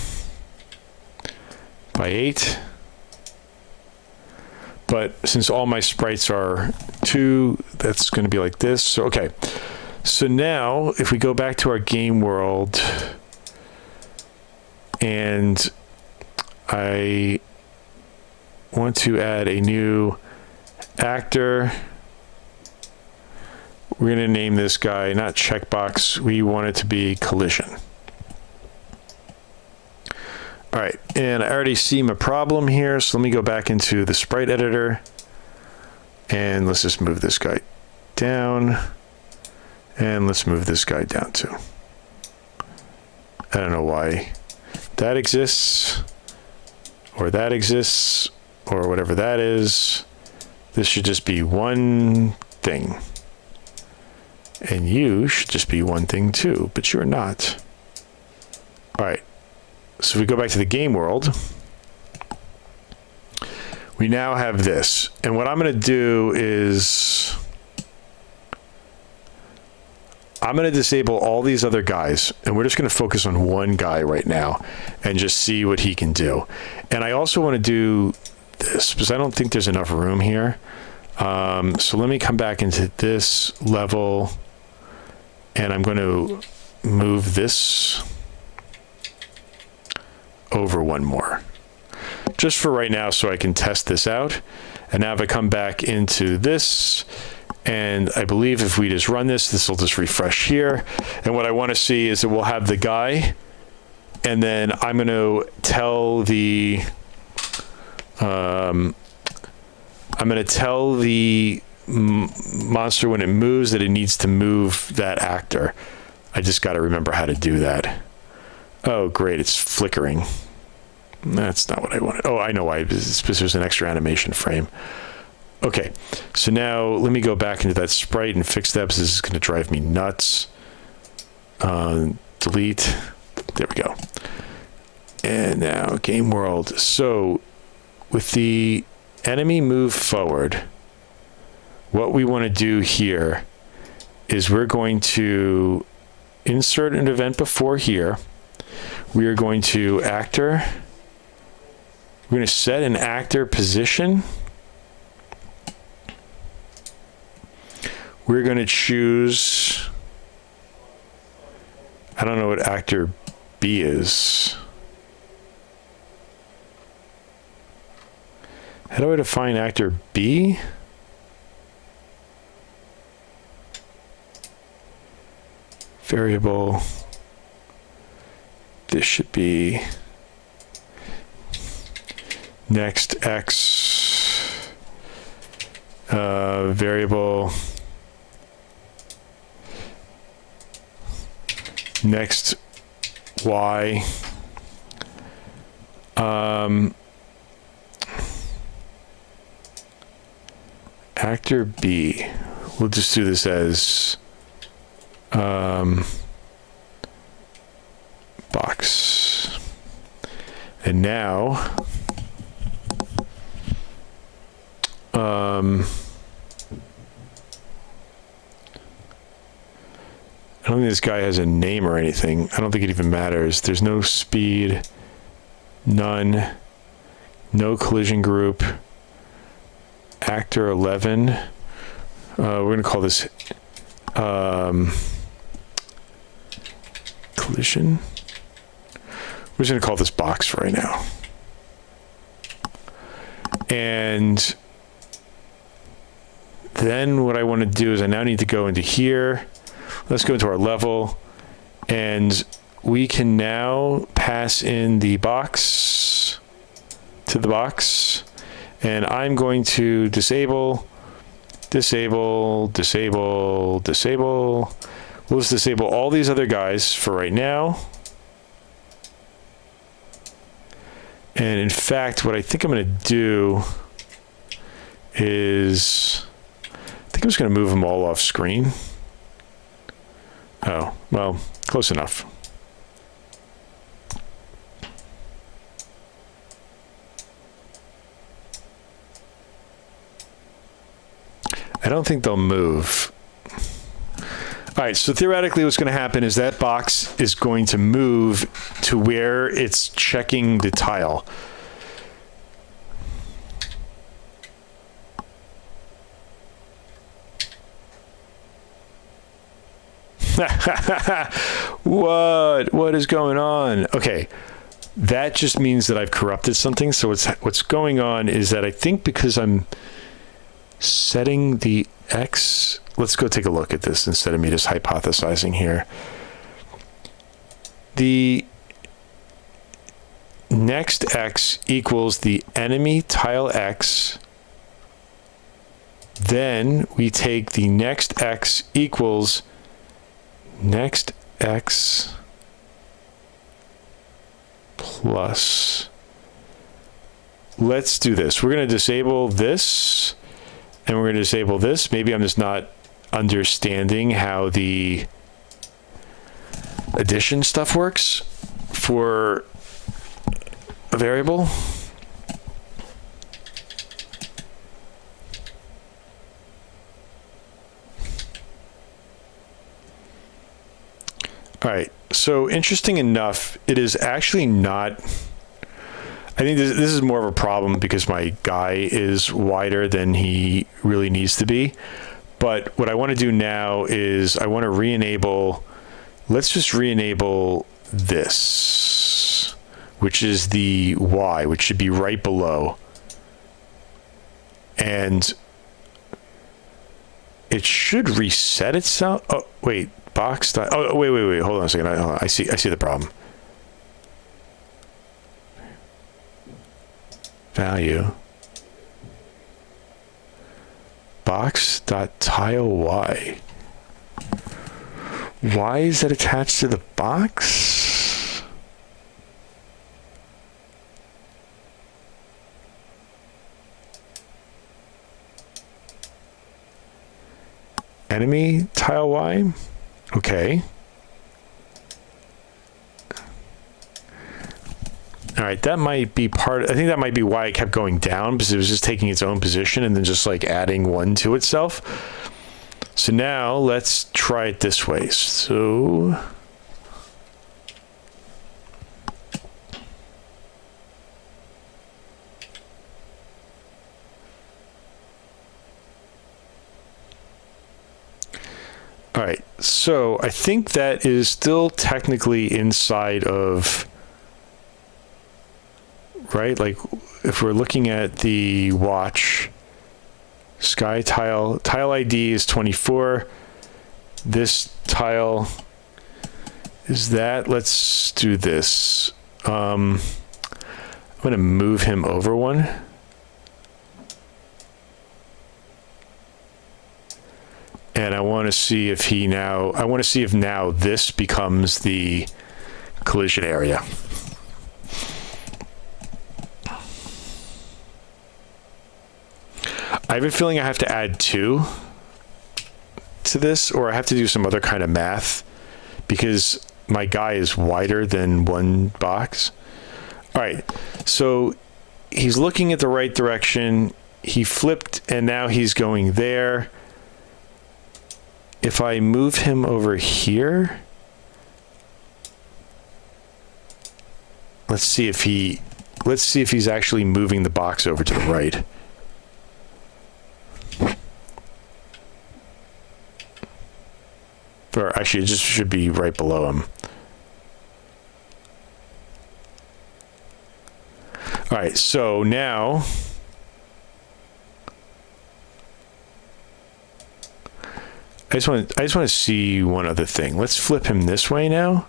by 8. But since all my sprites are 2, that's going to be like this. So, okay. So now, if we go back to our game world, and I want to add a new actor, we're going to name this guy not checkbox. We want it to be collision. All right, and I already see my problem here, so let me go back into the sprite editor, and let's just move this guy down. And let's move this guy down too. I don't know why that exists, or that exists, or whatever that is. This should just be one thing. And you should just be one thing too, but you're not. All right, so if we go back to the game world, we now have this. And what I'm gonna do is, I'm going to disable all these other guys, and we're just going to focus on one guy right now and just see what he can do. And I also want to do this because I don't think there's enough room here. So let me come back into this level, and I'm going to move this over one more just for right now so I can test this out. And now if I come back into this, and I believe if we just run this, this will just refresh here. And what I want to see is that we'll have the guy, and then I'm going to tell the monster when it moves that it needs to move that actor. I just got to remember how to do that. Oh, great, it's flickering. That's not what I wanted. Oh, I know why. It's because there's an extra animation frame. Okay, so now let me go back into that sprite and fix that, because this is going to drive me nuts. Delete. There we go. And now game world. So with the enemy move forward, what we want to do here is we're going to insert an event before here. We are going to actor. We're going to set an actor position. We're going to choose, I don't know what actor B is. How do I define actor B? Variable. This should be next X variable next Y actor B. We'll just do this as box. And now I don't think this guy has a name or anything. I don't think it even matters. There's no speed, none, no collision group, actor 11. We're going to call this collision. We're just going to call this box for right now. And then what I want to do is I now need to go into here. Let's go into our level, and we can now pass in the box to the box, and I'm going to disable. We'll just disable all these other guys for right now. And in fact, what I think I'm going to do is, I think I'm just going to move them all off screen. Oh, well, close enough. I don't think they'll move. All right, so theoretically what's going to happen is that box is going to move to where it's checking the tile. What is going on? Okay, that just means that I've corrupted something. So what's going on is that I think because I'm setting the X, let's go take a look at this instead of me just hypothesizing here. The next X equals the enemy tile X. Then we take the next X equals next X plus. Let's do this. We're going to disable this, and we're going to disable this. Maybe I'm just not understanding how the addition stuff works for a variable. All right, so interesting enough, it is actually not, I think this is more of a problem because my guy is wider than he really needs to be. But what I want to do now is I want to re-enable, let's just re-enable this, which is the Y, which should be right below. and it should reset itself. Oh, wait, box. Oh, wait. Hold on a second. I see the problem. Value. Box.tile Y. Why is that attached to the box? Enemy tile Y. Okay. All right, that might be I think that might be why it kept going down, because it was just taking its own position and then just like adding one to itself. So now let's try it this way. So all right, so I think that is still technically inside of, right? Like if we're looking at the watch, sky tile ID is 24. This tile is that. Let's do this. I'm going to move him over one. And I want to see if now this becomes the collision area. I have a feeling I have to add 2 to this, or I have to do some other kind of math, because my guy is wider than one box. All right, so he's looking at the right direction. He flipped, and now he's going there. If I move him over here, let's see if he's actually moving the box over to the right. Or actually, it just should be right below him. All right, so now I just want to see one other thing. Let's flip him this way now.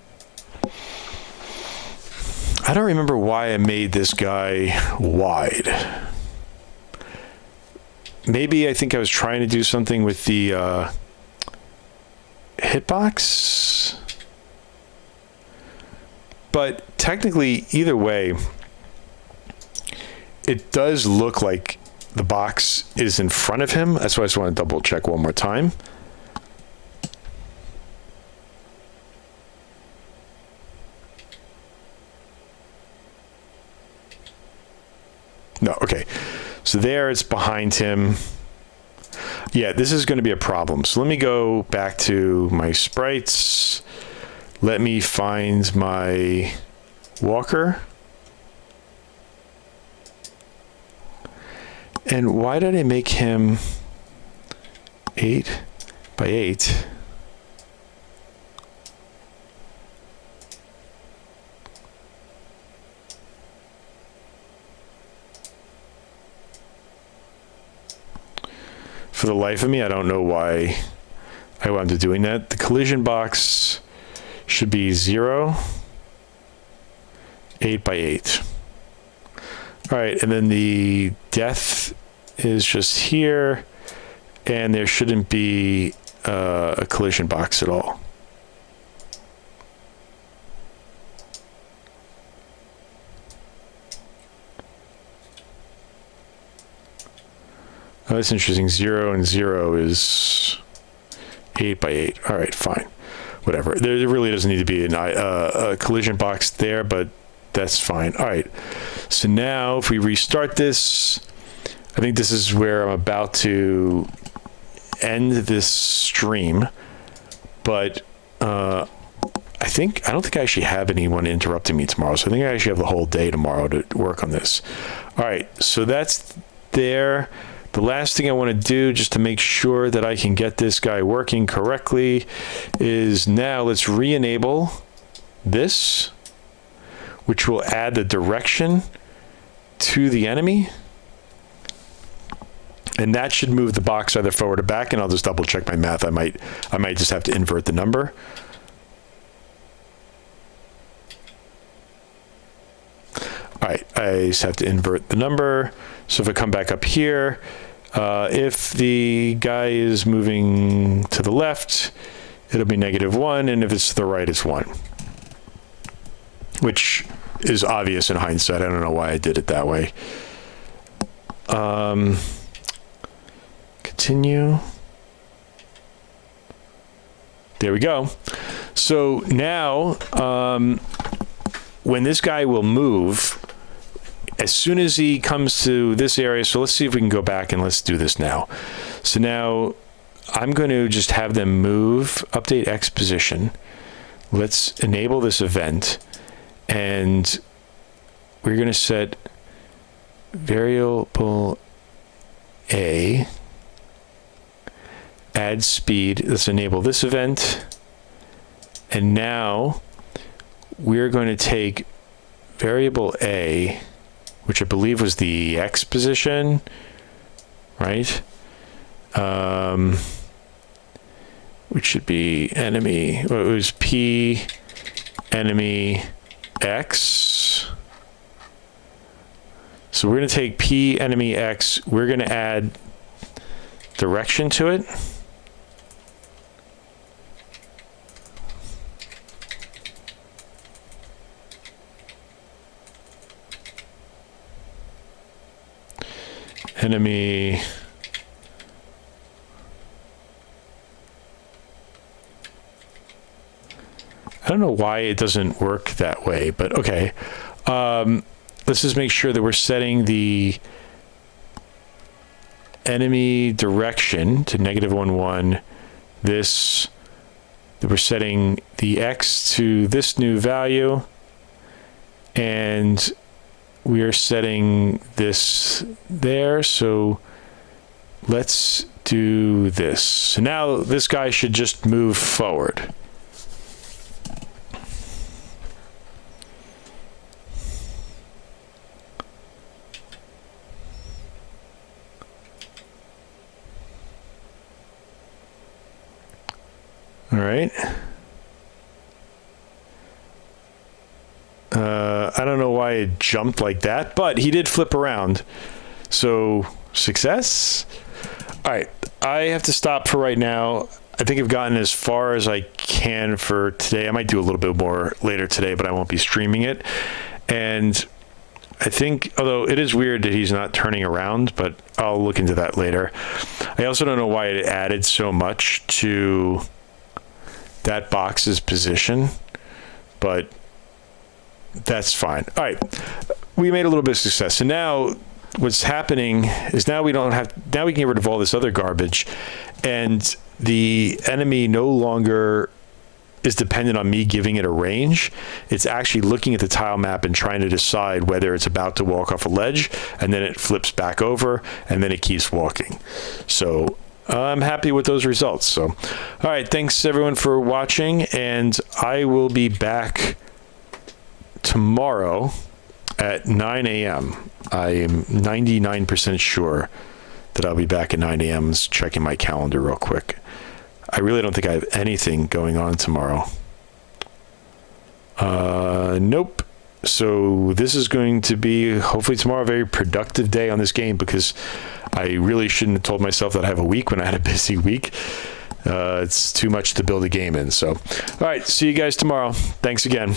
I don't remember why I made this guy wide. Maybe I think I was trying to do something with the hitbox, but technically either way it does look like the box is in front of him. That's why I just want to double check one more time. No, okay, so there it's behind him. Yeah, this is going to be a problem. So let me go back to my sprites. Let me find my walker. And why did I make him 8 by 8? For the life of me, I don't know why I wound up doing that. The collision box should be 0, 8 by 8. All right, and then the death is just here, and there shouldn't be a collision box at all. Oh, that's interesting. 0 and 0 is 8 by 8. All right, fine. Whatever. There really doesn't need to be a collision box there, but that's fine. All right. So now if we restart this, I think this is where I'm about to end this stream. But I don't think I actually have anyone interrupting me tomorrow. So I think I actually have the whole day tomorrow to work on this. All right. So that's there. The last thing I want to do, just to make sure that I can get this guy working correctly, is now let's re-enable this, which will add the direction to the enemy. And that should move the box either forward or back, and I'll just double check my math. I might just have to invert the number. All right, I just have to invert the number. So if I come back up here, if the guy is moving to the left, it'll be -1, and if it's to the right, it's 1. Which is obvious in hindsight. I don't know why I did it that way. Continue. There we go. So now, when this guy will move, as soon as he comes to this area, so let's see if we can go back and let's do this now. So now I'm going to just have them move, update X position. Let's enable this event, and we're going to set variable A, add speed. Let's enable this event. And now we're going to take variable A, which I believe was the X position, right? Which should be enemy, well, it was P enemy X. So we're going to take P enemy X, we're going to add direction to it. Enemy I don't know why it doesn't work that way, but okay. Let's just make sure that we're setting the enemy direction to -1, 1. That we're setting the X to this new value, and we are setting this there. So let's do this. So now this guy should just move forward. All right. I don't know why it jumped like that, but he did flip around. So success. All right. I have to stop for right now. I think I've gotten as far as I can for today. I might do a little bit more later today, but I won't be streaming it. And I think, although it is weird that he's not turning around, but I'll look into that later. I also don't know why it added so much to that box's position, but that's fine. All right, we made a little bit of success. So now what's happening is now we can get rid of all this other garbage, and the enemy no longer is dependent on me giving it a range. It's actually looking at the tile map and trying to decide whether it's about to walk off a ledge, and then it flips back over, and then it keeps walking. So I'm happy with those results. So, all right, thanks everyone for watching, and I will be back tomorrow at 9 a.m. I am 99% sure that I'll be back at 9 a.m. Just checking my calendar real quick. I really don't think I have anything going on tomorrow. Nope. So this is going to be, hopefully tomorrow, a very productive day on this game, because I really shouldn't have told myself that I have a week when I had a busy week. It's too much to build a game in. So, all right, see you guys tomorrow. Thanks again.